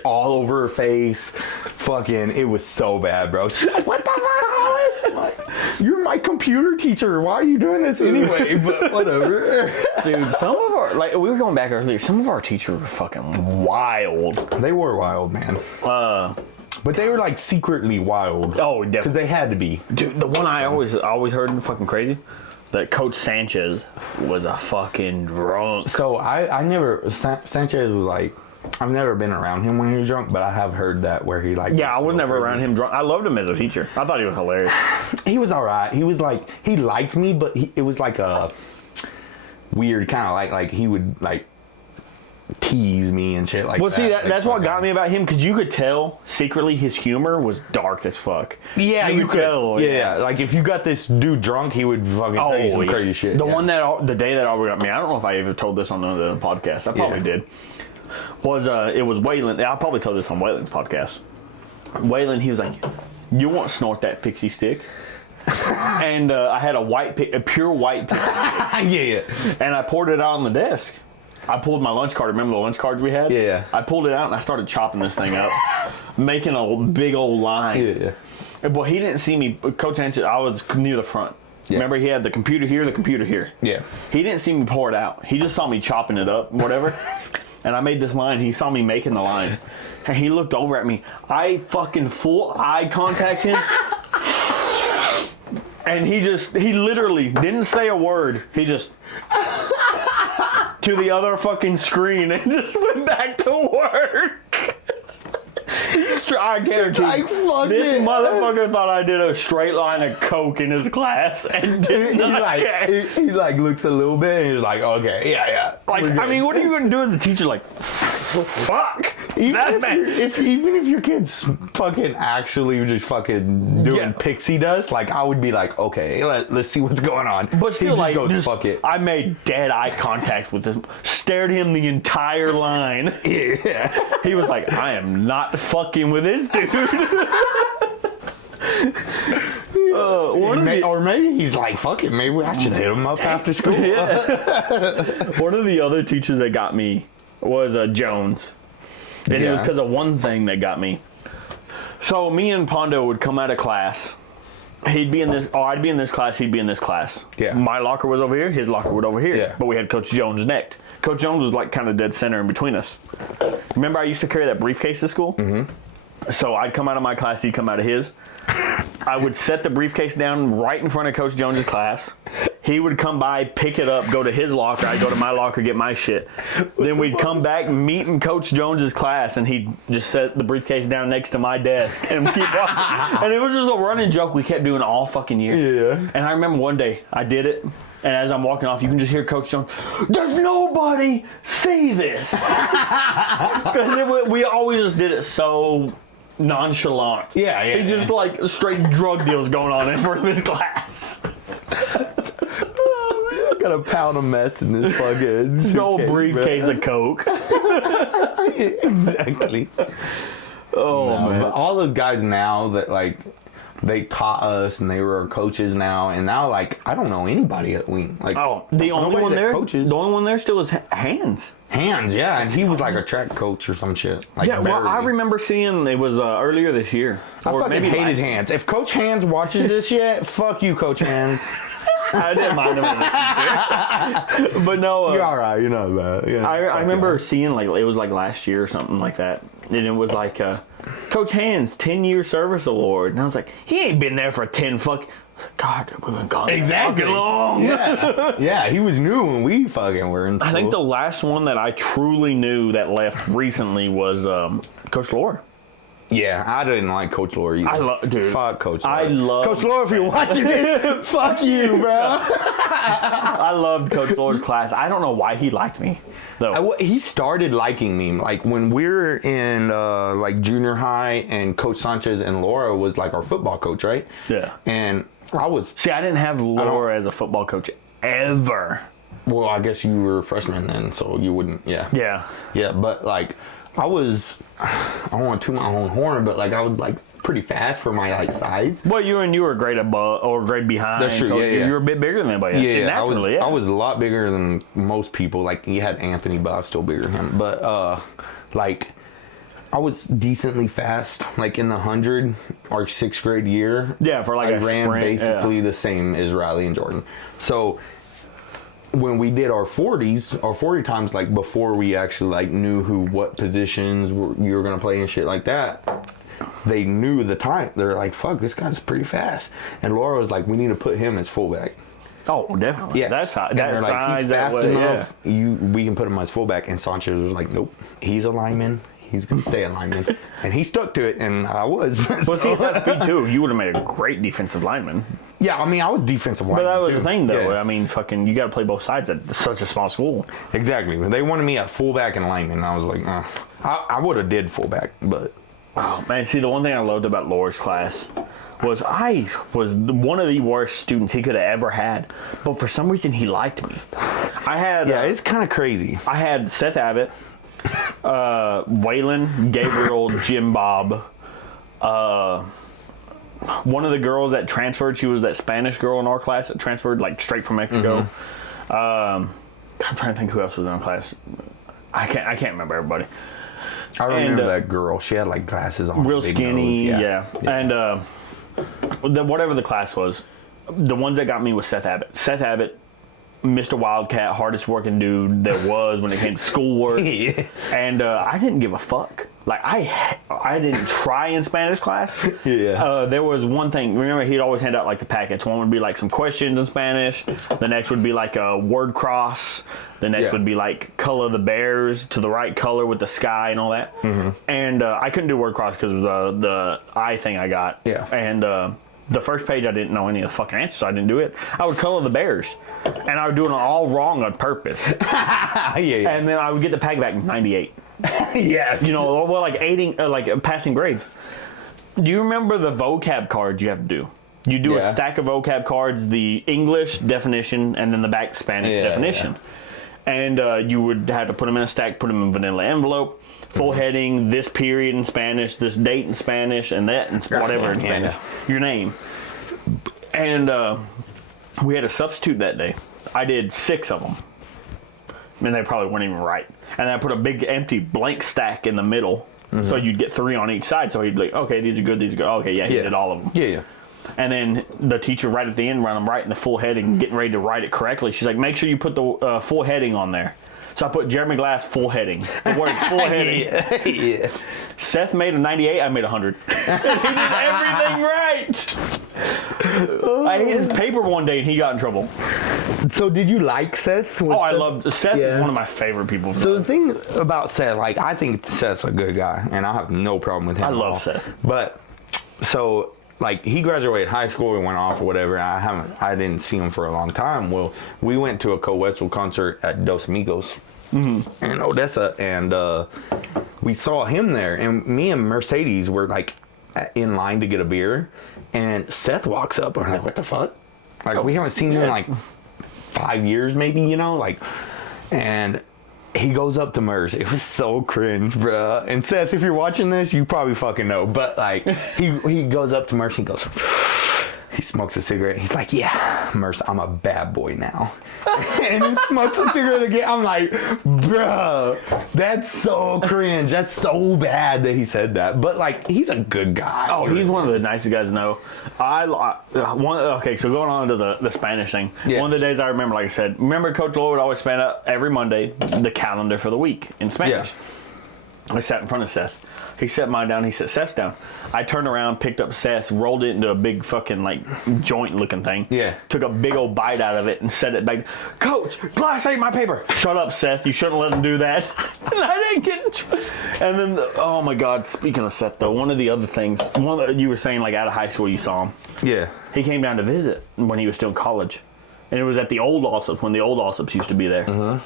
all over her face. Fucking, it was so bad, bro. She's like, "What the fuck, Hollis?" I'm like, "You're my computer teacher. Why are you doing this anyway?" But whatever. Dude, some of our, like, we were going back earlier, some of our teachers were fucking wild. They were wild, man. But they were like secretly wild. Oh, Because definitely. they had to be. Dude, the one I always heard fucking crazy, that Coach Sanchez was a fucking drunk. So I never, Sanchez was like, I've never been around him when he was drunk, but I have heard that where he like... Yeah, I was never around him drunk. I loved him as a teacher. I thought he was hilarious. He was all right. He was like, he liked me, but it was like a weird kind of like he would like tease me and shit like that. Well, see, that's what got me about him, because you could tell secretly his humor was dark as fuck. Yeah, you could tell. Yeah, like if you got this dude drunk, he would fucking tell you some crazy shit. The day that always got me, I don't know if I ever told this on the podcast. I probably did. It was Waylon. I probably told this on Waylon's podcast. Waylon, he was like, "You want to snort that pixie stick?" And I had a pure white pixie stick. And I poured it out on the desk. I pulled my lunch card. Remember the lunch cards we had? Yeah. I pulled it out and I started chopping this thing up, making a big old line. Yeah. But he didn't see me. Coach Sanchez, I was near the front. Yeah. Remember, he had the computer here. Yeah. He didn't see me pour it out. He just saw me chopping it up, whatever. And I made this line. He saw me making the line. And he looked over at me. I fucking full eye contact him. And he literally didn't say a word. He just to the other fucking screen and just went back to work. I guarantee this motherfucker thought I did a straight line of coke in his class and did not care. He looks a little bit and he's like, okay, yeah. Like, I mean, what are you going to do as a teacher? Like, fuck. Even if your kid's fucking actually just fucking doing pixie dust, like I would be like, okay, let's see what's going on. But still, like, fuck it. I made dead eye contact with him, stared him the entire line. Yeah. He was like, I am not fucking with this dude. Or maybe he's like, fuck it, maybe I should hit him up after school. One of the other teachers that got me was Jones. And it was because of one thing that got me. So me and Pondo would come out of class. He'd be in this, I'd be in this class, he'd be in this class. Yeah. My locker was over here, his locker was over here. Yeah. But we had Coach Jones next. Coach Jones was like kind of dead center in between us. Remember I used to carry that briefcase to school? Mm-hmm. So I'd come out of my class, he'd come out of his. I would set the briefcase down right in front of Coach Jones's class. He would come by, pick it up, go to his locker. I'd go to my locker, get my shit. Then we'd come back, meet in Coach Jones's class, and he'd just set the briefcase down next to my desk and keep walking. And it was just a running joke we kept doing all fucking year. Yeah. And I remember one day I did it, and as I'm walking off, you can just hear Coach Jones, does nobody see this? Because we always just did it so nonchalant. Yeah. He just like straight drug deals going on in front of his class. I got a pound of meth in this fucking No briefcase of coke. Exactly. Oh man! But all those guys now that like they taught us and they were our coaches now, and now like I don't know anybody at Wing. Like the only one there, coaches. the only one there still is Hands. Hands, yeah, and he was like a track coach or some shit. Like Yeah, well, I remember seeing it was earlier this year. I fucking hated Hands. If Coach Hands watches this shit, fuck you, Coach Hands. I didn't mind him. But no, you're all right. You're not bad. Yeah, I remember seeing like it was like last year or something like that, and it was like Coach Hands 10-year service award, and I was like, he ain't been there for 10 fuck. God, we've been gone exactly fucking long. Yeah, he was new when we fucking were in school. I think the last one that I truly knew that left recently was Coach Lore. Yeah, I didn't like Coach Lore either. Dude. Fuck Coach Lore. I love Coach Lore, if you're watching this, fuck you, bro. I loved Coach Lore's class. I don't know why he liked me, though. He started liking me. Like, when we were in, like, junior high, and Coach Sanchez and Laura was, like, our football coach, right? Yeah. And I was... See, I didn't have Laura as a football coach ever. Well, I guess you were a freshman then, so you wouldn't... Yeah. Yeah. Yeah, but, like... I don't want to toot my own horn, but like I was like pretty fast for my like size. Well, you were a grade above or a grade behind. That's true. So yeah. you were a bit bigger than anybody. Yeah, naturally. I was a lot bigger than most people. Like you had Anthony, but I was still bigger than him. But like I was decently fast. Like in the 100, our 6th grade year. Yeah, for like I ran sprint, basically the same as Riley and Jordan. So when we did our 40s, our 40 times, like before we actually like knew what positions you were gonna play and shit like that, they knew the time. They're like, "Fuck, this guy's pretty fast." And Laura was like, "We need to put him as fullback." Oh, definitely. Yeah, that's how. And That's like, he's fast enough. We can put him as fullback. And Sanchez was like, "Nope, he's a lineman. He's gonna stay a lineman." And he stuck to it, and I was. Well, see, that's me too. You would have made a great defensive lineman. Yeah, I mean, I was defensive lineman. But that was the thing, though. Yeah. I mean, fucking, you got to play both sides at such a small school. Exactly. They wanted me at fullback and lineman, and I was like, I would have did fullback, but. Oh man, see, the one thing I loved about Laura's class was I was one of the worst students he could have ever had, but for some reason he liked me. I had it's kind of crazy. I had Seth Abbott, Waylon, Gabriel, Jim Bob, one of the girls that transferred. She was that Spanish girl in our class that transferred like straight from Mexico. I'm trying to think who else was in our class. I can't remember everybody. I remember that girl. She had like glasses on. Real skinny, yeah. And whatever the class was, the ones that got me was Seth Abbott. Seth Abbott, Mr. Wildcat, hardest working dude there was when it came to schoolwork. And I didn't give a fuck. Like, I didn't try in Spanish class. Yeah. There was one thing. Remember, he'd always hand out, like, the packets. One would be, like, some questions in Spanish. The next would be, like, a word cross. The next would be, like, color the bears to the right color with the sky and all that. Mm-hmm. And I couldn't do word cross because of the eye thing I got. Yeah. And the first page, I didn't know any of the fucking answers, so I didn't do it. I would color the bears. And I would do it all wrong on purpose. Yeah. And then I would get the packet back 98. Yes. You know, well, like passing grades. Do you remember the vocab cards you have to do? You do a stack of vocab cards, the English definition, and then the back Spanish definition. Yeah. And you would have to put them in a stack, put them in vanilla envelope, full heading, this period in Spanish, this date in Spanish, and that in whatever in Spanish. Your name. And we had a substitute that day. I did 6 of them. And they probably weren't even right. And I put a big empty blank stack in the middle. So you'd get 3 on each side. So he'd be like, okay, these are good, these are good. Okay, he did all of them. Yeah. And then the teacher right at the end, I'm writing the full heading, getting ready to write it correctly. She's like, make sure you put the full heading on there. So I put Jeremy Glass full heading. The words full heading. Yeah. Seth made a 98, I made 100. He did everything right. I ate his paper one day and he got in trouble. So did you like Seth? I loved Seth. Is one of my favorite people. So the thing about Seth, like, I think Seth's a good guy, and I have no problem with him. I love Seth. But so, like, he graduated high school and went off or whatever. And I didn't see him for a long time. Well, we went to a Coetzel concert at Dos Amigos in Odessa, and we saw him there. And me and Mercedes were like in line to get a beer, and Seth walks up, and we're like, "What the fuck?" Like, we haven't seen him in like 5 years, maybe, you know, like, and he goes up to Merce. It was so cringe, bruh. And Seth, if you're watching this, you probably fucking know. But like, he goes up to Merce and he goes, he smokes a cigarette. He's like, yeah, Merce, I'm a bad boy now. And he smokes a cigarette again. I'm like, bruh, that's so cringe. That's so bad that he said that. But like, he's a good guy. Oh, he's one of the nicest guys to know. Okay, so going on to the Spanish thing. Yeah. One of the days I remember, like I said, Coach Lloyd would always span out every Monday the calendar for the week in Spanish. Yeah. I sat in front of Seth. He set mine down. He set Seth's down. I turned around, picked up Seth's, rolled it into a big fucking like joint looking thing. Yeah. Took a big old bite out of it and set it back. Coach, Glass ate my paper. Shut up, Seth. You shouldn't let him do that. And I didn't get. And then, oh my God. Speaking of Seth, though, one of the other things, you were saying like out of high school you saw him. Yeah. He came down to visit when he was still in college, and it was at the old Alsops when the old Alsops used to be there.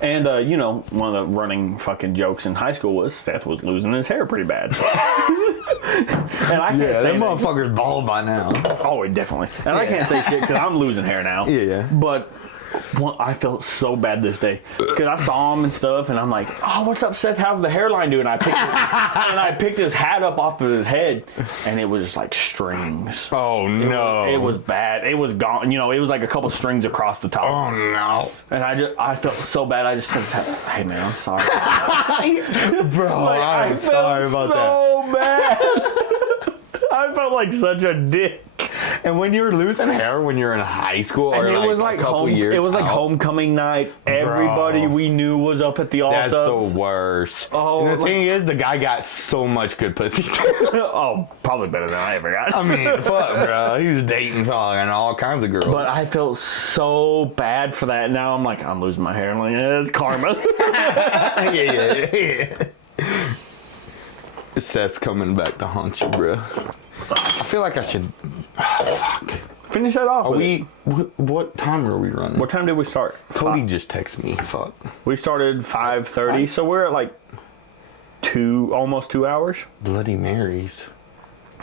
And, you know, one of the running fucking jokes in high school was Seth was losing his hair pretty bad. And I can't say that motherfucker's bald by now. Oh, definitely. And I can't say shit because I'm losing hair now. Yeah. But I felt so bad this day because I saw him and stuff, and I'm like, "Oh, what's up, Seth? How's the hairline doing?" And I picked his hat up off of his head, and it was just like strings. Oh no! It was bad. It was gone. You know, it was like a couple strings across the top. Oh no! And I felt so bad. I just said, "Hey man, I'm sorry, bro. Like, I'm sorry about that." So bad. I felt like such a dick. And when you were losing hair when you're in high school, or it was like years it was like homecoming night. Everybody we knew was up at the Alsops. That's the worst. Oh, and the thing is, the guy got so much good pussy. Oh, probably better than I ever got. I mean, fuck, bro. He was dating fucking all kinds of girls. But I felt so bad for that. Now I'm like, I'm losing my hair. I'm like, it's karma. yeah. Seth's coming back to haunt you, bro. I feel like I should. Fuck. Finish that off. What time are we running? What time did we start? Cody just texted me. Fuck. We started 5:30, so we're at like almost 2 hours. Bloody Marys.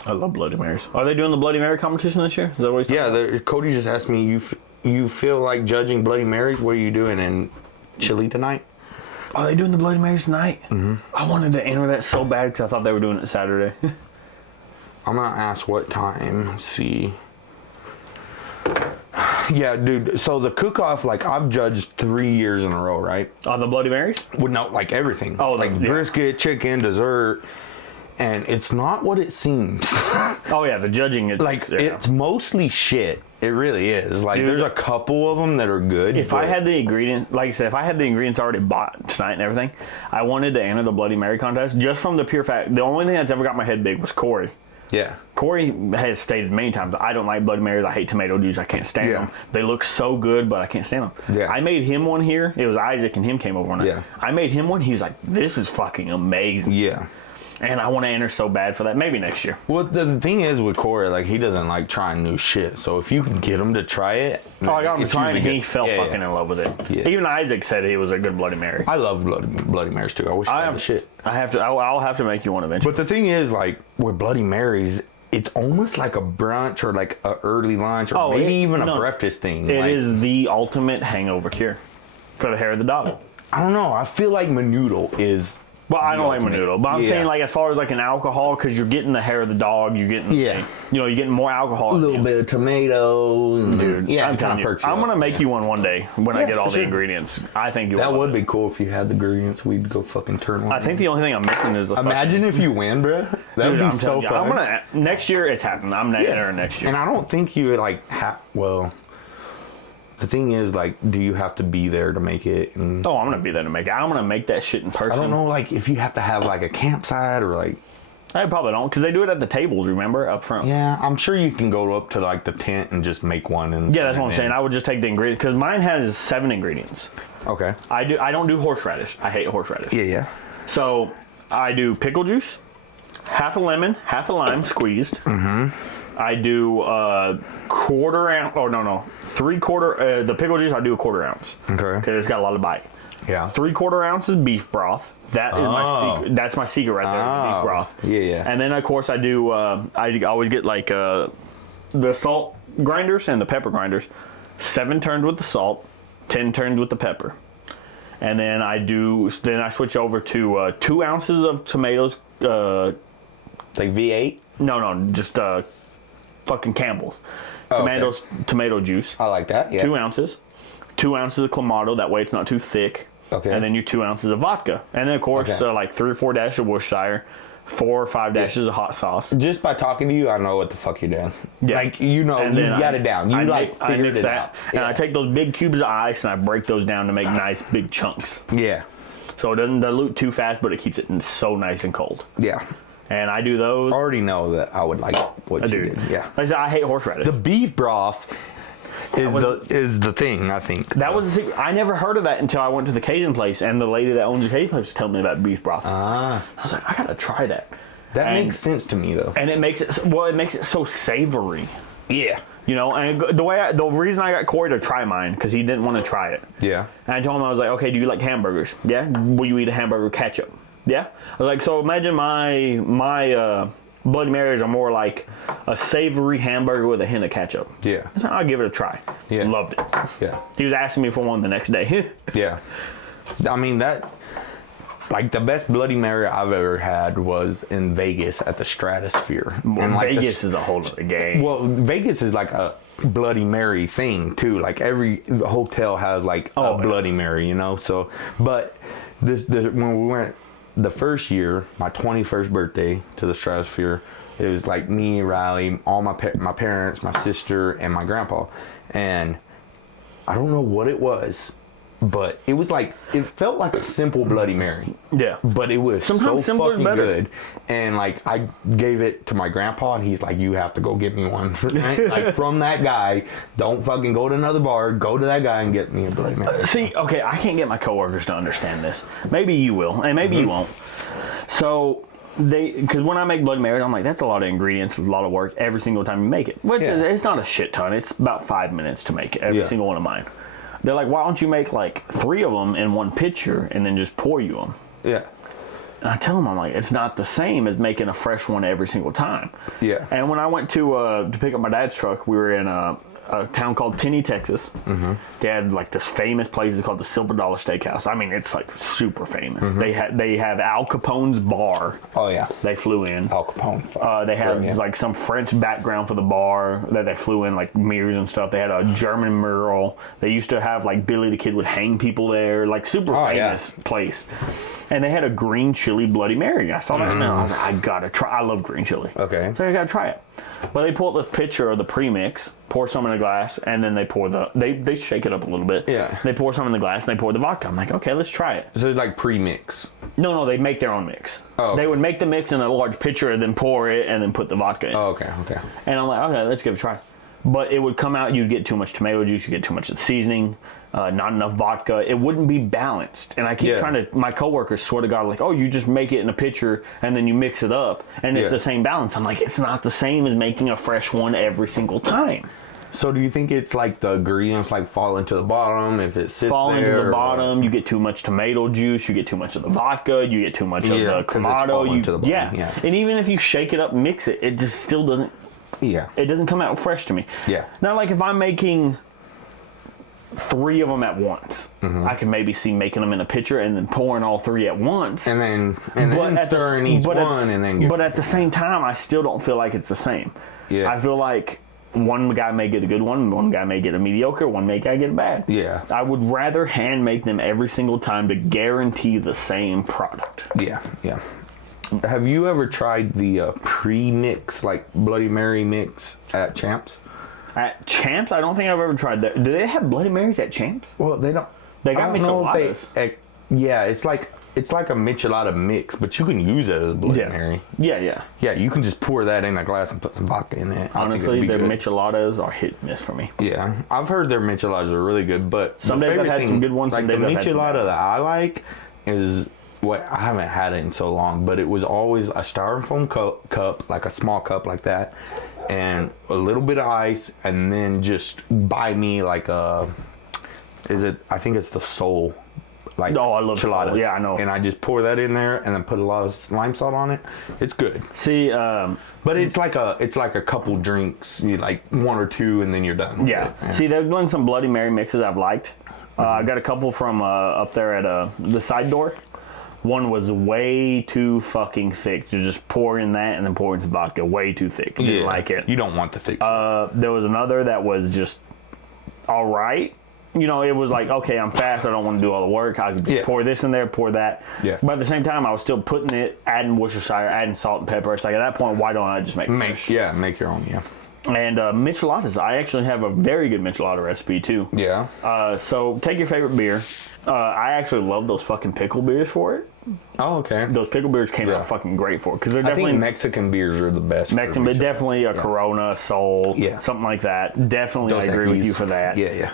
I love Bloody Marys. Are they doing the Bloody Mary competition this year? Is that what he's talking about? Cody just asked me. You feel like judging Bloody Marys? What are you doing in Chile tonight? Are they doing the Bloody Marys tonight? Mm-hmm. I wanted to enter that so bad because I thought they were doing it Saturday. I'm going to ask what time. Let's see. Yeah, dude. So the cook-off, like, I've judged 3 years in a row, right? On the Bloody Marys? Well, no, like everything. Oh, like brisket, chicken, dessert. And it's not what it seems. Oh, yeah, the judging. It's mostly shit. It really is. Like, dude, there's a couple of them that are good. If I had the ingredients, like I said, if I had the ingredients already bought tonight and everything, I wanted to enter the Bloody Mary contest just from the pure fact. The only thing that's ever got my head big was Corey. Yeah. Corey has stated many times, I don't like Bloody Marys. I hate tomato juice. I can't stand them. They look so good, but I can't stand them. Yeah. I made him one here. It was Isaac and him came over one night. Yeah. I made him one. He's like, this is fucking amazing. Yeah. And I want to enter so bad for that. Maybe next year. Well, the thing is with Corey, like, he doesn't like trying new shit. So if you can get him to try it, I got him to try it, and he fell yeah, fucking in love with it. Yeah. Even Isaac said he was a good Bloody Mary. I love Bloody Marys too. I wish I had the shit. I'll have to make you one eventually. But the thing is, like, with Bloody Marys, it's almost like a brunch or like a early lunch or maybe even a breakfast thing. It is the ultimate hangover cure for the hair of the dog. I don't know. I feel like Menudo is. Well, I don't like Menudo, but I'm saying, like, as far as like an alcohol, because you're getting the hair of the dog, you're getting, you're getting more alcohol. A little bit of tomato, dude. Yeah, I'm telling you, I'm gonna make you one day when I get all the ingredients. I think you. That would be cool if you had the ingredients. We'd go fucking turn one. I think the only thing I'm missing is the. Imagine if you win, bro. That would be so fun. I'm gonna next year. It's happening. I'm entering next year. And I don't think you like well. The thing is, like, do you have to be there to make it? And I'm going to be there to make it. I'm going to make that shit in person. I don't know, like, if you have to have, like, a campsite or, like... I probably don't, because they do it at the tables, remember, up front. Yeah, I'm sure you can go up to, like, the tent and just make one. And yeah, that's what I'm saying. I would just take the ingredients, because mine has 7 ingredients. Okay. I don't do horseradish. I hate horseradish. Yeah. So, I do pickle juice, half a lemon, half a lime squeezed. Mm-hmm. I do quarter ounce. Oh no, 3/4. The pickle juice I do a 1/4 ounce. Okay. Because it's got a lot of bite. Yeah. 3/4 ounces beef broth. That is my secret. That's my secret right there. Is the beef broth. Yeah. And then of course I do. I always get like the salt grinders and the pepper grinders. 7 turns with the salt, 10 turns with the pepper, and then I switch over to 2 ounces of tomatoes. Like V8. No, just fucking Campbell's. Tomato juice. I like that, yeah. 2 ounces. 2 ounces of Clamato, that way it's not too thick. Okay. And then your 2 ounces of vodka. And then, of course, like 3 or 4 dashes of Worcestershire, 4 or 5 dashes of hot sauce. Just by talking to you, I know what the fuck you're doing. Yeah. Like, you know, you got it down. You, figured it out. And I take those big cubes of ice and I break those down to make nice big chunks. Yeah. So it doesn't dilute too fast, but it keeps it so nice and cold. Yeah. And I do those. I already know that I would like what you did. Yeah. Like I said, I hate horseradish. The beef broth is the thing, I think. That was the secret. I never heard of that until I went to the Cajun place, and the lady that owns the Cajun place told me about beef broth. I was like, I gotta try that. That makes sense to me, though. And it makes it so savory. Yeah. You know, and the reason I got Corey to try mine, because he didn't want to try it. Yeah. And I told him, I was like, okay, do you like hamburgers? Yeah. Will you eat a hamburger with ketchup? Yeah. I was like, so imagine my Bloody Marys are more like a savory hamburger with a hint of ketchup. Yeah. So I'll give it a try. Yeah. Loved it. Yeah. He was asking me for one the next day. Yeah. I mean, like, the best Bloody Mary I've ever had was in Vegas at the Stratosphere. And like Vegas is a whole other game. Well, Vegas is like a Bloody Mary thing, too. Like, every hotel has, like, a Bloody Mary, you know? So, but when we went the first year, my 21st birthday, to the Stratosphere, it was like me, Riley, all my parents, my sister, and my grandpa. And I don't know what it was, but it was like, it felt like a simple Bloody Mary. Yeah. But it was sometimes so simpler fucking better. good. And like, I gave it to my grandpa, and he's like, you have to go get me one. Like, from that guy. Don't fucking go to another bar. Go to that guy and get me a Bloody Mary. See, okay, I can't get my coworkers to understand this. Maybe you will, and maybe you won't. So, because when I make Bloody Marys, I'm like, that's a lot of ingredients, a lot of work every single time you make it. Well, it's not a shit ton. It's about 5 minutes to make every single one of mine. They're like, why don't you make like 3 of them in one pitcher and then just pour you them? Yeah. And I tell them, I'm like, it's not the same as making a fresh one every single time. Yeah. And when I went to pick up my dad's truck, we were in a town called Tenney, Texas. Mm-hmm. They had like this famous place called the Silver Dollar Steakhouse. I mean, it's like super famous. Mm-hmm. They have Al Capone's bar. Oh yeah. They flew in. Al Capone. They had like some French background for the bar that they flew in, like mirrors and stuff. They had a German mural. They used to have like Billy the Kid would hang people there. Like super famous place. And they had a green chili Bloody Mary. I saw that smell. I was like, I gotta try. I love green chili. Okay. So I gotta try it. But they pull up this pitcher of the premix, pour some in a glass, and then they pour they shake it up a little bit. Yeah. They pour some in the glass, and they pour the vodka. I'm like, okay, let's try it. So it's like pre-mix. No, they make their own mix. Oh, okay. They would make the mix in a large pitcher, and then pour it, and then put the vodka in. Oh, okay. And I'm like, okay, let's give it a try. But it would come out, you'd get too much tomato juice, you get too much of the seasoning. not enough vodka. It wouldn't be balanced. And I keep trying to, my coworkers swear to God, like, oh, you just make it in a pitcher and then you mix it up and it's the same balance. I'm like, it's not the same as making a fresh one every single time. So do you think it's like the ingredients like fall into the bottom if it sits fall there? Into the bottom, you get too much tomato juice, you get too much of the vodka, you get too much of the Clamato. Yeah. And even if you shake it up, mix it, it just still doesn't, it doesn't come out fresh to me. Yeah. Now, like if I'm making 3 of them at once, I can maybe see making them in a pitcher and then pouring all 3 at once. And then stirring each one and then... But at the same time, I still don't feel like it's the same. Yeah. I feel like one guy may get a good one guy may get a mediocre, one may get a bad. Yeah. I would rather hand make them every single time to guarantee the same product. Yeah, yeah. Have you ever tried the pre-mix, like Bloody Mary mix at Champs? At Champs? I don't think I've ever tried that. Do they have Bloody Marys at Champs? Well, they don't. They got micheladas. Yeah, it's like a michelada mix, but you can use it as a Bloody Mary. Yeah. Yeah, you can just pour that in a glass and put some vodka in it. Honestly, their micheladas are hit and miss for me. Yeah, I've heard their micheladas are really good, but some days I've had some good ones. Like the michelada that I like is what I haven't had it in so long, but it was always a styrofoam cup, like a small cup like that, and a little bit of ice, and then just buy me like I think it's the Soul. Like, oh, I love Soul. Yeah, I know. And I just pour that in there and then put a lot of lime salt on it. It's good. See, but it's like a couple drinks, like 1 or 2, and then you're done. Yeah. See, they've done some Bloody Mary mixes I've liked. I got a couple from up there at the side door. One was way too fucking thick. You just pour in that and then pour in some vodka. Way too thick. Didn't like it. You don't want the thick. There was another that was just all right. You know, it was like, okay, I'm fast. I don't want to do all the work. I could just pour this in there, pour that. Yeah. But at the same time, I was still putting it, adding Worcestershire, adding salt and pepper. It's like, at that point, why don't I just make fresh? Yeah, make your own, yeah. And micheladas, I actually have a very good michelada recipe, too. Yeah. So, take your favorite beer. I actually love those fucking pickle beers for it. Oh, okay. Those pickle beers came out fucking great for it. Because they're definitely... I think Mexican beers are the best. Mexican, but definitely a Corona, Sol, something like that. Definitely, I agree with you for that. Yeah.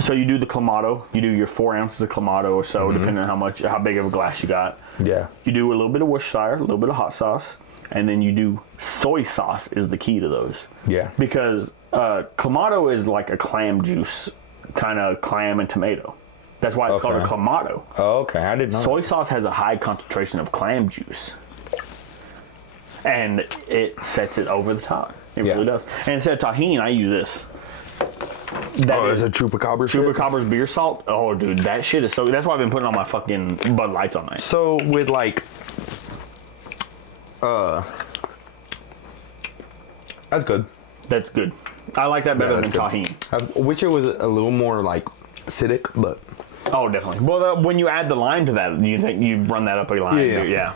So you do the Clamato. You do your 4 ounces of Clamato or so, depending on how big of a glass you got. Yeah. You do a little bit of Worcestershire, a little bit of hot sauce, and then you do soy sauce is the key to those. Yeah. Because Clamato is like a clam juice, kind of clam and tomato. That's why it's called a Clamato. Oh, okay. I didn't know. Soy sauce has a high concentration of clam juice. And it sets it over the top. It really does. And instead of tahini, I use this. That is a Chupacabra shit? Chupacabra's beer salt. Oh, dude, that shit is so... That's why I've been putting on my fucking Bud Lights all night. So, with, like... That's good. That's good. I like that better than tahini. I wish it was a little more, like, acidic, but... Oh, definitely. Well, when you add the lime to that, you think you run that up a lime? Yeah.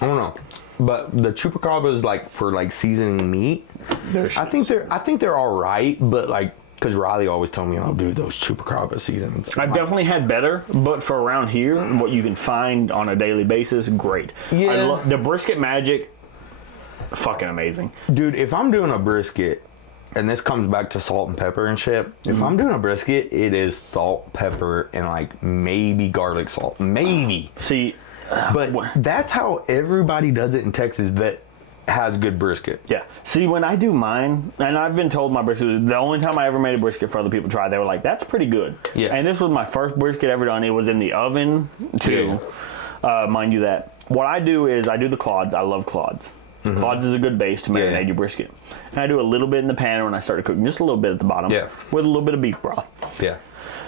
I don't know. But the Chupacabras, like, for, like, seasoning meat... I think they're all right, but, like... Because Riley always told me, oh, dude, those Chupacabra seasons. I've definitely had better, but for around here, what you can find on a daily basis, great. Yeah. The brisket magic, fucking amazing. Dude, if I'm doing a brisket, and this comes back to salt and pepper and shit, if I'm doing a brisket, it is salt, pepper, and, like, maybe garlic salt. Maybe. See. But that's how everybody does it in Texas that has good brisket. Yeah. See, when I do mine, and I've been told my brisket, the only time I ever made a brisket for other people to try, they were like, that's pretty good. Yeah. And this was my first brisket ever done. It was in the oven, too. Yeah. Mind you that. What I do is I do the clods. I love clods. Clods is a good base to marinate your brisket. And I do a little bit in the pan when I started cooking, just a little bit at the bottom, with a little bit of beef broth. Yeah.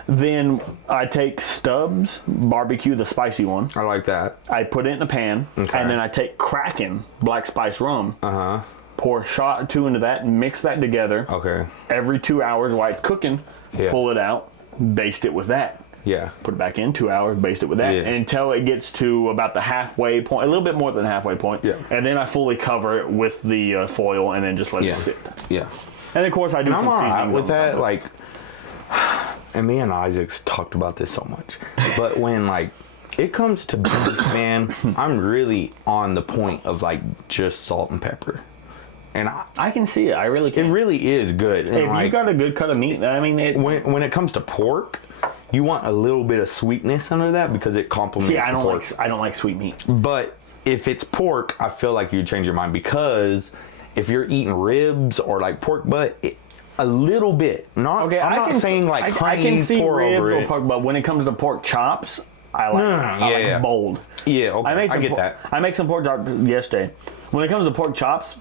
Then I take Stubbs barbecue, the spicy one. I like that. I put it in the pan, and then I take Kraken black spice rum. Pour a shot or 2 into that, and mix that together. Okay. Every 2 hours while it's cooking, pull it out, baste it with that. Yeah. Put it back in 2 hours, baste it with that, until it gets to about the halfway point, a little bit more than the halfway point. Yeah. And then I fully cover it with the foil, and then just let it sit. Yeah. And then, of course, I do some seasonings with that, like. And me and Isaac's talked about this so much, but when like it comes to beef, man, I'm really on the point of like just salt and pepper, and I can see it. I really can. It really is good. And If you got a good cut of meat, I mean, when it comes to pork, you want a little bit of sweetness under that because it complements the pork. I don't like sweet meat. But if it's pork, I feel like you change your mind because if you're eating ribs or like pork butt, a little bit. Not. Okay, I'm not saying like honey, I can see pour ribs over or it. pork butt. When it comes to pork chops, I like bold. Yeah, okay, I get that. I make some pork chops yesterday. When it comes to pork chops,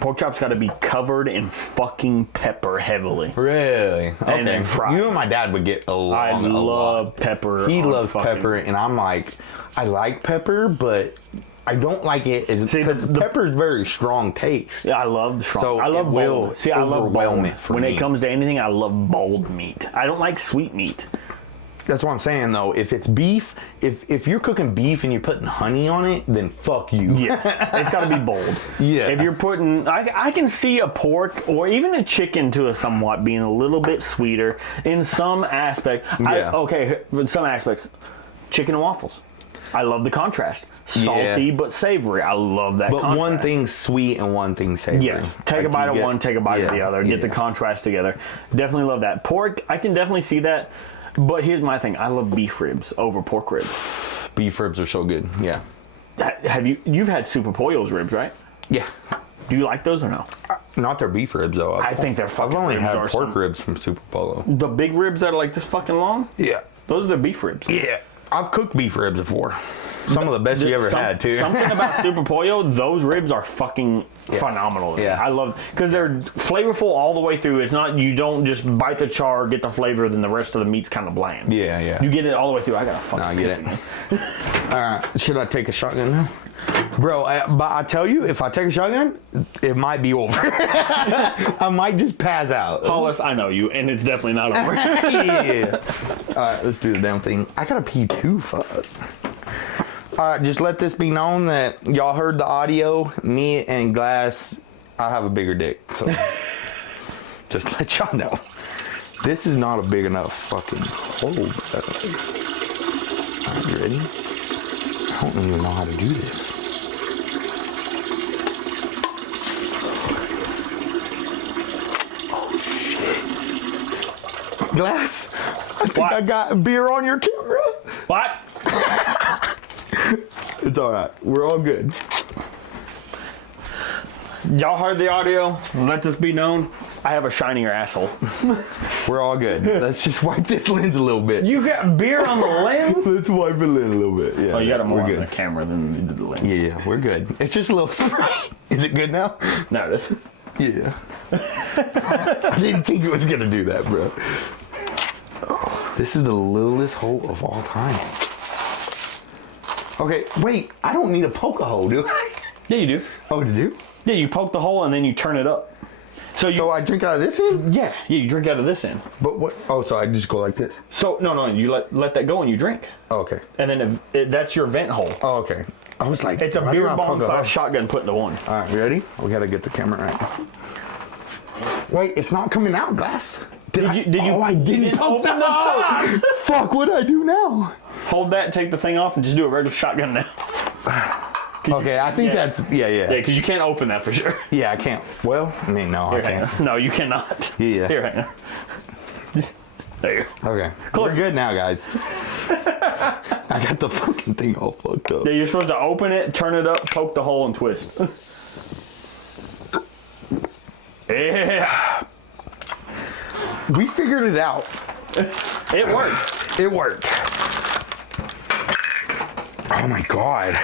pork chops got to be covered in fucking pepper heavily. Really? Okay. And then fried. You and my dad would get along I love pepper. He loves pepper, and I'm like, I like pepper, but I don't like it because pepper is very strong taste. Yeah, I love strong. So I love bold. See, I love bold. When it comes to anything, I love bold meat. I don't like sweet meat. That's what I'm saying, though. If it's beef, if you're cooking beef and you're putting honey on it, then fuck you. Yes, it's got to be bold. Yeah. If you're putting, I can see a pork or even a chicken to a somewhat being a little bit sweeter in some aspect. Yeah. Some aspects, chicken and waffles. I love the contrast. Salty but savory. I love that contrast. But one thing's sweet and one thing's savory. Yes. Take a bite of one, take a bite of the other. Get the contrast together. Definitely love that. Pork, I can definitely see that. But here's my thing. I love beef ribs over pork ribs. Beef ribs are so good. Yeah. You've had Super Pollo's ribs, right? Yeah. Do you like those or no? Not their beef ribs, though. I think they're fucking I've only ribs had or pork ribs from Super Polo. The big ribs that are like this fucking long? Yeah. Those are the beef ribs. Yeah. I've cooked beef ribs before. Some of the best you ever had, too. Something about Super Pollo, those ribs are fucking phenomenal. Yeah. I love, because they're flavorful all the way through. It's not, you don't just bite the char, get the flavor, then the rest of the meat's kind of bland. Yeah, yeah. You get it all the way through. I got to fucking I get it. All right. Should I take a shotgun now? Bro, but I tell you, if I take a shotgun, it might be over. I might just pass out. Hollis, I know you, and it's definitely not over. Yeah. All right, let's do the damn thing. I got to pee too, fuck. All right, just let this be known that y'all heard the audio. Me and Glass, I have a bigger dick, so just let y'all know. This is not a big enough fucking hole. All right, you ready? I don't even know how to do this. Oh, shit. Glass, I think I got beer on your camera. What? It's all right. We're all good. Y'all heard the audio. Let this be known. I have a shinier asshole. We're all good. Let's just wipe this lens a little bit. You got beer on the lens? Let's wipe it a little bit. Yeah. Oh, you got it more on the camera than you did the lens. Yeah, we're good. It's just a little spray. Is it good now? No, it is. Yeah. I didn't think it was going to do that, bro. Oh, this is the littlest hole of all time. Okay, wait. I don't need a poke a hole, do I? Yeah, you do. Oh, you do? Yeah, you poke the hole and then you turn it up. So I drink out of this end? Yeah, you drink out of this end. But what? Oh, so I just go like this? So, no, you let that go and you drink. Oh, okay. And then that's your vent hole. Oh, okay. I was like, it's a beer bong size shotgun put into one. All right, you ready? We got to get the camera right. Wait, it's not coming out, Glass. Did you? Oh, I didn't poke the hole. Fuck, what do I do now? Hold that, take the thing off, and just do a regular shotgun now. Okay, I think that's, yeah. Yeah, because you can't open that for sure. Yeah, I can't. Well, I mean, no, I can't. No, you cannot. Yeah. Here, hang on. There you go. Okay. We're good now, guys. I got the fucking thing all fucked up. Yeah, you're supposed to open it, turn it up, poke the hole, and twist. Yeah. We figured it out. It worked. It worked. Oh my God.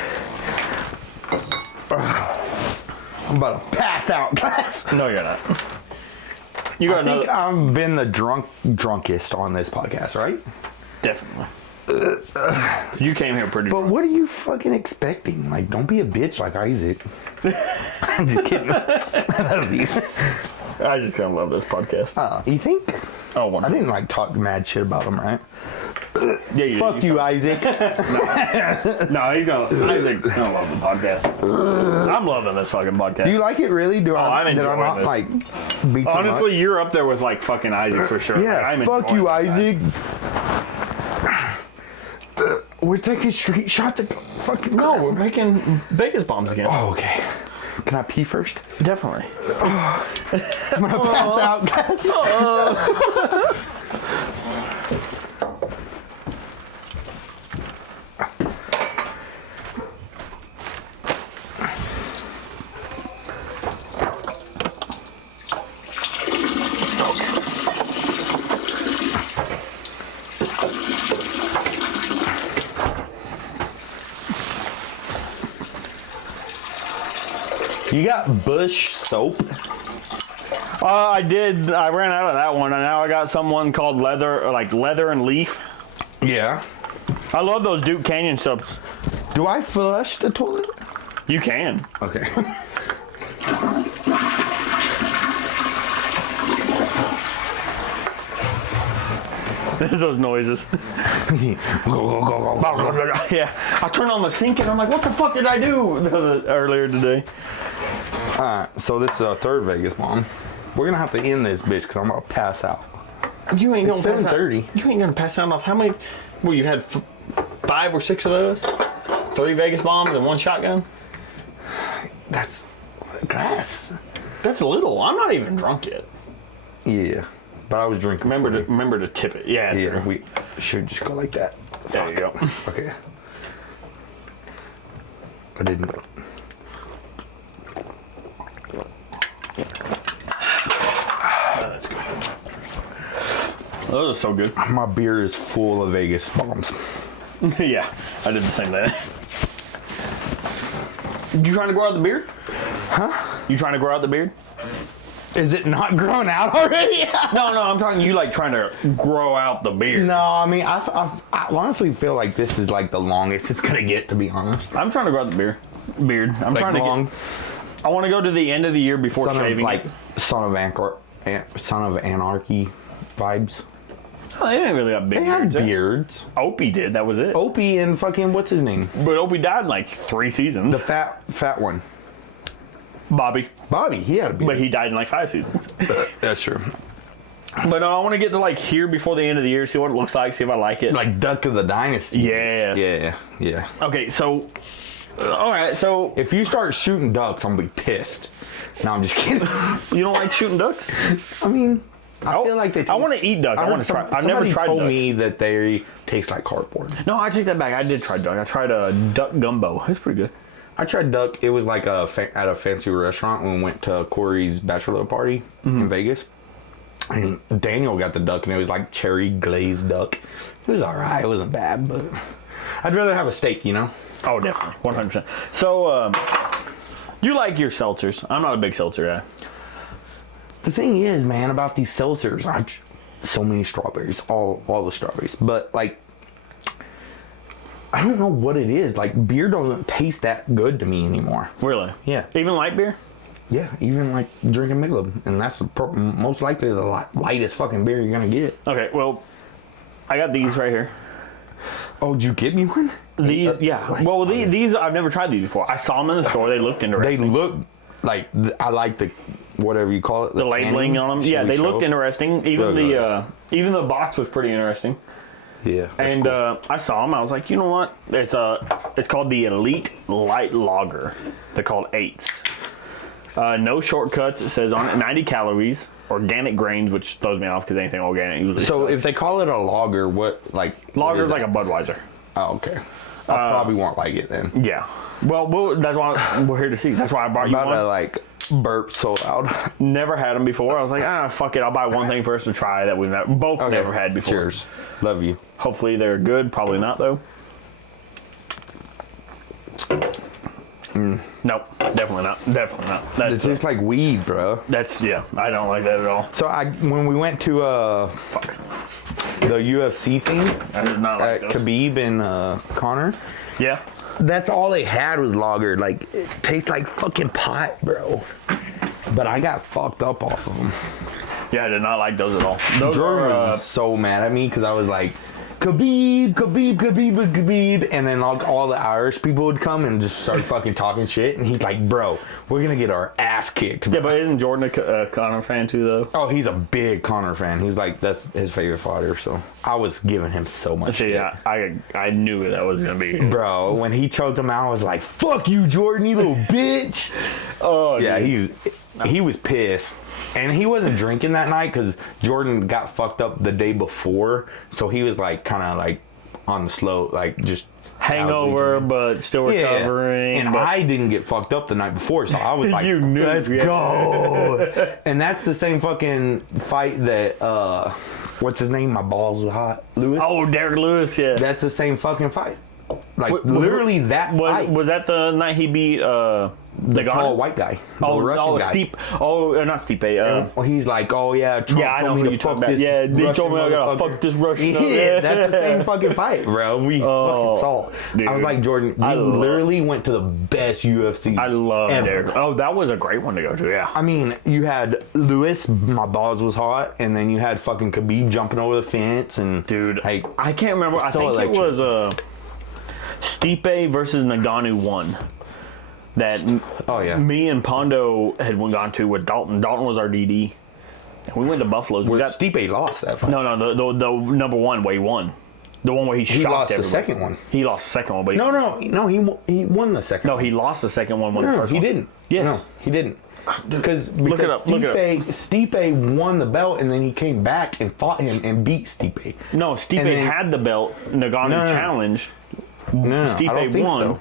I'm about to pass out, guys. No, you're not. I think I've been the drunkest on this podcast, right? Definitely. You came here pretty drunk. But what are you fucking expecting? Like, don't be a bitch like Isaac. I'm just kidding. I love you. I just gonna love this podcast. You think? Oh, one. I didn't like talk mad shit about him, right? Yeah, you Fuck you, Isaac. No, he's gonna. Isaac's gonna love the podcast. I'm loving this fucking podcast. Do you like it really? I'm enjoying did I not this. like? Be Honestly, much? You're up there with like fucking Isaac for sure. Yeah, I'm fuck you, Isaac. Time. We're taking street shots at fucking. No, we're making bacon bombs again. Oh, okay. Can I pee first? Definitely. I'm gonna pass out, guys. You got Bush soap? I did. I ran out of that one, and now I got someone called Leather, like Leather and Leaf. Yeah. I love those Duke Canyon soaps. Do I flush the toilet? You can. Okay. There's those noises. Yeah. I turned on the sink and I'm like, what the fuck did I do earlier today? Alright, so this is our third Vegas bomb. We're gonna have to end this bitch because I'm gonna pass out. You ain't It's gonna pass 7:30. out. You ain't gonna pass out off how many? Well, you've had 5 or 6 of those? 3 Vegas bombs and 1 shotgun? That's glass. That's little. I'm not even drunk yet. Yeah, but I was drinking. Remember to tip it. Yeah, Yeah, true. we should just go like that. There you go. Okay. I didn't. That's good. Those are so good. My beer is full of Vegas bombs. Yeah, I did the same thing. You trying to grow out the beard? Huh? You trying to grow out the beard? Is it not grown out already? No, I'm talking you like trying to grow out the beard. No, I mean, I honestly feel like this is like the longest it's gonna get, to be honest. I'm trying to grow out the beard. I'm Like trying to long. I want to go to the end of the year before shaving it. Son of Anarchy vibes. Oh, they didn't really have big They had beards. beards. Opie did. That was it. Opie and fucking what's his name? But Opie died in like 3 seasons. The fat one. Bobby. Bobby, he had a beard. But he died in like 5 seasons. That's true. But I want to get to like here before the end of the year, see what it looks like, see if I like it. Like Duck of the Dynasty. Yes. Yeah. Okay, so all right, so If you start shooting ducks, I'm gonna be pissed. No, I'm just kidding. you don't like shooting ducks? I mean, I feel like they. I want to eat duck. I want to try. I've never tried told duck. me that they taste like cardboard. No, I take that back. I did try duck. I tried a duck gumbo. It's pretty good. I tried duck. It was like at a fancy restaurant when we went to Corey's bachelor party in Vegas. And Daniel got the duck, and it was like cherry glazed duck. It was all right. It wasn't bad, but I'd rather have a steak, you know? Oh, definitely. 100%. So, you like your seltzers. I'm not a big seltzer guy. The thing is, man, about these seltzers, so many strawberries, all the strawberries. But, like, I don't know what it is. Like, beer doesn't taste that good to me anymore. Really? Yeah. Even light beer? Yeah, even like drinking Michelob. And that's most likely the lightest fucking beer you're going to get. Okay, well, I got these right here. Oh, did you get me one? These, yeah. Well, these, I've never tried these before. I saw them in the store. They looked They interesting. look like, I like the, whatever you call it. The labeling on them. Should Yeah, we they show? looked interesting. Even even the box was pretty interesting. Yeah. And cool. I saw them. I was like, you know what? It's called the Elite Light Lager. They're called 8s. No shortcuts. It says on it 90 calories. Organic grains, which throws me off because anything organic usually. So sucks. if they call it a lager, what Lager is is like that? a Budweiser. Oh, okay. I probably won't like it then. Yeah. Well, that's why we're here to see. That's why I brought you About one. to like burp so loud. Never had them before. I was like, fuck it. I'll buy one thing for us to try that we've both never had before. Cheers. Love you. Hopefully they're good. Probably not though. Nope, definitely not. Definitely not. It tastes like weed, bro. I don't like that at all. So when we went to Fuck. the UFC thing I did not like at those. Khabib and Connor, Yeah. that's all they had was lager. Like, it tastes like fucking pot, bro. But I got fucked up off of them. Yeah, I did not like those at all. Those Drew were, was so mad at me because I was like, Khabib. And then all the Irish people would come and just start fucking talking shit. And he's like, bro, we're going to get our ass kicked. Yeah, but isn't Jordan a Conor fan too, though? Oh, he's a big Conor fan. He's like, that's his favorite fighter. So I was giving him so much shit. Yeah, I knew that was going to be. Bro, when he choked him out, I was like, fuck you, Jordan, you little bitch. Oh, yeah, dude. he was pissed. And he wasn't drinking that night because Jordan got fucked up the day before. So he was like kind of like on the slow, like just hangover, but still recovering. And I didn't get fucked up the night before. So I was like, let's go. And that's the same fucking fight that, what's his name? My balls were hot. Lewis? Oh, Derek Lewis, yeah. That's the same fucking fight. Like, literally that fight. Was that the night he beat the tall white guy? The Russian guy. Steep. Oh, not Stipe. He's like, oh, yeah, Trump I know told who me you to fuck about. this Yeah, they Russian told me I gotta motherfucker. fuck this Russian. Yeah, that's the same fucking fight, bro. We fucking saw. Dude. I was like, Jordan, you literally went to the best UFC I love ever. Derek. Oh, that was a great one to go to, yeah. I mean, you had Lewis, my balls was hot, and then you had fucking Khabib jumping over the fence, and dude, like, I can't remember. I think it was Stipe versus Ngannou one. That me and Pondo had gone to with Dalton. Dalton was our DD. And we went to Buffalo's. Stipe lost that fight. No, the number one where he won. The one where he shocked lost everybody. The second one. He lost the second one. But he won the second one. No, he lost the second one. Won the first he one. didn't. Yes. No, he didn't. Because look it up. Stipe won the belt, and then he came back and fought him and beat Stipe. No, Stipe had the belt. Ngannou challenged. No, Stipe I don't think won. so.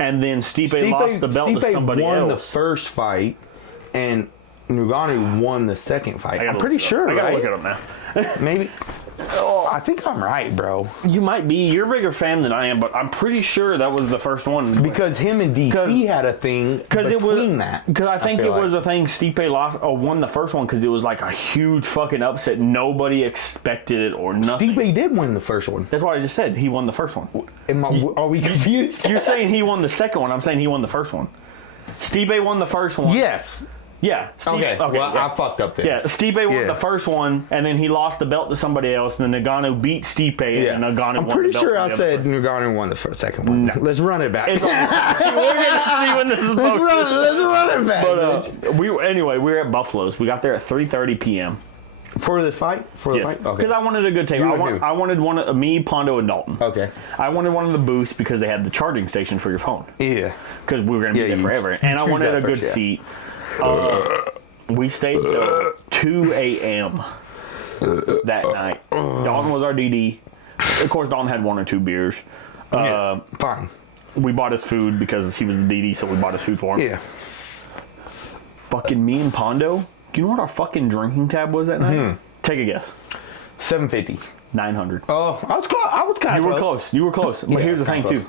And then Stipe lost the belt to somebody else. Stipe won the else. first fight, and Ngannou won the second fight. I'm pretty sure, I gotta look it up now. Maybe. Oh, I think I'm right, bro. You might be. You're a bigger fan than I am, but I'm pretty sure that was the first one. Because him and DC had a thing between that. Because I think it was a thing Stipe lost or won the first one because it was like a huge fucking upset. Nobody expected it or nothing. Stipe did win the first one. That's what I just said. He won the first one. Are we confused? You're saying he won the second one. I'm saying he won the first one. Stipe won the first one. Yes. Yeah. Okay. Well, yeah. I fucked up there. Yeah. Stipe won the first one, and then he lost the belt to somebody else, and then Ngannou beat Stipe, and then Ngannou won the belt. I'm pretty sure I said Ngannou won the second one. No. Let's run it back. We're gonna see when this is Let's run it back. But we were at Buffalo's. We got there at 3:30 p.m. For the fight? Okay. Because I wanted a good table. I wanted one of me, Pondo, and Dalton. Okay. I wanted one of the booths because they had the charging station for your phone. Yeah. Because we were going to be there forever. And I wanted a good seat. We stayed till 2 a.m. that night. Dalton was our DD. Of course, Dalton had one or two beers. Fine. We bought his food because he was the DD, so we bought his food for him. Yeah. Fucking me and Pondo. Do you know what our fucking drinking tab was that night? Take a guess. $750. $900. Oh, I was close. I was kind of close. You were close. But here's the thing, too.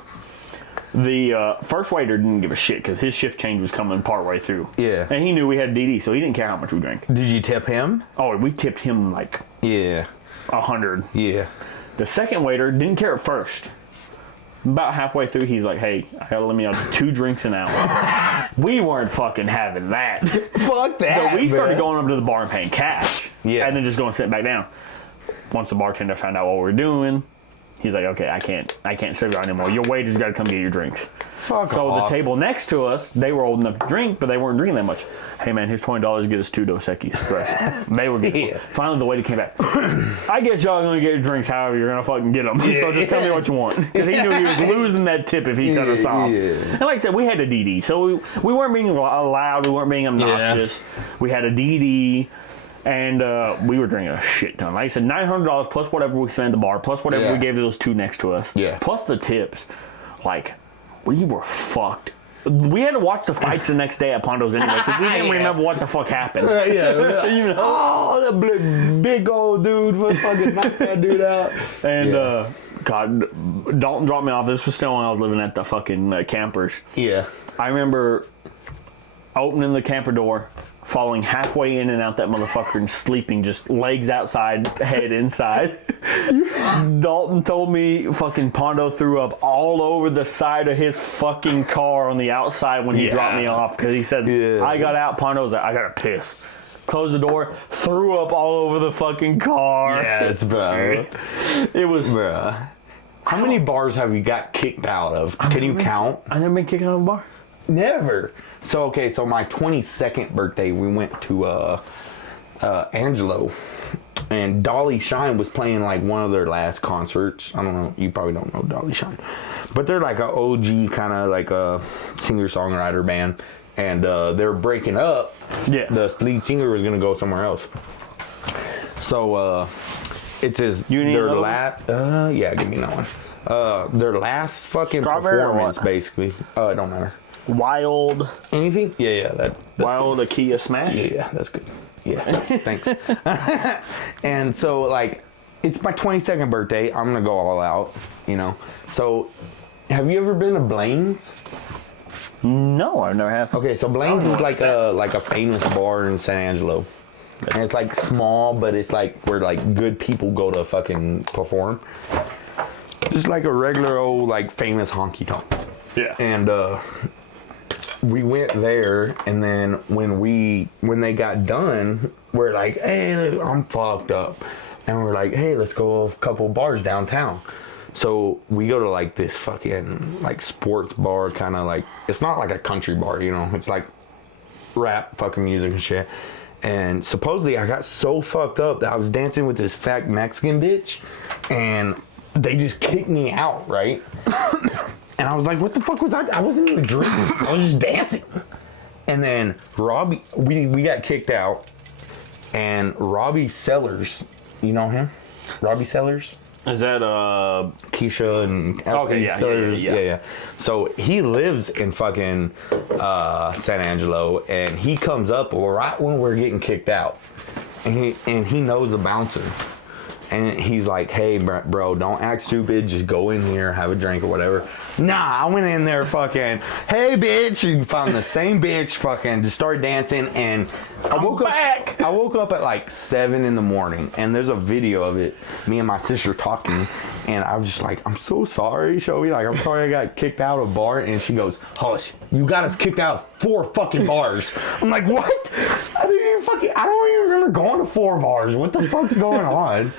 The first waiter didn't give a shit because his shift change was coming partway through. Yeah. And he knew we had DD, so he didn't care how much we drank. Did you tip him? Oh, we tipped him like 100. Yeah. The second waiter didn't care at first. About halfway through, he's like, hey, I gotta let me out 2 drinks an hour. We weren't fucking having that. Fuck that. So we started going up to the bar and paying cash. Yeah. And then just going to sit back down. Once the bartender found out what we were doing, he's like, okay, I can't serve you anymore. Your waiter's got to come get your drinks. Fuck off. The table next to us, they were old enough to drink, but they weren't drinking that much. Hey, man, here's $20 to get us 2 Dos Equis. They were good. Finally, the waiter came back. I guess y'all are going to get your drinks however you're going to fucking get them. So just tell me what you want. Because he knew he was losing that tip if he cut us off. And like I said, we had a DD. So we weren't being loud. We weren't being obnoxious. We had a DD. And we were drinking a shit ton. Like I said, $900 plus whatever we spent at the bar, plus whatever we gave to those 2 next to us, plus the tips. Like, we were fucked. We had to watch the fights the next day at Pondo's anyway, because we didn't remember what the fuck happened. You know? Oh, that big old dude was fucking knocked that dude out. And, God, Dalton dropped me off. This was still when I was living at the fucking campers. Yeah. I remember opening the camper door, falling halfway in and out that motherfucker and sleeping, just legs outside, head inside. Dalton told me fucking Pondo threw up all over the side of his fucking car on the outside when he dropped me off because he said, I got out, Pondo was like, I gotta piss. closed the door, threw up all over the fucking car. Yes, bro. It was... Bro. How many bars have you got kicked out of? Can you count? I've never been kicked out of a bar. Never. So, okay, so my 22nd birthday, we went to Angelo. And Dolly Shine was playing like one of their last concerts. I don't know. You probably don't know Dolly Shine. But they're like an OG kind of like a singer-songwriter band. And they're breaking up. Yeah. The lead singer was going to go somewhere else. So, it's his... You need their another yeah, give me another one. Their last fucking Strawberry performance, basically. It don't matter. Wild. Anything? Yeah, that's Wild good. Akia Smash? Yeah, that's good. Yeah, thanks. And so, like, it's my 22nd birthday. I'm going to go all out, you know. So, have you ever been to Blaine's? No, I've never have. Okay, so Blaine's is like a famous bar in San Angelo. And it's like small, but it's like where like good people go to fucking perform. Just like a regular old like famous honky tonk. Yeah. And we went there, and then when they got done, we're like, hey, I'm fucked up, and we're like, hey, let's go a couple bars downtown. So we go to like this fucking like sports bar, kind of like, it's not like a country bar, you know, it's like rap fucking music and shit. And supposedly I got so fucked up that I was dancing with this fat Mexican bitch, and they just kicked me out, right? And I was like, what the fuck was I wasn't even drinking. I was just dancing. And then Robbie, we got kicked out, and Robbie Sellers, you know him? Robbie Sellers? Is that Keisha and okay, yeah, Sellers? yeah. Yeah. So he lives in fucking San Angelo, and he comes up right when we're getting kicked out, and he knows the bouncer, and he's like, hey bro, don't act stupid, just go in here, have a drink or whatever. Nah, I went in there fucking, hey bitch, and found the same bitch, fucking just started dancing, and I woke up at like 7 in the morning, and there's a video of it, me and my sister talking, and I was just like, I'm so sorry, Shelby, like, I'm sorry I got kicked out of a bar. And she goes, Hollis, you got us kicked out of 4 fucking bars. I'm like, what? I don't even remember going to 4 bars. What the fuck's going on?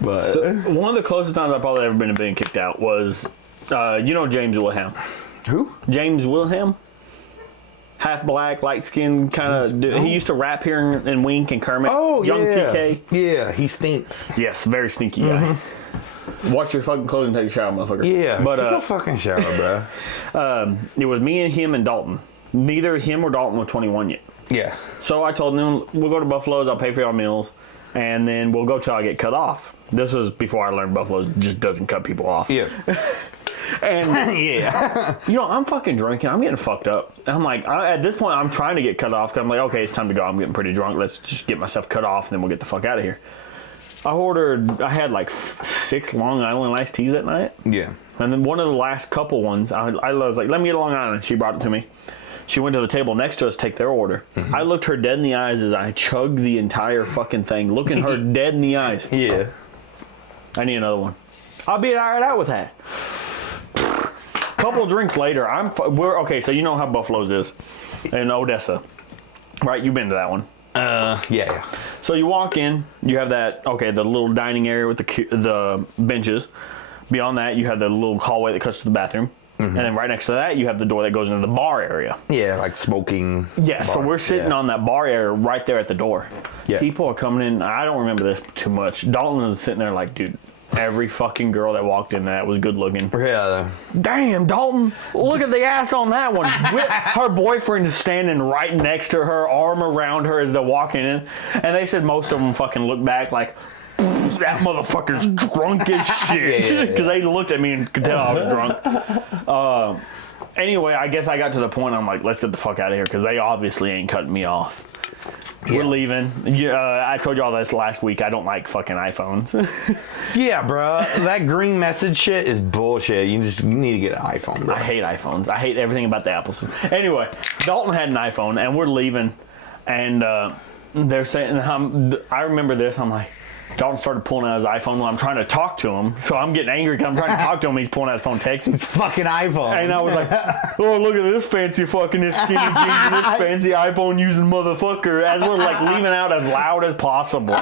But so, one of the closest times I've probably ever been to being kicked out was, you know James Wilhelm. Who? James Wilhelm. Half black, light skinned kind of. He used to rap here in Wink and Kermit. Oh, Young yeah. TK. Yeah, he stinks. Yes, very stinky guy. Wash your fucking clothes and take a shower, motherfucker. Yeah, but take a fucking shower, bro. It was me and him and Dalton. Neither him or Dalton were 21 yet. Yeah. So I told them, we'll go to Buffalo's, I'll pay for y'all meals, and then we'll go till I get cut off. This was before I learned Buffalo's just doesn't cut people off. Yeah. And yeah. you know, I'm fucking drinking. I'm getting fucked up. And I'm like, at this point, I'm trying to get cut off. Cause I'm like, okay, it's time to go. I'm getting pretty drunk. Let's just get myself cut off, and then we'll get the fuck out of here. I had like 6 Long Island iced teas that night. Yeah. And then one of the last couple ones, I was like, let me get a Long Island. She brought it to me. She went to the table next to us to take their order. Mm-hmm. I looked her dead in the eyes as I chugged the entire fucking thing, looking her dead in the eyes. Yeah. I need another one. I'll be all right out with that. Couple drinks later, we're okay. So you know how Buffalo's is in Odessa, right? You've been to that one. Yeah. So you walk in, you have that the little dining area with the benches. Beyond that, you have the little hallway that cuts to the bathroom. Mm-hmm. And then right next to that, you have the door that goes into the bar area. Yeah, like smoking. Yeah, bar. So we're sitting on that bar area right there at the door. Yeah. People are coming in. I don't remember this too much. Dalton was sitting there like, dude, every fucking girl that walked in that was good looking. Yeah. Damn, Dalton, look at the ass on that one. Her boyfriend is standing right next to her, arm around her as they're walking in. And they said most of them fucking looked back like, that motherfucker's drunk as shit. Because they looked at me and could tell I was drunk. Anyway, I guess I got to the point I'm like, let's get the fuck out of here because they obviously ain't cutting me off. We're leaving. I told y'all this last week. I don't like fucking iPhones. Yeah, bro. That green message shit is bullshit. You need to get an iPhone, bro. I hate iPhones. I hate everything about the Apples. Anyway, Dalton had an iPhone, and we're leaving. And they're saying, I remember this. I'm like, Dalton started pulling out his iPhone while I'm trying to talk to him. So I'm getting angry because I'm trying to talk to him. He's pulling out his phone texting. It's fucking iPhone. And I was like, oh, look at this fancy fucking this skinny jeans and this fancy iPhone using motherfucker. As we're like leaving out as loud as possible.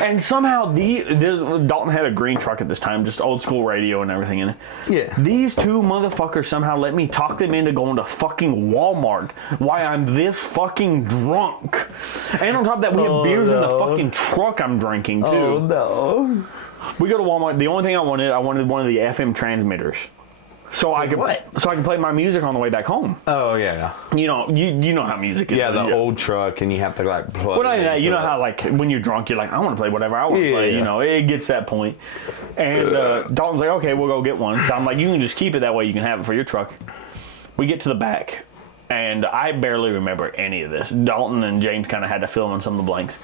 And somehow Dalton had a green truck at this time, just old school radio and everything in it. Yeah. These two motherfuckers somehow let me talk them into going to fucking Walmart while I'm this fucking drunk. And on top of that, we have beers in the fucking truck I'm drinking too. Oh no. We go to Walmart. The only thing I wanted one of the FM transmitters. So I could play my music on the way back home. Oh yeah. You know how music is. Yeah, the old truck, and you have to like plug. Well, not even that. You know how like when you're drunk, you're like, I want to play whatever I want to play. You know, it gets that point. And Dalton's like, okay, we'll go get one. So I'm like, you can just keep it that way. You can have it for your truck. We get to the back, and I barely remember any of this. Dalton and James kind of had to fill in some of the blanks.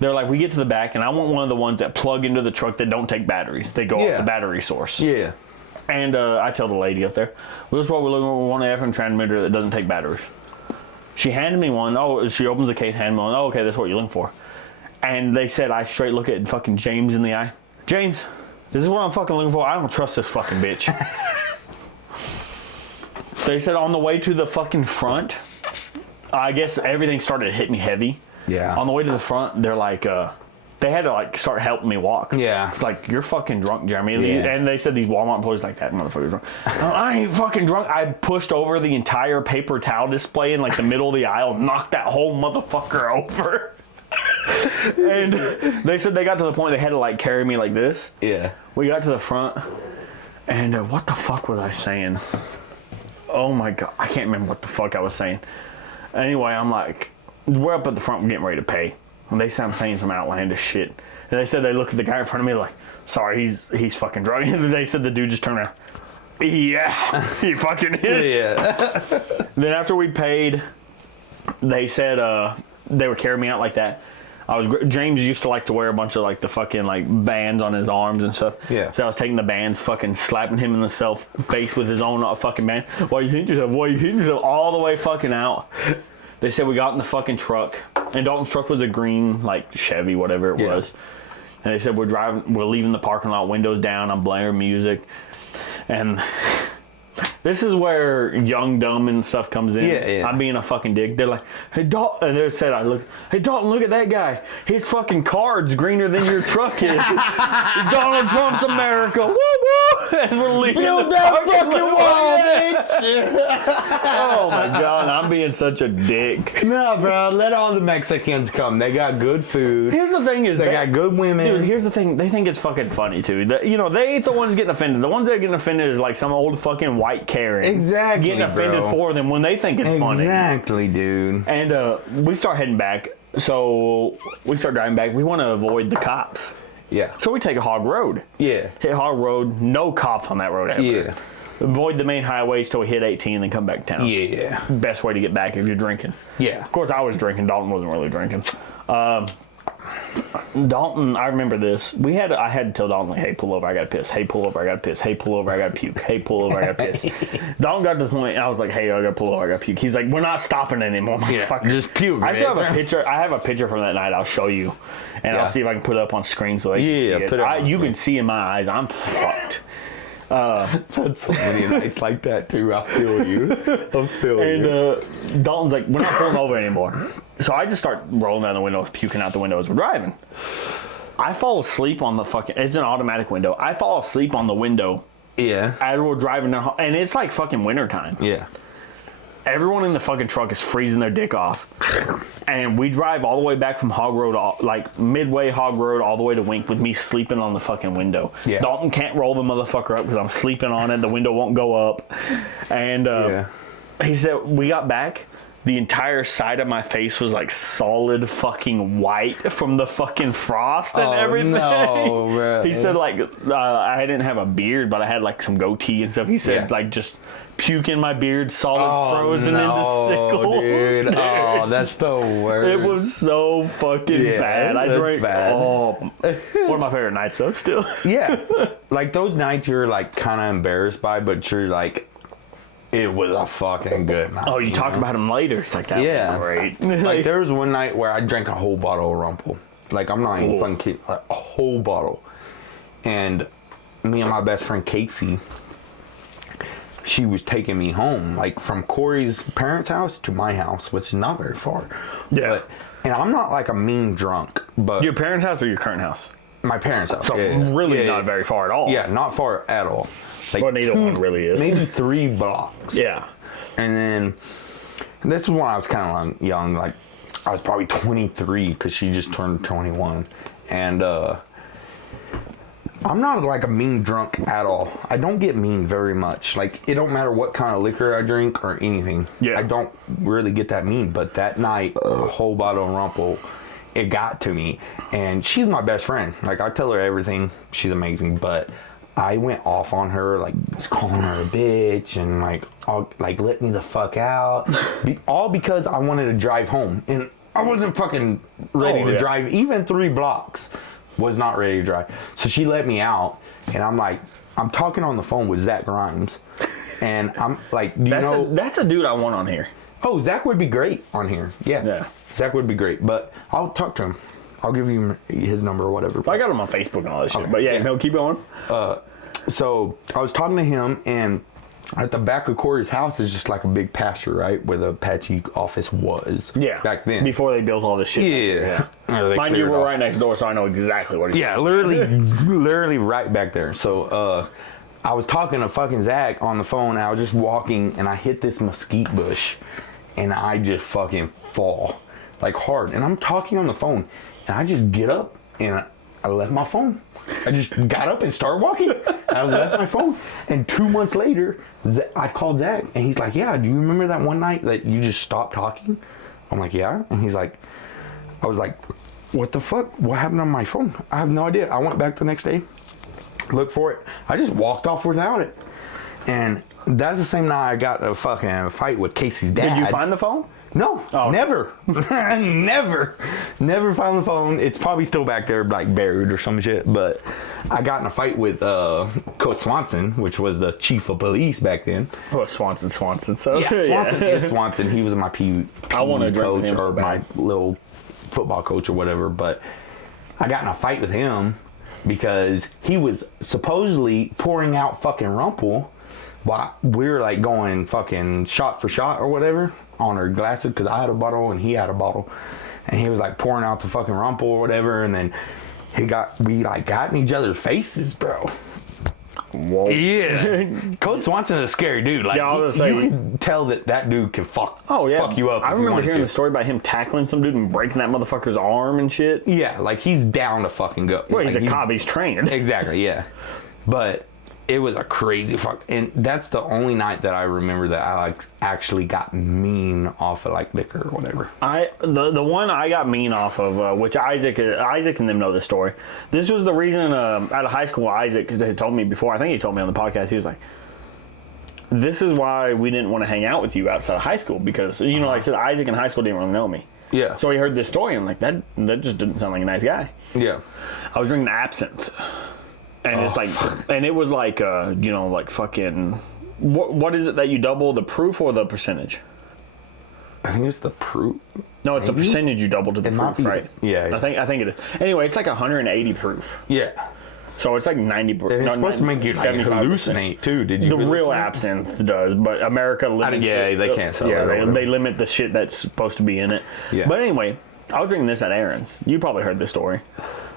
They're like, we get to the back, and I want one of the ones that plug into the truck that don't take batteries. They go off the battery source. Yeah. And I tell the lady up there, well, this is what we're looking for. We want an FM transmitter that doesn't take batteries. She handed me one. Oh, she opens the case, handed me one. Oh, okay, that's what you're looking for. And they said, I straight look at fucking James in the eye. James, this is what I'm fucking looking for. I don't trust this fucking bitch. They said on the way to the fucking front, I guess everything started hitting me heavy. Yeah. On the way to the front, they're like, they had to like start helping me walk. Yeah. It's like, you're fucking drunk, Jeremy. Yeah. And they said these Walmart employees like, that motherfucker's drunk. I ain't fucking drunk. I pushed over the entire paper towel display in like the middle of the aisle, knocked that whole motherfucker over. And they said they got to the point they had to like carry me like this. Yeah. We got to the front, and what the fuck was I saying? Oh my God. I can't remember what the fuck I was saying. Anyway, I'm like, we're up at the front, we're getting ready to pay. And they said I'm saying some outlandish shit. And they said they looked at the guy in front of me like, sorry, he's fucking drunk. And they said the dude just turned around. Yeah, he fucking is. Yeah. Then after we paid, they said they would carry me out like that. James used to like to wear a bunch of like the fucking like bands on his arms and stuff. Yeah. So I was taking the bands, fucking slapping him in the face with his own fucking band. Why you hitting yourself? Why you hitting yourself? All the way fucking out. They said we got in the fucking truck, and Dalton's truck was a green, like, Chevy, whatever it was. And they said we're leaving the parking lot, windows down, I'm blaring music. And this is where young, dumb and stuff comes in. Yeah. I'm being a fucking dick. They're like, hey, Dalton, and they said, hey, Dalton, look at that guy. His fucking card's greener than your truck is. Donald Trump's America. Woo, woo. As we're leaving build that fucking wall, bitch. Oh, my God. I'm being such a dick. No, bro. Let all the Mexicans come. They got good food. Here's the thing is they got good women. Dude, here's the thing. They think it's fucking funny, too. They ain't the ones getting offended. The ones that are getting offended is like some old fucking white Karen. Exactly, getting offended for them when they think it's funny. Exactly, dude. And we start heading back. So we start driving back. We want to avoid the cops. Yeah. So we take a hog road. Yeah. Hit hog road. No cops on that road ever. Yeah. Avoid the main highways till we hit 18 and then come back to town. Yeah. Best way to get back if you're drinking. Yeah. Of course, I was drinking. Dalton wasn't really drinking. Dalton, I remember this. I had to tell Dalton, like, hey, pull over, I gotta piss. Hey, pull over, I gotta piss. Hey, pull over, I gotta puke. Hey, pull over, I gotta piss. Dalton got to the point, I was like, hey, I gotta pull over, I gotta puke. He's like, we're not stopping anymore, motherfucker. Yeah, just puke. I still have a picture. I have a picture from that night. I'll show you, and I'll see if I can put it up on screen so they can see it. Put it you can see in my eyes, I'm fucked. That's so many nights like that too. I feel you. I feel you. And Dalton's like, we're not pulling over anymore. So I just start rolling down the window, puking out the window as we're driving. I fall asleep on the fucking. It's an automatic window. I fall asleep on the window. Yeah. As we're driving down, and it's like fucking wintertime. Yeah. Everyone in the fucking truck is freezing their dick off. And we drive all the way back from Hog Road, like midway Hog Road, all the way to Wink with me sleeping on the fucking window. Yeah. Dalton can't roll the motherfucker up because I'm sleeping on it. The window won't go up. And he said, we got back. The entire side of my face was like solid fucking white from the fucking frost and everything. No, bro. He said like I didn't have a beard, but I had like some goatee and stuff. He said like just puke in my beard, solid frozen into sickles. Dude. Oh, that's the worst. It was so fucking bad. I drank. Bad. Oh, one of my favorite nights though. Still. Yeah, like those nights you're like kind of embarrassed by, but you're like. It was a fucking good night. Oh, you talk about them later. It's like, that was great. Like, there was one night where I drank a whole bottle of Rumple. Like, I'm not even fucking kidding. Like, a whole bottle. And me and my best friend Casey, she was taking me home, like, from Corey's parents' house to my house, which is not very far. Yeah. And I'm not, like, a mean drunk, but... Your parents' house or your current house? My parents' house. So really not very far at all. Yeah, not far at all. Like, well, neither one really is. Maybe 3 blocks. Yeah. And then, this is when I was kind of young, like, I was probably 23, because she just turned 21. And, I'm not like a mean drunk at all. I don't get mean very much. Like, it don't matter what kind of liquor I drink or anything. Yeah. I don't really get that mean. But that night, a whole bottle of Rumple, it got to me. And she's my best friend. Like, I tell her everything. She's amazing. But I went off on her, like, was calling her a bitch and, like, let me the fuck out. All because I wanted to drive home. And I wasn't fucking ready to drive even 3 blocks. Was not ready to drive. So she let me out, and I'm like, I'm talking on the phone with Zach Grimes, and I'm like, that's a dude I want on here. Oh, Zach would be great on here. Yeah. Zach would be great, but I'll talk to him. I'll give you his number or whatever. I got him on Facebook and all that shit, but no, keep going. So I was talking to him, and at the back of Corey's house is just like a big pasture, right? Where the Apache office was. Yeah. Back then. Before they built all this shit. Yeah. Mind you, we're right next door, so I know exactly what he's talking about. Literally right back there. So, I was talking to fucking Zach on the phone, and I was just walking, and I hit this mesquite bush, and I just fucking fall. Like, hard. And I'm talking on the phone, and I just get up, and I left my phone. I just got up and started walking. And I left my phone. And 2 months later, I called Zach. And he's like, yeah, do you remember that one night that you just stopped talking? I'm like, yeah. And he's like, I was like, what the fuck? What happened on my phone? I have no idea. I went back the next day, looked for it. I just walked off without it. And that's the same night I got a fucking fight with Casey's dad. Did you find the phone? No, never. Never found the phone. It's probably still back there, like buried or some shit. But I got in a fight with Coach Swanson, which was the chief of police back then. Oh, Swanson. So yeah, Swanson is Swanson. He was my PE coach or my little football coach or whatever. But I got in a fight with him because he was supposedly pouring out fucking Rumple while we were like going fucking shot for shot or whatever on our glasses, because I had a bottle and he had a bottle, and he was like pouring out the fucking Rumple or whatever, and then we got in each other's faces, bro. Whoa. Yeah. Coach Swanson's a scary dude. Like, you can tell that dude can fuck you up. I remember hearing the story about him tackling some dude and breaking that motherfucker's arm and shit. Yeah, like he's down to fucking go. Well, like, he's a cop, he's trained. Exactly, yeah. But it was a crazy fuck, and that's the only night that I remember that I like actually got mean off of like liquor or whatever. The one I got mean off of, which Isaac and them know this story. This was the reason out of high school Isaac had told me before. I think he told me on the podcast. He was like, "This is why we didn't want to hang out with you outside of high school because like I said, Isaac in high school didn't really know me." Yeah. So he heard this story and I'm like, that just didn't sound like a nice guy. Yeah. I was drinking absinthe. And it's like, and it was like, like fucking, what is it that you double, the proof or the percentage? I think it's the proof. No, it's the percentage you double to the proof, right? Yeah. I think it is. Anyway, it's like 180 proof. Yeah. So it's like 90. It's supposed to make you like hallucinate too. Did you? The real absinthe does, but America limits. They can't sell it. Yeah, they limit the shit that's supposed to be in it. Yeah. But anyway, I was drinking this at Aaron's. You probably heard this story.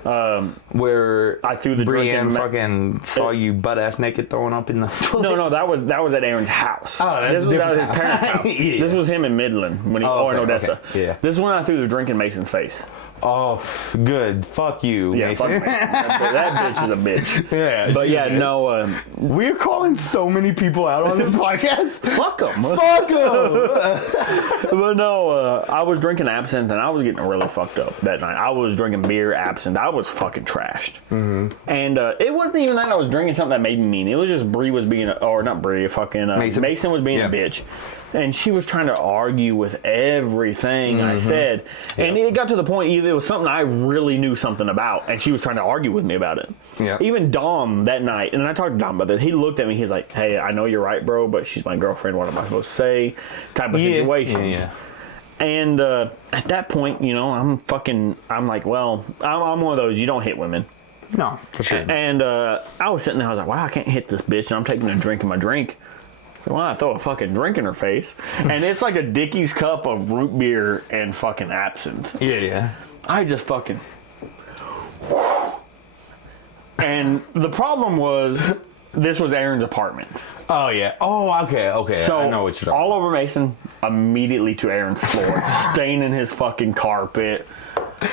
Where I threw the Brienne fucking saw you butt ass naked throwing up in the toilet. No, that was at Aaron's house. Oh, that was his parents' house. Yeah. This was him in Midland when in Odessa. Okay. Yeah. This is when I threw the drink in Mason's face. Oh, good. Fuck you, yeah, Mason. fuck Mason. That bitch is a bitch. Yeah, but yeah, no. We're calling so many people out on this podcast. Fuck them. Fuck them. But no, I was drinking absinthe and I was getting really fucked up that night. I was drinking beer, absinthe. I was fucking trashed. Mm-hmm. And it wasn't even that I was drinking something that made me mean. It was just Bree was being, or not Bree, fucking Mason was being a bitch. And she was trying to argue with everything I said. And it got to the point, either it was something I really knew something about, and she was trying to argue with me about it. Yeah. Even Dom that night, and I talked to Dom about this, he looked at me, he's like, hey, I know you're right, bro, but she's my girlfriend, what am I supposed to say? Type of situations. Yeah. And at that point, you know, I'm like, well, I'm one of those, you don't hit women. No, for sure. And I was sitting there, I was like, wow, I can't hit this bitch, and I'm taking a drink of my drink. So why I throw a fucking drink in her face? And it's like a Dickies cup of root beer and fucking absinthe. Yeah. I just fucking... And the problem was, this was Aaron's apartment. Oh, yeah. Oh, okay. So, I know what you're talking all over Mason, immediately to Aaron's floor, staining his fucking carpet.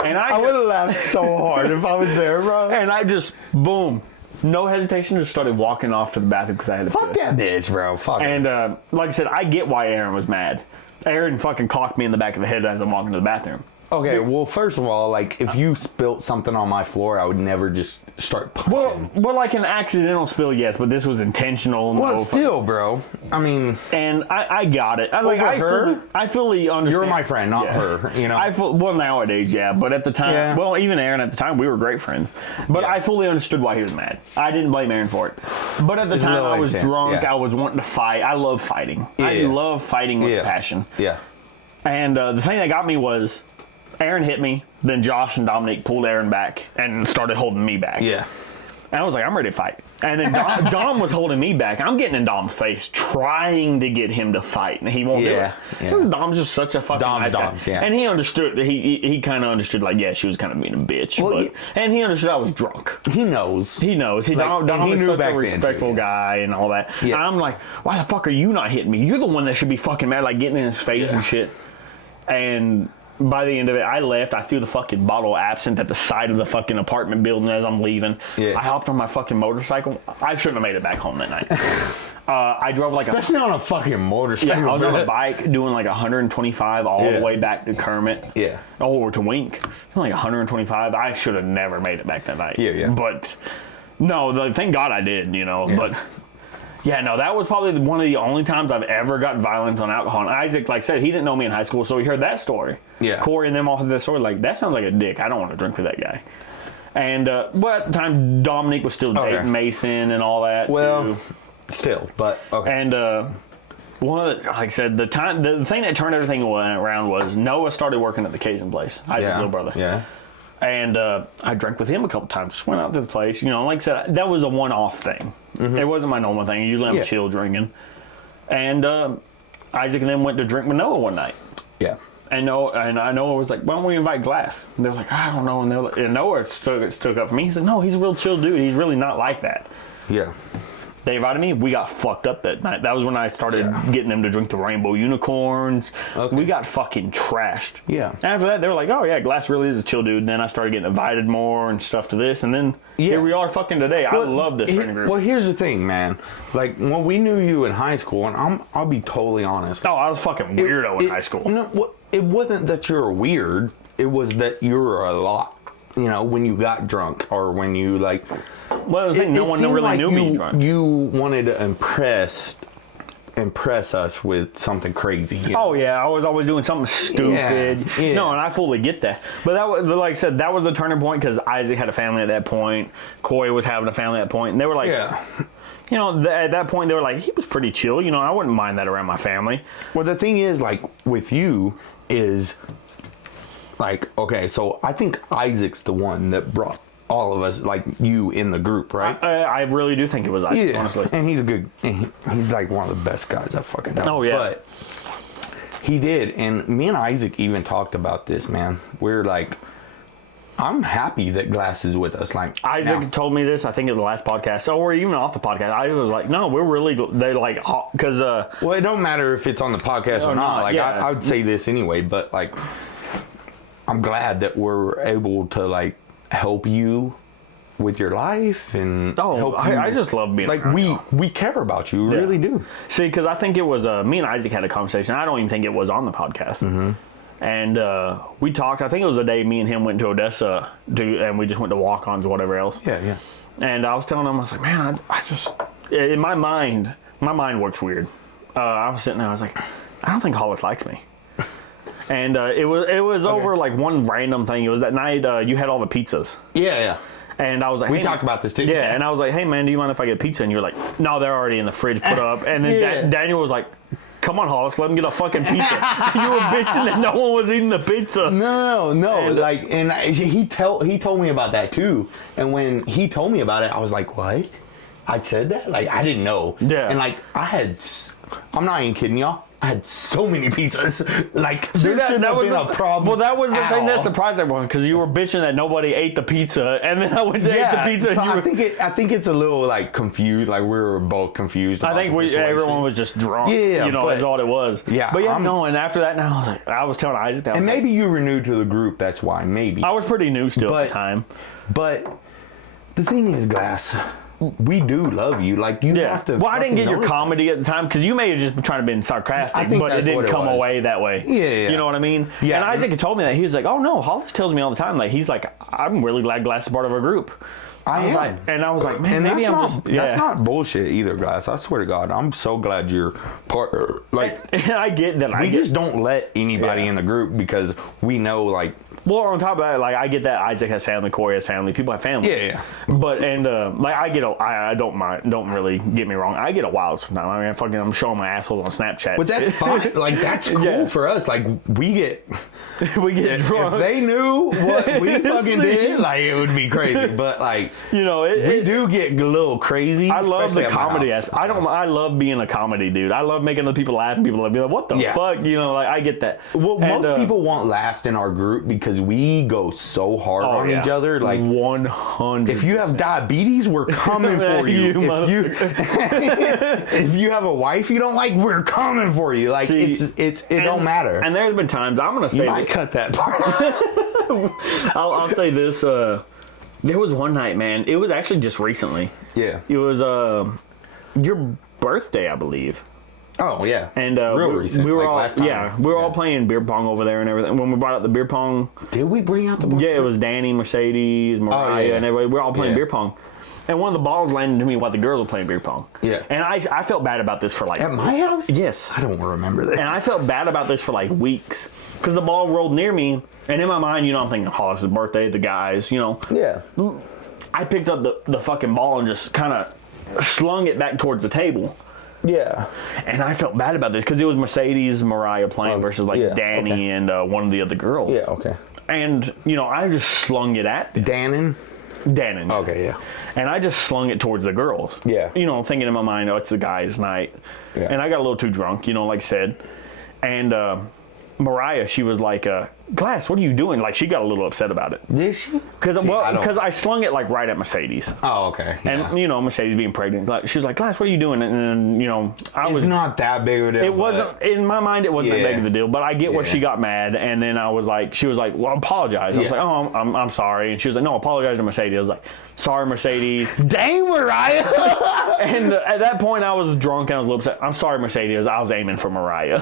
And I would have laughed so hard if I was there, bro. And I just, boom, no hesitation, just started walking off to the bathroom because I had to Fuck piss. that bitch, bro. Fuck And like I said, I get why Aaron was mad. Aaron fucking clocked me in the back of the head as I'm walking to the bathroom. Okay, well, first of all, like, if you spilt something on my floor, I would never just start punching. Well, like an accidental spill, yes, but this was intentional. Well, still, bro. I mean... And I got it. I fully understand. You're my friend, not her, you know? Well, nowadays, yeah, but at the time, well, even Aaron at the time, we were great friends. But I fully understood why he was mad. I didn't blame Aaron for it. But at the time, I was drunk. I was wanting to fight. I love fighting. I love fighting with passion. Yeah. And the thing that got me was... Aaron hit me, then Josh and Dominic pulled Aaron back and started holding me back. Yeah. And I was like, I'm ready to fight. And then Dom was holding me back. I'm getting in Dom's face, trying to get him to fight, and he won't do it. Because Dom's just such a fucking nice guy. Yeah. And he understood. He kind of understood, like, yeah, she was kind of being a bitch. Well, and he understood I was drunk. He knows. Dom is such a respectful guy and all that. Yeah. And I'm like, why the fuck are you not hitting me? You're the one that should be fucking mad, like getting in his face and shit. And... by the end of it, I left. I threw the fucking bottle of absinthe at the side of the fucking apartment building as I'm leaving. Yeah. I hopped on my fucking motorcycle. I shouldn't have made it back home that night. I drove like especially on a fucking motorcycle. Yeah, I was on a bike doing like 125 all the way back to Kermit. Yeah. Or to Wink. Like 125. I should have never made it back that night. Yeah. But no, thank God I did, you know. Yeah. But yeah, no, that was probably one of the only times I've ever gotten violence on alcohol. And Isaac, like I said, he didn't know me in high school, so he heard that story. Yeah. Corey and them all had that story. Like, that sounds like a dick. I don't want to drink with that guy. And, but at the time, Dominic was still dating Mason and all that, too. Still, but, okay. And, like I said, the thing that turned everything around was Noah started working at the Cajun place, Isaac's little brother. Yeah. And I drank with him a couple times. Just went out to the place. You know, like I said, that was a one-off thing. Mm-hmm. It wasn't my normal thing. Usually I'm chill drinking. And Isaac and them went to drink with Noah one night. Yeah. And I Noah was like, why don't we invite Glass? And they're like, I don't know. And Noah stuck up for me. He said, no, he's a real chill dude. He's really not like that. Yeah. They invited me. We got fucked up that night. That was when I started getting them to drink the Rainbow Unicorns. Okay. We got fucking trashed. Yeah. After that, they were like, oh, yeah, Glass really is a chill dude. And then I started getting invited more and stuff to this. And then here we are fucking today. I love this friend group. Well, here's the thing, man. Like, when we knew you in high school, and I'll be totally honest. Oh, I was fucking weirdo in high school. No, it wasn't that you're weird. It was that you're a lot. You know, when you got drunk or when you, like... Well, I was saying no one really knew me drunk. You wanted to impress us with something crazy. You know? Oh yeah, I was always doing something stupid. Yeah. No, and I fully get that. But that was, like I said, that was the turning point because Isaac had a family at that point. Corey was having a family at that point, and they were like, you know, at that point they were like, he was pretty chill. You know, I wouldn't mind that around my family. Well, the thing is, like with you, is like okay, so I think Isaac's the one that brought all of us, like you, in the group, right? I really do think it was Isaac, honestly. And he's like one of the best guys I fucking know. Oh, yeah. But he did, and me and Isaac even talked about this, man. We're like, I'm happy that Glass is with us. Like Isaac told me this, I think, in the last podcast, or even off the podcast. I was like, no, we're really, they like, because... well, it don't matter if it's on the podcast or not. Like, I would say this anyway, but like, I'm glad that we're able to, like, help you with your life and I just love being like we care about you. We really do. See, because I think it was me and Isaac had a conversation. I don't even think it was on the podcast. Mm-hmm. And we talked. I think it was the day me and him went to Odessa and we just went to walk-ons or whatever else. Yeah. And I was telling him, I was like, man, I just in my mind works weird. I was sitting there, I was like, I don't think Hollis likes me. And it was over like one random thing. It was that night you had all the pizzas. Yeah. And I was like, we talked about this too. Yeah, and I was like, hey man, do you mind if I get pizza? And you're like, no, they're already in the fridge put up. And then Daniel was like, come on, Hollis, let him get a fucking pizza. You were bitching that no one was eating the pizza. No. And he told me about that too. And when he told me about it, I was like, what? I said that? Like, I didn't know. Yeah. And like, I'm not even kidding y'all. I had so many pizzas. Like, that was a problem. Well, that was the thing that surprised everyone, because you were bitching that nobody ate the pizza, and then I went to eat the pizza. And I think it's a little like confused. Like, we were both confused. I think everyone was just drunk. Yeah, that's all it was. Yeah, but and after that, now I was telling Isaac that. And maybe you were new to the group. That's why. Maybe I was pretty new still at the time. But the thing is, Glass, we do love you. Like, you have to. Well, I didn't get your comedy at the time, because you may have just been trying to be sarcastic, but it didn't come away that way. Yeah. You know what I mean? Yeah. And Isaac had told me that. He was like, oh no, Hollis tells me all the time. Like, he's like, I'm really glad Glass is part of our group. I was like, man, maybe that's not bullshit either, Glass. I swear to God, I'm so glad you're part. Like, and I get that. We just don't let anybody in the group, because we know, like. Well, on top of that, like, I get that Isaac has family, Corey has family, people have family. Yeah. But like, I don't mind. Don't really get me wrong. I get a wild sometimes. I mean, I'm showing my assholes on Snapchat. But that's fine. Like, that's cool for us. Like, we get drunk. If they knew what we fucking did, like, it would be crazy. But like, we do get a little crazy. I love the comedy aspect. I love being a comedy dude. I love making other people laugh. People be like, what the fuck? Like, I get that. Well, most people want last in our group because we go so hard on each other. Like, 100%. If you have diabetes, we're coming for you. If you have a wife you don't like, we're coming for you. Like, it don't matter. And there's been times, I'm gonna say, you might cut that part. I'll say this. There was one night, man. It was actually just recently. Yeah. It was your birthday, I believe. Oh yeah, and real recent. We were like all last time. we were all playing beer pong over there and everything. When we brought out the beer pong, did we bring out the? Yeah, it was Danny, Mercedes, Mariah, and everybody. We were all playing beer pong, and one of the balls landed to me while the girls were playing beer pong. Yeah, and I felt bad about this for like at my house. Yes, I don't remember this. And I felt bad about this for like weeks because the ball rolled near me, and in my mind, I'm thinking Hollis' birthday, the guys, Yeah. I picked up the fucking ball and just kind of slung it back towards the table. Yeah, and I felt bad about this because it was Mercedes, Mariah playing versus like Danny and one of the other girls. Yeah, okay. And I just slung it at them. Dannon. Okay, yeah. And I just slung it towards the girls. Yeah. Thinking in my mind, it's the guys' night. Yeah. And I got a little too drunk, like I said. And Mariah, she was like, Glass, what are you doing? Like, she got a little upset about it. Did she? Because I slung it like right at Mercedes. Oh, okay. Yeah. And Mercedes being pregnant, she was like, Glass, what are you doing? And it's not that big of a deal. It wasn't in my mind. It wasn't that big of a deal. But I get what she got mad, and then she was like, well, apologize. I was like, oh, I'm sorry. And she was like, no, apologize to Mercedes. I was like, sorry, Mercedes. Dang, Mariah. And at that point, I was drunk and I was a little upset. I'm sorry, Mercedes. I was aiming for Mariah.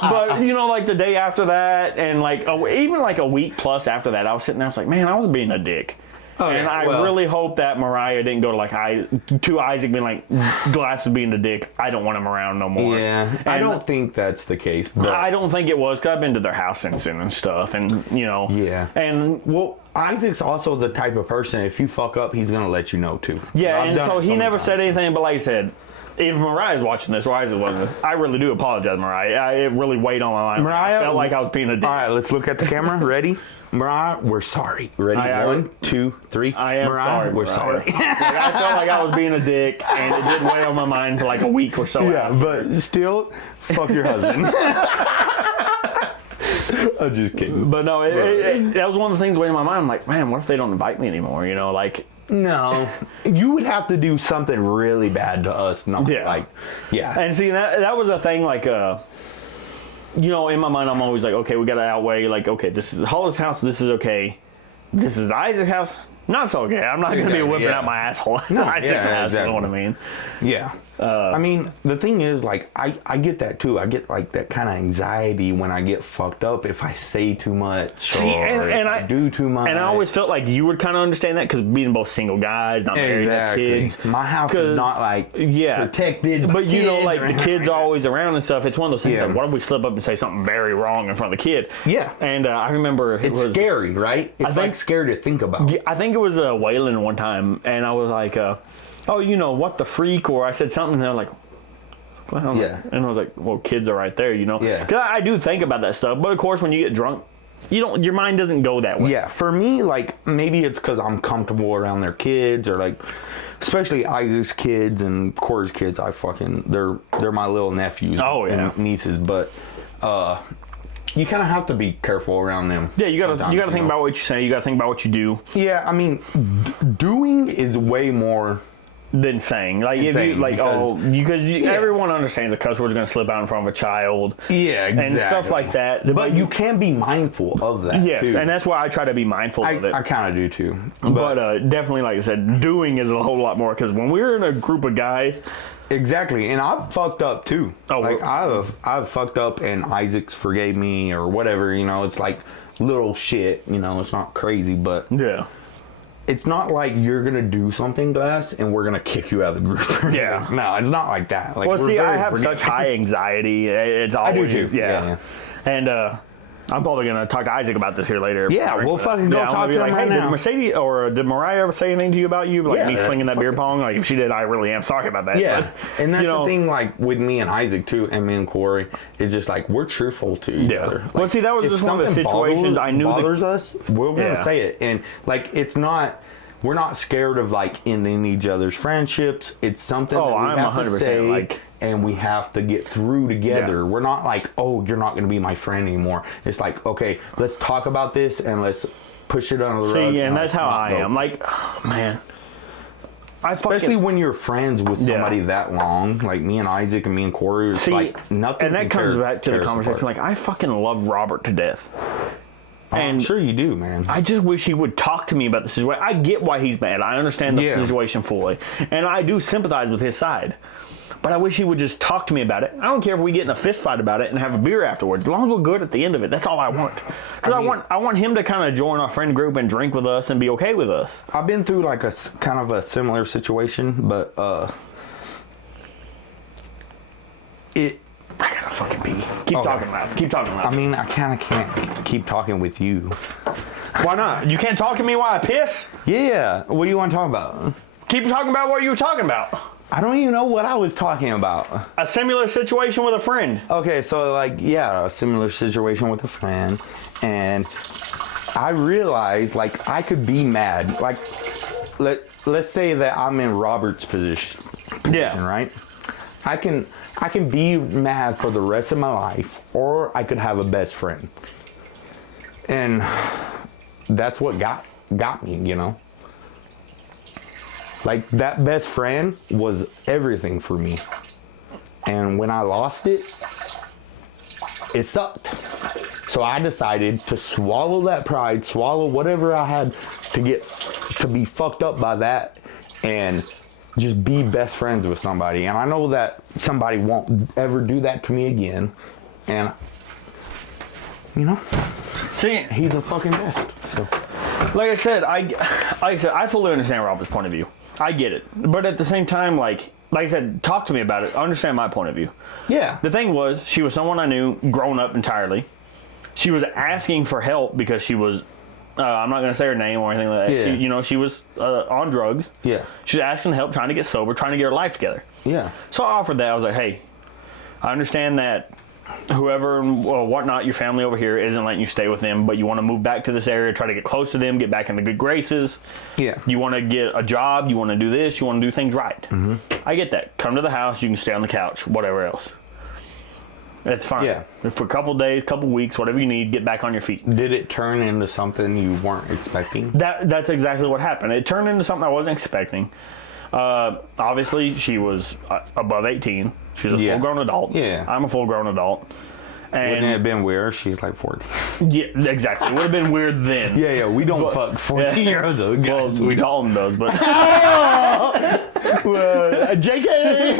But like the day after that, and like even like a week plus after that, I was sitting there. I was like, man, I was being a dick. Oh, and I really hope that Mariah didn't go to Isaac being like, Glass is being a dick. I don't want him around no more. Yeah, and I don't think that's the case. But I don't think it was, because I've been to their house since then and stuff, and Yeah. And Isaac's also the type of person, if you fuck up, he's gonna let you know too. Yeah, and so he never said anything, but like I said, if Mariah's watching this, or Isaac wasn't, I really do apologize, Mariah. It really weighed on my mind. Mariah, I felt like I was being a dick. All right, let's look at the camera. Ready? Mariah, we're sorry. Ready? 1, 2, 3. I am Mariah, sorry. We're sorry. I felt like I was being a dick, and it did weigh on my mind for like a week or so. Yeah, but still, fuck your husband. I'm just kidding. But no, that was one of the things weighing on my mind. I'm like, man, what if they don't invite me anymore? No, you would have to do something really bad to us, not And see, that was a thing, like, in my mind, I'm always like, okay, we got to outweigh, like, okay, this is Hollis' house, this is okay. This is Isaac's house, not so okay. I'm not going to be whipping out my asshole. No, Isaac's house, you know what I mean? Yeah. I mean, the thing is, like, I get that too. I get like that kind of anxiety when I get fucked up if I say too much or if I do too much. And I always felt like you would kind of understand that, because being both single guys, not married, have kids. My house is not like protected. But like the kids are always around and stuff. It's one of those things. Like, what if we slip up and say something very wrong in front of the kid? Yeah. And I remember it's scary, right? It's like scary to think about. I think it was Waylon one time, and I was like, oh, what the freak? Or I said something, and they're like, Yeah. And I was like, well, kids are right there, you know? Yeah. Because I do think about that stuff. But, of course, when you get drunk, your mind doesn't go that way. Yeah, for me, like, maybe it's because I'm comfortable around their kids, or like, especially Isaac's kids and Corey's kids. They're my little nephews and nieces, but you kind of have to be careful around them. Yeah, you gotta think about what you say. You gotta think about what you do. Yeah, I mean, doing is way more than saying. Like, if you, like, because everyone understands a cuss word's going to slip out in front of a child. Yeah, exactly. And stuff like that. But you can be mindful of that, yes, too. and that's why I try to be mindful of it. I kind of do, too. But definitely, like I said, doing is a whole lot more, because when we're in a group of guys... Exactly, and I've fucked up, too. Oh, like, I've fucked up, and Isaac's forgave me, or whatever, you know, it's like little shit, you know, it's not crazy, but... Yeah. It's not like you're going to do something, Glass, and we're going to kick you out of the group. Yeah. No, it's not like that. Like, well, see, I have such high anxiety. It's always... I do, too. Yeah. And I'm probably going to talk to Isaac about this here later. Yeah, we'll fucking go talk to him right now. Did Mercedes or did Mariah ever say anything to you about you? Like me slinging that beer pong? Like, if she did, I really am sorry about that. Yeah. But, and that's the thing, like, with me and Isaac, too, and me and Corey, is just, like, we're truthful to each other. Like, well, see, that was just one of the situations I knew bothers us, we're going to say it. And, like, it's not... We're not scared of, like, ending each other's friendships. It's something that we have to say, like, and we have to get through together. Yeah. We're not like, oh, you're not going to be my friend anymore. It's like, okay, let's talk about this and let's push it under the rug. See, and that's how I am. Like, oh, man. Especially when you're friends with somebody that long, like me and Isaac and me and Corey. It's like nothing. And that comes back to the conversation. Like, I fucking love Robert to death. And I'm sure you do, man. I just wish he would talk to me about the situation. I get why he's mad. I understand the situation fully. And I do sympathize with his side. But I wish he would just talk to me about it. I don't care if we get in a fist fight about it and have a beer afterwards. As long as we're good at the end of it, that's all I want. Because I want him to kind of join our friend group and drink with us and be okay with us. I've been through like a kind of a similar situation, but I gotta fucking pee. Keep talking loud. I mean, I kind of can't keep talking with you. Why not? You can't talk to me while I piss? Yeah. What do you want to talk about? Keep talking about what you were talking about. I don't even know what I was talking about. A similar situation with a friend. Okay, so like, yeah, a similar situation with a friend. And I realized, like, I could be mad. Like, let's say that I'm in Robert's position. Right? I can be mad for the rest of my life, or I could have a best friend. And that's what got me, you know? Like, that best friend was everything for me. And when I lost it, it sucked. So I decided to swallow that pride, swallow whatever I had to be fucked up by that, and just be best friends with somebody. And I know that somebody won't ever do that to me again. And, you know, see, he's the fucking best. So. Like I said, I fully understand Robert's point of view. I get it. But at the same time, like I said, talk to me about it. Understand my point of view. Yeah. The thing was, she was someone I knew, grown up entirely. She was asking for help because she was... I'm not going to say her name or anything like that. Yeah. She was on drugs. Yeah. She was asking help, trying to get sober, trying to get her life together. Yeah. So I offered that. I was like, hey, I understand that whoever or whatnot, your family over here isn't letting you stay with them, but you want to move back to this area, try to get close to them, get back in the good graces. Yeah. You want to get a job, you want to do this, you want to do things right. Mm-hmm. I get that. Come to the house, you can stay on the couch, whatever else. It's fine. Yeah. For a couple days, couple weeks, whatever you need, get back on your feet. Did it turn into something you weren't expecting? That's exactly what happened. It turned into something I wasn't expecting. Obviously, she was above 18. She was a full-grown adult. Yeah. I'm a full-grown adult. And wouldn't it have been weird? She's like 14. Yeah, exactly. It would have been weird then. Yeah, we don't fuck 14-year-olds. Well, we call them those, but... JK!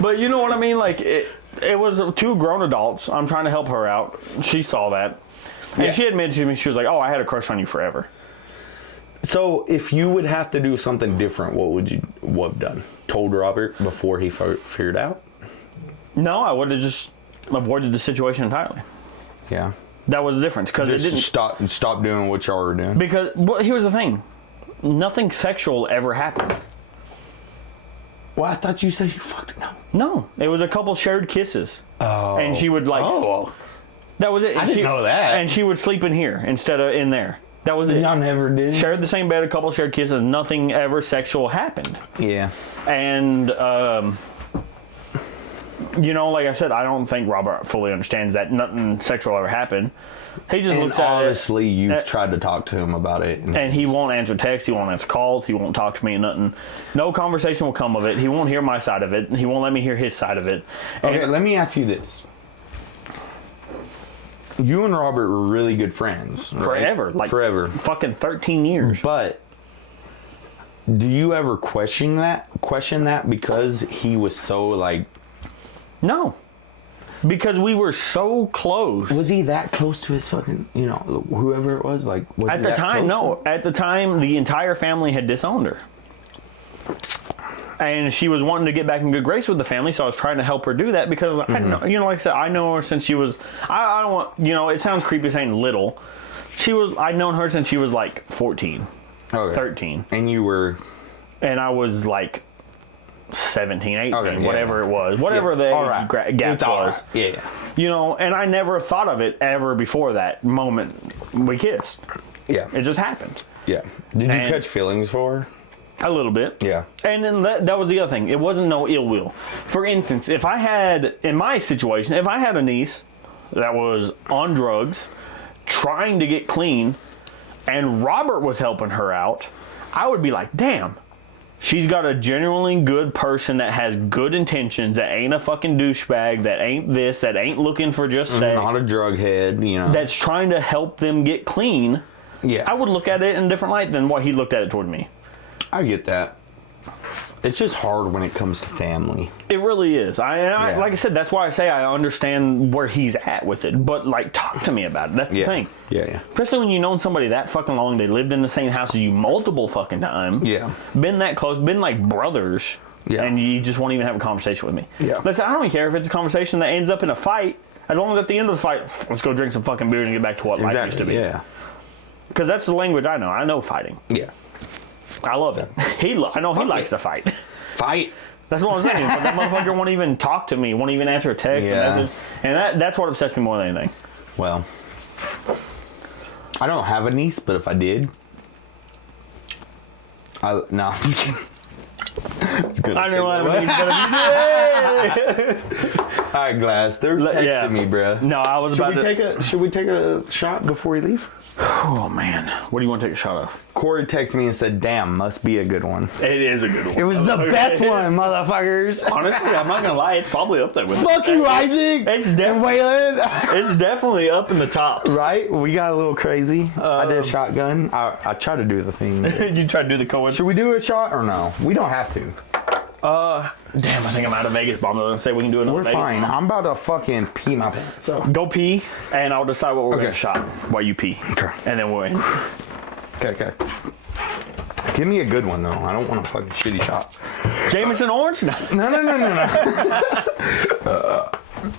But you know what I mean? Like, it was two grown adults. I'm trying to help her out. She saw that. And she admitted to me, she was like, oh, I had a crush on you forever. So, if you would have to do something different, what would you have done? Told Robert before he figured out? No, I would have just avoided the situation entirely. Yeah. That was the difference. Because it didn't... Stop doing what y'all were doing. Because, well, here's the thing. Nothing sexual ever happened. Well, I thought you said you fucked her. No, it was a couple shared kisses. Oh. And she would like... Oh. That was it. I didn't know that. And she would sleep in here instead of in there. That was it. Y'all never did? Shared the same bed, a couple shared kisses. Nothing ever sexual happened. Yeah. And, you know, like I said, I don't think Robert fully understands that nothing sexual ever happened. He just looks at it. Obviously, you tried to talk to him about it. And he won't answer texts. He won't answer calls. He won't talk to me. Nothing. No conversation will come of it. He won't hear my side of it. He won't let me hear his side of it. Okay, let me ask you this. You and Robert were really good friends. Right? Forever. Like forever. Fucking 13 years. But do you ever question that because he was so like... No. Because we were so close. Was he that close to his fucking, you know, whoever it was? Like, was at the time, no. At the time, the entire family had disowned her. And she was wanting to get back in good grace with the family, so I was trying to help her do that because, I know, you know, like I said, I know her since she was, I don't want, you know, it sounds creepy saying little. I'd known her since she was like 14, 13. And you were? And I was like 17, 18, whatever it was. Whatever the age gap was. Yeah. You know, and I never thought of it ever before that moment we kissed. Yeah. It just happened. Yeah. Did you catch feelings for her? A little bit. Yeah. And then that was the other thing. It wasn't no ill will. For instance, if I had, in my situation, if I had a niece that was on drugs, trying to get clean, and Robert was helping her out, I would be like, damn, she's got a genuinely good person that has good intentions, that ain't a fucking douchebag, that ain't this, that ain't looking for just sex. Not a drug head, you know. That's trying to help them get clean. Yeah. I would look at it in a different light than what he looked at it toward me. I get that. It's just hard when it comes to family. It really is. Like I said, that's why I say I understand where he's at with it. But, like, talk to me about it. That's the thing. Yeah. Especially when you've known somebody that fucking long. They lived in the same house as you multiple fucking times. Yeah. Been that close. Been like brothers. Yeah. And you just won't even have a conversation with me. Yeah. Listen, I don't even care if it's a conversation that ends up in a fight. As long as at the end of the fight, let's go drink some fucking beers and get back to what life used to be. Yeah. Because that's the language I know. I know fighting. Yeah. I love it. I know he likes to fight. Fight. That's what I'm saying. But that motherfucker won't even talk to me. Won't even answer a text. Yeah. And that's what upsets me more than anything. Well, I don't have a niece, but if I did, no. I know I have a niece, but if you did. All right, Glass. They're texting me, bro. No, I was about to. Should we take a shot before we leave? Oh, man. What do you want to take a shot of? Corey texted me and said, damn, must be a good one. It is a good one. It was the best one, motherfuckers. Honestly, I'm not going to lie. It's probably up there with Fuck you, Isaac. It's definitely up in the tops. Right? We got a little crazy. I did a shotgun. I tried to do the thing. You tried to do the co-ed. Should we do a shot or no? We don't have to. Damn, I think I'm out of Vegas, but I'm going to say we can do another We're Vegas fine. bomb. I'm about to fucking pee my pants. So go pee, and I'll decide what we're going to shot while you pee. Okay. And then we'll end. Okay. Give me a good one, though. I don't want a fucking shitty shot. Jameson Orange? No.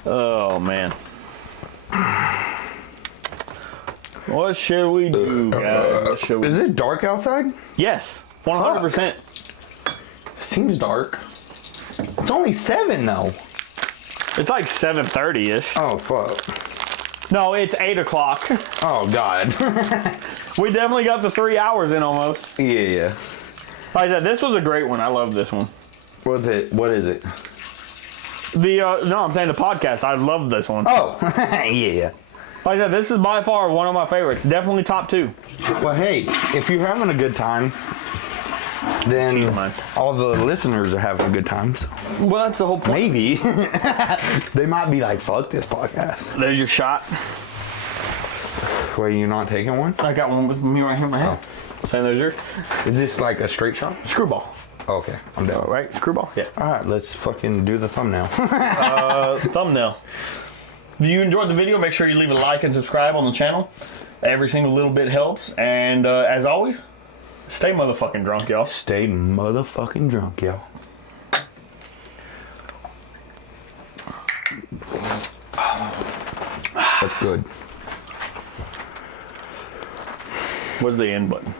Oh, man. What should we do, guys? Is it dark outside? Yes. 100%. Seems dark. It's only 7, though. It's like 7:30-ish. Oh, fuck. No, it's 8 o'clock. Oh, God. We definitely got the 3 hours in almost. Yeah. Like I said, this was a great one. I love this one. What is it? No, I'm saying the podcast. I love this one. Oh, yeah. Like I said, this is by far one of my favorites. Definitely top 2. Well, hey, if you're having a good time, then all the listeners are having a good time. So. Well, that's the whole point. Maybe. They might be like, fuck this podcast. There's your shot. Wait, you not taking one? I got one with me right here in my hand. Saying there's yours. Is this like a straight shot? Screwball. Okay, I'm down. Right? Screwball? Yeah. All right, let's fucking do the thumbnail. Thumbnail. If you enjoyed the video, make sure you leave a like and subscribe on the channel. Every single little bit helps. And as always, stay motherfucking drunk, y'all. Stay motherfucking drunk, y'all. That's good. What's the end button?